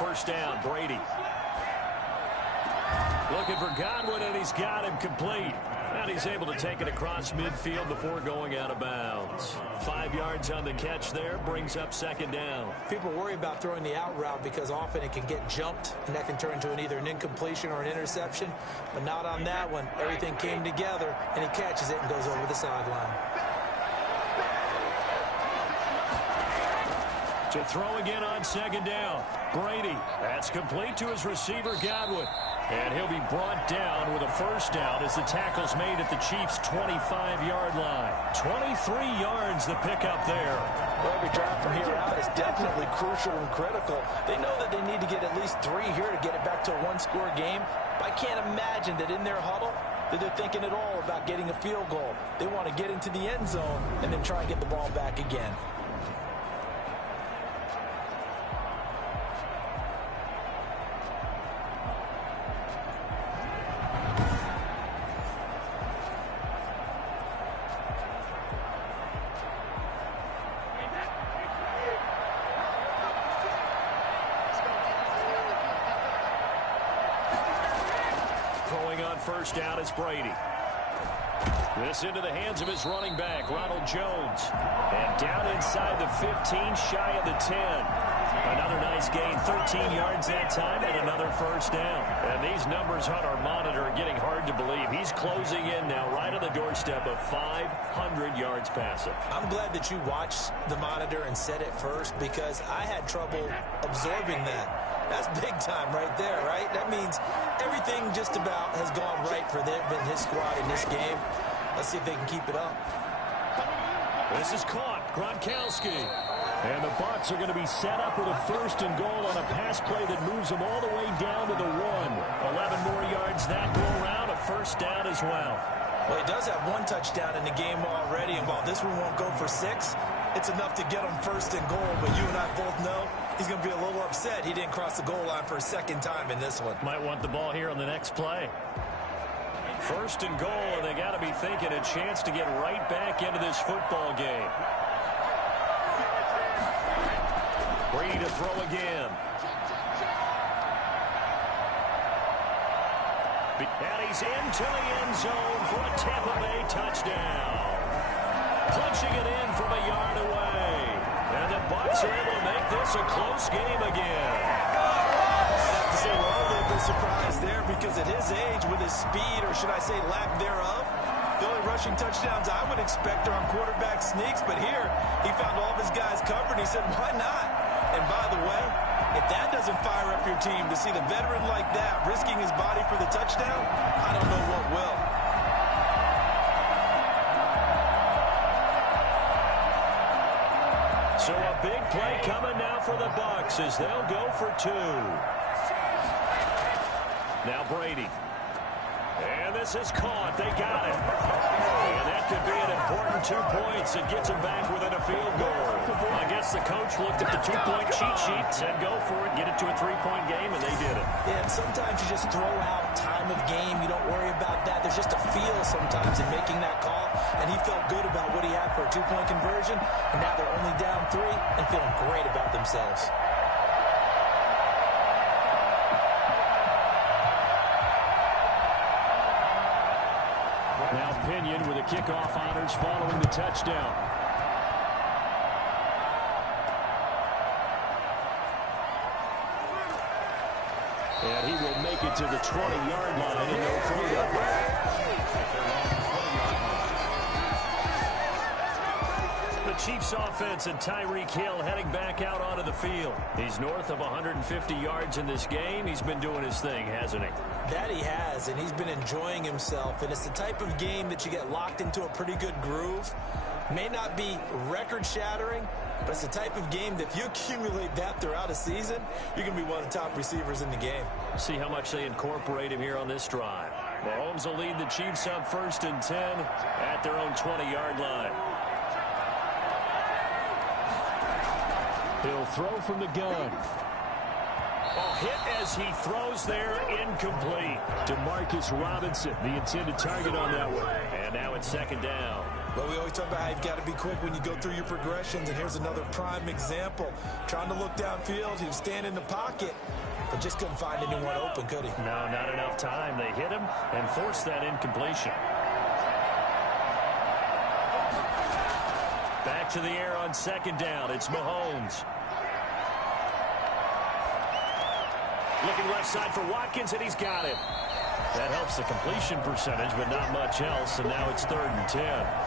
first down. Brady. Looking for Godwin, and he's got him complete. And he's able to take it across midfield before going out of bounds. 5 yards on the catch there, brings up second down. People worry about throwing the out route because often it can get jumped, and that can turn into either an incompletion or an interception. But not on that one. Everything came together, and he catches it and goes over the sideline. To throw again on second down. Brady. That's complete to his receiver, Godwin. And he'll be brought down with a first down as the tackle's made at the Chiefs' 25-yard line. 23 yards the pickup there. Well, every drive from here out is definitely crucial and critical. They know that they need to get at least 3 here to get it back to a one-score game. But I can't imagine that in their huddle that they're thinking at all about getting a field goal. They want to get into the end zone and then try and get the ball back again. First down is Brady. This into the hands of his running back, Ronald Jones. And down inside the 15, shy of the 10. Another nice gain, 13 yards that time, and another first down. And these numbers on our monitor are getting hard to believe. He's closing in now right on the doorstep of 500 yards passing. I'm glad that you watched the monitor and said it first because I had trouble absorbing that. That's big time right there, right? That means everything just about has gone right for them and his squad in this game. Let's see if they can keep it up. This is caught. Gronkowski. And the Bucs are going to be set up with a first and goal on a pass play that moves them all the way down to the 1. 11 more yards that go around. A first down as well. Well, he does have 1 touchdown in the game already, and while this one won't go for 6, it's enough to get him first and goal. But you and I both know he's going to be a little upset he didn't cross the goal line for a second time in this one. Might want the ball here on the next play. First and goal, and they got to be thinking a chance to get right back into this football game. Brady to throw again. And he's into the end zone for a Tampa Bay touchdown. Punching it in from a yard away. And the Bucs are able to make this a close game again. I have to say we're all a little bit surprised there because at his age, with his speed, or should I say lack thereof, the only rushing touchdowns I would expect are on quarterback sneaks. But here, he found all of his guys covered. He said, why not? And by the way, if that doesn't fire up your team to see the veteran like that risking his body for the touchdown, I don't know what will. So a big play coming now for the Bucs as they'll go for 2. Now Brady. And this is caught. They got it. And that could be an important 2 points. It gets them back within a field goal. I guess the coach looked at the 2-point cheat sheet, said go for it, get it to a 3-point game, and they did it. Yeah, and sometimes you just throw out time of game. You don't worry about that. There's just a feel sometimes in making that call, and he felt good about what he had for a 2-point conversion, and now they're only down 3 and feeling great about themselves. Now Pinion with the kickoff honors following the touchdown. And he will make it to the 20-yard line and no further. The Chiefs offense and Tyreek Hill heading back out onto the field. He's north of 150 yards in this game. He's been doing his thing, hasn't he? That he has, and he's been enjoying himself. And it's the type of game that you get locked into a pretty good groove. May not be record-shattering, but it's the type of game that if you accumulate that throughout a season, you're going to be one of the top receivers in the game. See how much they incorporate him here on this drive. Mahomes will lead the Chiefs up 1st and 10 at their own 20-yard line. He'll throw from the gun. Oh, hit as he throws there, incomplete. Demarcus Robinson, the intended target on that one. And now it's 2nd down. Well, we always talk about how you've got to be quick when you go through your progressions, and here's another prime example. Trying to look downfield, he was standing in the pocket, but just couldn't find anyone open, could he? No, not enough time. They hit him and forced that incompletion. Back to the air on second down. It's Mahomes. Looking left side for Watkins, and he's got it. That helps the completion percentage, but not much else, and now it's 3rd and 10.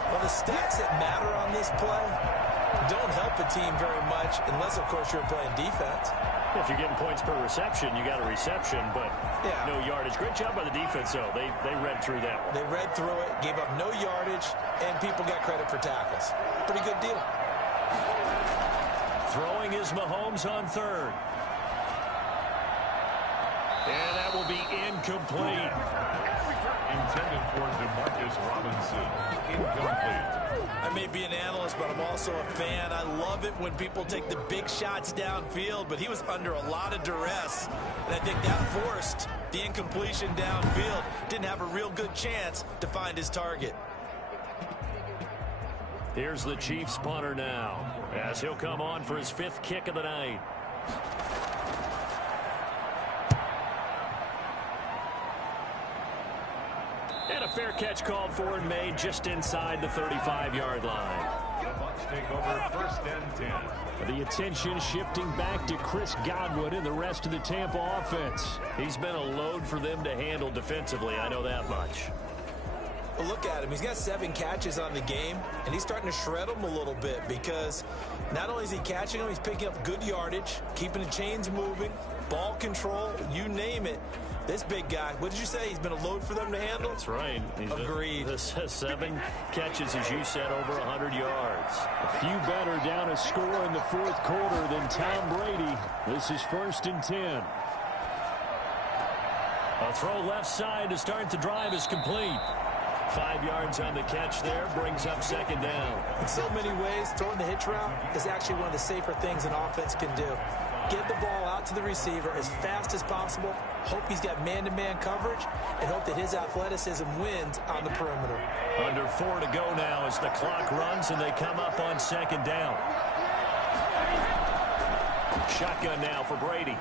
Well, the stats that matter on this play don't help a team very much unless, of course, you're playing defense. If you're getting points per reception, you got a reception, but no yardage. Great job by the defense, though. They read through that one. They read through it, gave up no yardage, and people got credit for tackles. Pretty good deal. Throwing is Mahomes on 3rd. And that will be incomplete. Intended for DeMarcus Robinson. Incomplete. I may be an analyst, but I'm also a fan. I love it when people take the big shots downfield, but he was under a lot of duress. And I think that forced the incompletion downfield. Didn't have a real good chance to find his target. Here's the Chiefs punter now, as he'll come on for his 5th kick of the night. And a fair catch called for and made just inside the 35-yard line. The Bucs take over 1st and 10. The attention shifting back to Chris Godwin and the rest of the Tampa offense. He's been a load for them to handle defensively, I know that much. Well, look at him. He's got 7 catches on the game, and he's starting to shred them a little bit because not only is he catching them, he's picking up good yardage, keeping the chains moving, ball control, you name it. This big guy, what did you say? He's been a load for them to handle? That's right. Agreed. This has 7 catches, as you said, over 100 yards. A few better down a score in the 4th quarter than Tom Brady. This is 1st and 10. A throw left side to start the drive is complete. 5 yards on the catch there, brings up 2nd down. In so many ways, throwing the hitch route is actually one of the safer things an offense can do. Get the ball out to the receiver as fast as possible, hope he's got man-to-man coverage, and hope that his athleticism wins on the perimeter. Under 4 to go now as the clock runs and they come up on 2nd down. Shotgun now for Brady.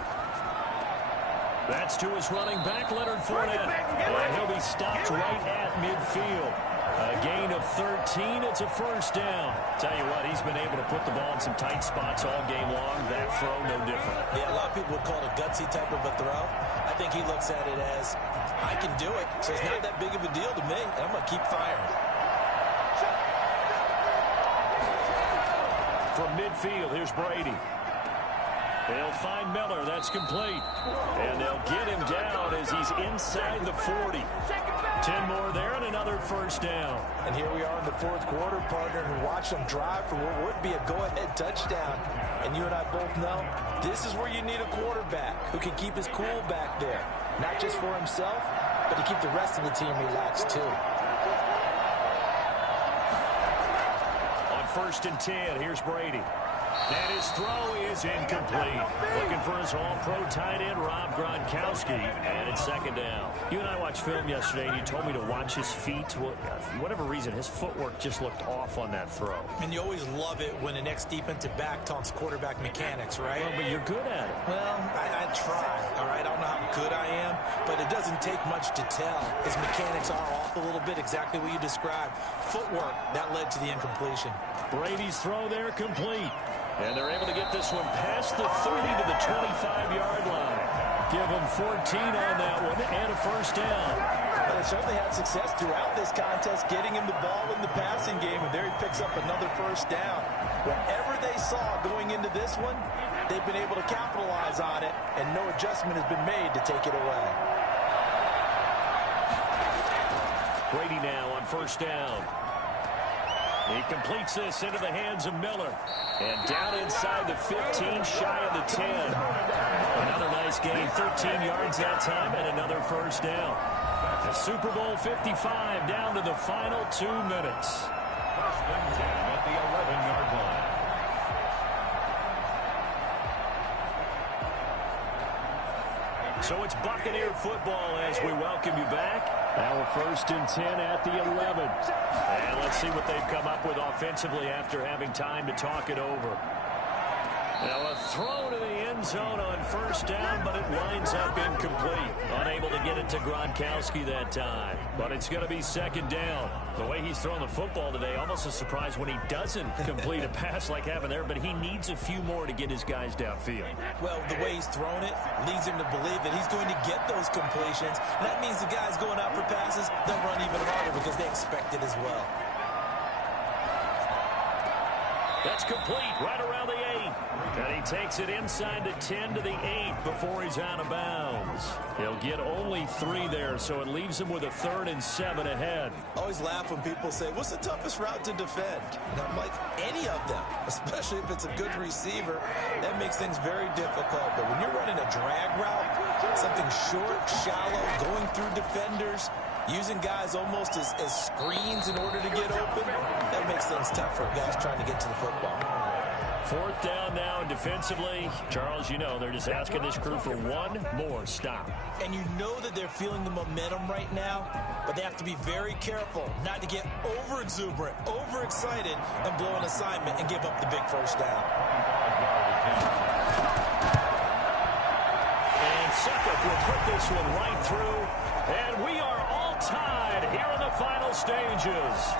That's to his running back, Leonard Fournette. And he'll be stopped right at midfield. A gain of 13. It's a 1st down. Tell you what, he's been able to put the ball in some tight spots all game long. That throw, no different. Yeah, a lot of people would call it a gutsy type of a throw. I think he looks at it as, I can do it, so it's not that big of a deal to me, and I'm going to keep firing. From midfield, here's Brady. They'll find Miller. That's complete. And they'll get him down as he's inside the 40. 10 more there and another 1st down. And here we are in the 4th quarter, partner, and watch them drive for what would be a go-ahead touchdown. And you and I both know this is where you need a quarterback who can keep his cool back there. Not just for himself, but to keep the rest of the team relaxed, too. On 1st and 10, here's Brady. And his throw is incomplete. Looking for his all-pro tight end, Rob Gronkowski, and it's 2nd down. You and I watched film yesterday, and you told me to watch his feet. Well, for whatever reason, his footwork just looked off on that throw. And you always love it when an ex-defensive back talks quarterback mechanics, right? Well, but you're good at it. Well, I try, all right? I don't know how good I am, but it doesn't take much to tell. His mechanics are off a little bit, exactly what you described. Footwork, that led to the incompletion. Brady's throw there complete. And they're able to get this one past the 30 to the 25-yard line. Give them 14 on that one and a 1st down. Well, they certainly had success throughout this contest, getting him the ball in the passing game, and there he picks up another 1st down. Whatever they saw going into this one, they've been able to capitalize on it, and no adjustment has been made to take it away. Brady now on 1st down. He completes this into the hands of Miller. And down inside the 15, shy of the 10. Another nice gain, 13 yards that time, and another 1st down. The Super Bowl 55 down to the final 2 minutes. 1st and 10 at the 11-yard line. So it's Buccaneer football as we welcome you back. Now we're 1st and 10 at the 11. And let's see what they've come up with offensively after having time to talk it over. Now a throw to the end zone on 1st down, but it winds up incomplete. Unable to get it to Gronkowski that time. But it's going to be 2nd down. The way he's thrown the football today, almost a surprise when he doesn't complete a pass like having there, but he needs a few more to get his guys downfield. Well, the way he's thrown it leads him to believe that he's going to get those completions. And that means the guys going out for passes, they'll run even harder because they expect it as well. That's complete right around the 8. And he takes it inside the 10 to the 8 before he's out of bounds. He'll get only 3 there, so it leaves him with a 3rd and 7 ahead. I always laugh when people say, what's the toughest route to defend? And I'm like, any of them, especially if it's a good receiver. That makes things very difficult. But when you're running a drag route, something short, shallow, going through defenders, using guys almost as screens in order to get open, that makes things tough for guys trying to get to the football. 4th down now, and defensively, Charles, you know, they're just asking this crew for one more stop. And you know that they're feeling the momentum right now, but they have to be very careful not to get over-exuberant, over-excited, and blow an assignment and give up the big 1st down. And Suckup will put this one right through, and we are all tied here in the final stages.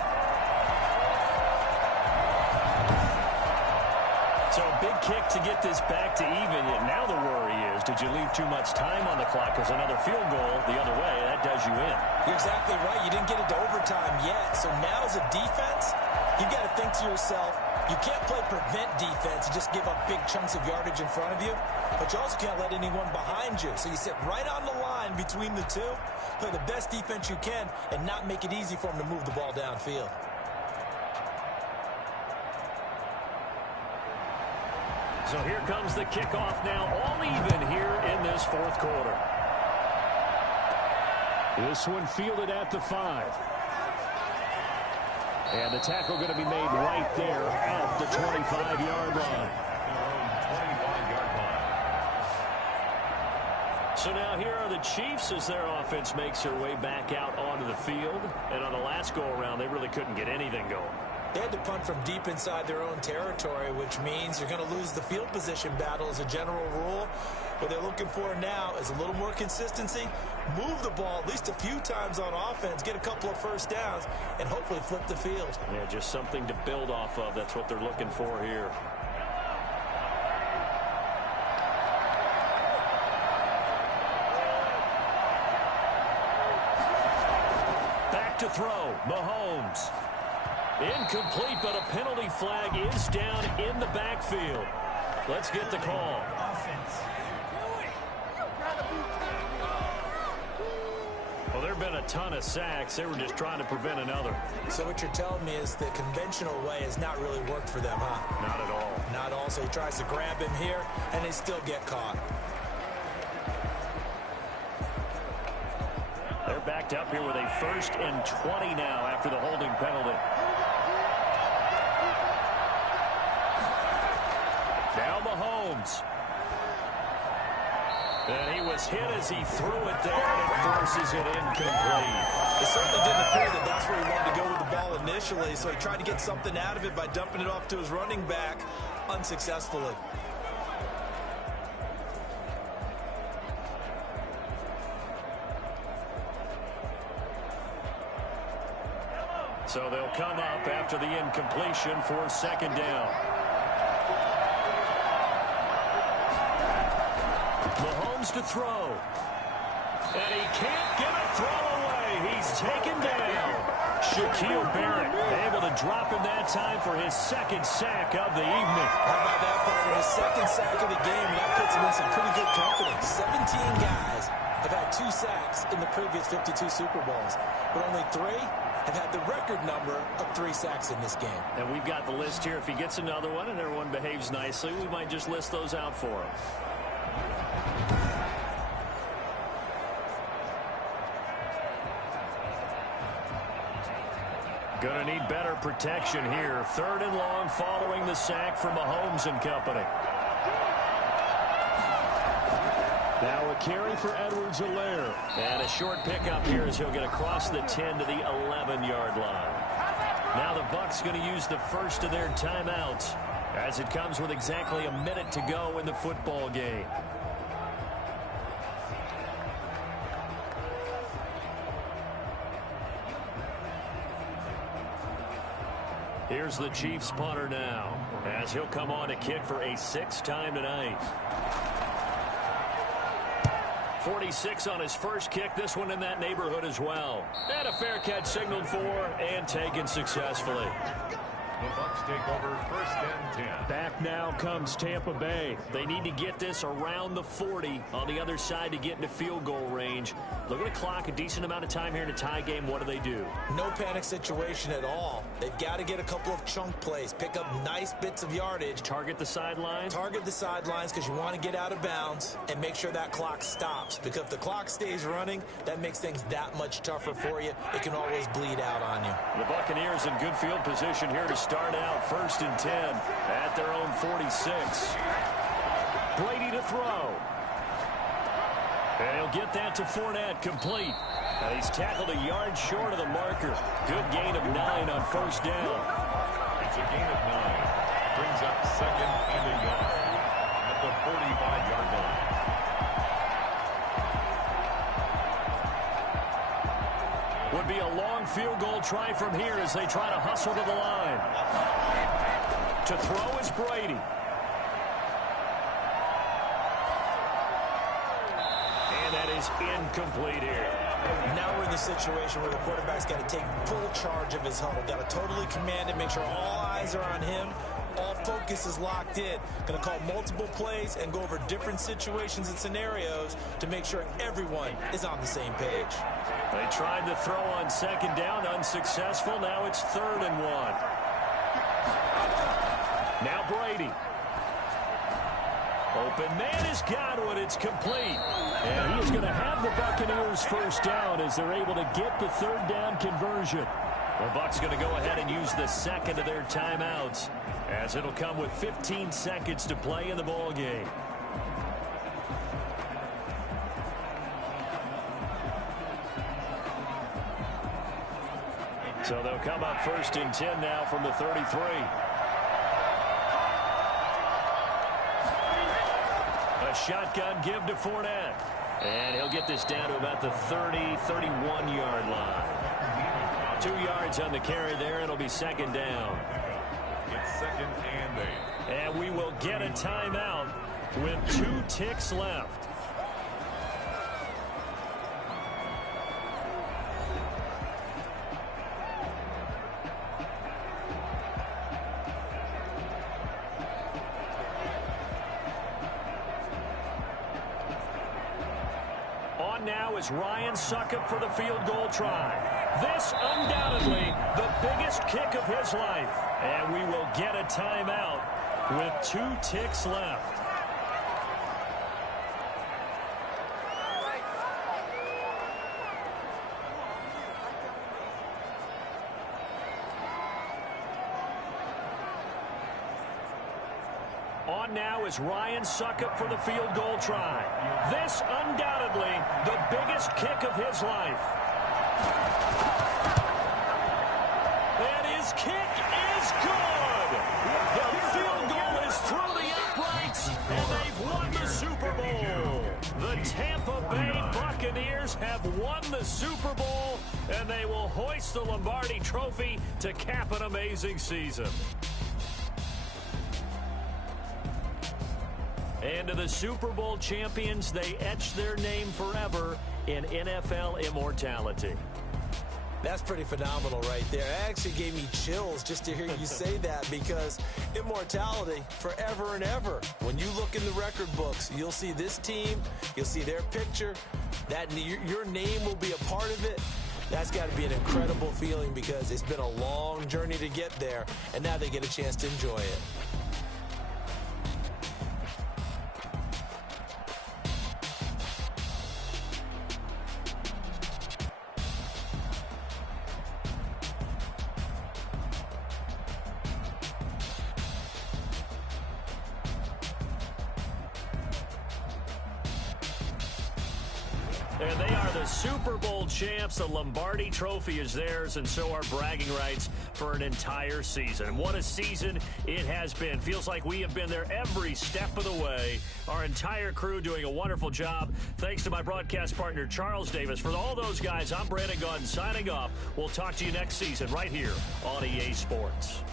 So a big kick to get this back to even. Now the worry is, did you leave too much time on the clock? Because another field goal the other way, that does you in. You're exactly right. You didn't get it to overtime yet. So now as a defense, you've got to think to yourself, you can't play prevent defense and just give up big chunks of yardage in front of you. But you also can't let anyone behind you. So you sit right on the line between the two, play the best defense you can, and not make it easy for them to move the ball downfield. So here comes the kickoff now, all even here in this 4th quarter. This one fielded at the 5. And the tackle going to be made right there at the 25-yard line. So now here are the Chiefs as their offense makes their way back out onto the field. And on the last go-around, they really couldn't get anything going. They had to punt from deep inside their own territory, which means you're going to lose the field position battle as a general rule. What they're looking for now is a little more consistency, move the ball at least a few times on offense, get a couple of 1st downs, and hopefully flip the field. Yeah, just something to build off of. That's what they're looking for here. Back to throw, Mahomes. Incomplete, but a penalty flag is down in the backfield. Let's get the call. Offense. Well, there have been a ton of sacks. They were just trying to prevent another. So what you're telling me is the conventional way has not really worked for them, huh? Not at all. Not all. So he tries to grab him here, and they still get caught. They're backed up here with a 1st and 20 now after the holding penalty. Now Mahomes. And he was hit as he threw it there, and it forces it incomplete. It certainly didn't appear that that's where he wanted to go with the ball initially, so he tried to get something out of it by dumping it off to his running back unsuccessfully. So they'll come up after the incompletion for 2nd down. Mahomes to throw. And he can't get a throw away. He's taken down. Shaquille Barrett able to drop him that time for his 2nd sack of the evening. How about that, partner? His 2nd sack of the game, and that puts him in some pretty good company. 17 guys have had 2 sacks in the previous 52 Super Bowls, but only 3 have had the record number of 3 sacks in this game. And we've got the list here. If he gets another one and everyone behaves nicely, we might just list those out for him. Going to need better protection here. 3rd and long following the sack from Mahomes and company. Now a carry for Edwards-Helaire. And a short pickup here as he'll get across the 10 to the 11-yard line. Now the Bucs going to use the first of their timeouts as it comes with exactly a minute to go in the football game. Here's the Chiefs punter now as he'll come on to kick for a 6th time tonight. 46 on his first kick. This one in that neighborhood as well. And a fair catch signaled for and taken successfully. The Bucs take over 1st and 10. Back now comes Tampa Bay. They need to get this around the 40 on the other side to get into field goal range. Look at the clock, a decent amount of time here in a tie game. What do? No panic situation at all. They've got to get a couple of chunk plays, pick up nice bits of yardage. Target the sidelines. Target the sidelines because you want to get out of bounds and make sure that clock stops. Because if the clock stays running, that makes things that much tougher for you. It can always bleed out on you. The Buccaneers in good field position here to start out 1st and 10 at their own 46. Brady to throw. And he'll get that to Fournette, complete. And he's tackled a yard short of the marker. Good gain of 9 on 1st down. It's a gain of 9. Brings up 2nd and a yard at the 45-yard line. Would be a long field goal try from here as they try to hustle to the line. To throw is Brady. And that is incomplete here. Now we're in the situation where the quarterback's got to take full charge of his huddle. Got to totally command it, make sure all eyes are on him. All focus is locked in. Going to call multiple plays and go over different situations and scenarios to make sure everyone is on the same page. They tried to throw on 2nd down, unsuccessful. Now it's 3rd and 1. Now Brady. Open man is Godwin. It's complete. And he is going to have the Buccaneers 1st down as they're able to get the 3rd down conversion. The Bucs going to go ahead and use the 2nd of their timeouts as it'll come with 15 seconds to play in the ball game. So they'll come up 1st and 10 now from the 33. A shotgun give to Fournette. And he'll get this down to about the 30, 31-yard line. 2 yards on the carry there. It'll be 2nd down. It's 2nd and 8. And we will get a timeout with 2 ticks left. On now is Ryan Succop for the field goal try. This undoubtedly the biggest kick of his life. And we will get a timeout with 2 ticks left. On now is Ryan Succop for the field goal try. This undoubtedly the biggest kick of his life. And his kick is good. The field goal is through the uprights, and they've won the Super Bowl. The Tampa Bay Buccaneers have won the Super Bowl, and they will hoist the Lombardi Trophy to cap an amazing season. And to the Super Bowl champions, they etch their name forever in NFL immortality. That's pretty phenomenal right there. It actually gave me chills just to hear you say that, because immortality forever and ever. When you look in the record books, you'll see this team, you'll see their picture, that your name will be a part of it. That's got to be an incredible feeling, because it's been a long journey to get there, and now they get a chance to enjoy it. And they are the Super Bowl champs. The Lombardi Trophy is theirs, and so are bragging rights for an entire season. What a season it has been. Feels like we have been there every step of the way. Our entire crew doing a wonderful job. Thanks to my broadcast partner, Charles Davis. For all those guys, I'm Brandon Gaudin signing off. We'll talk to you next season right here on EA Sports.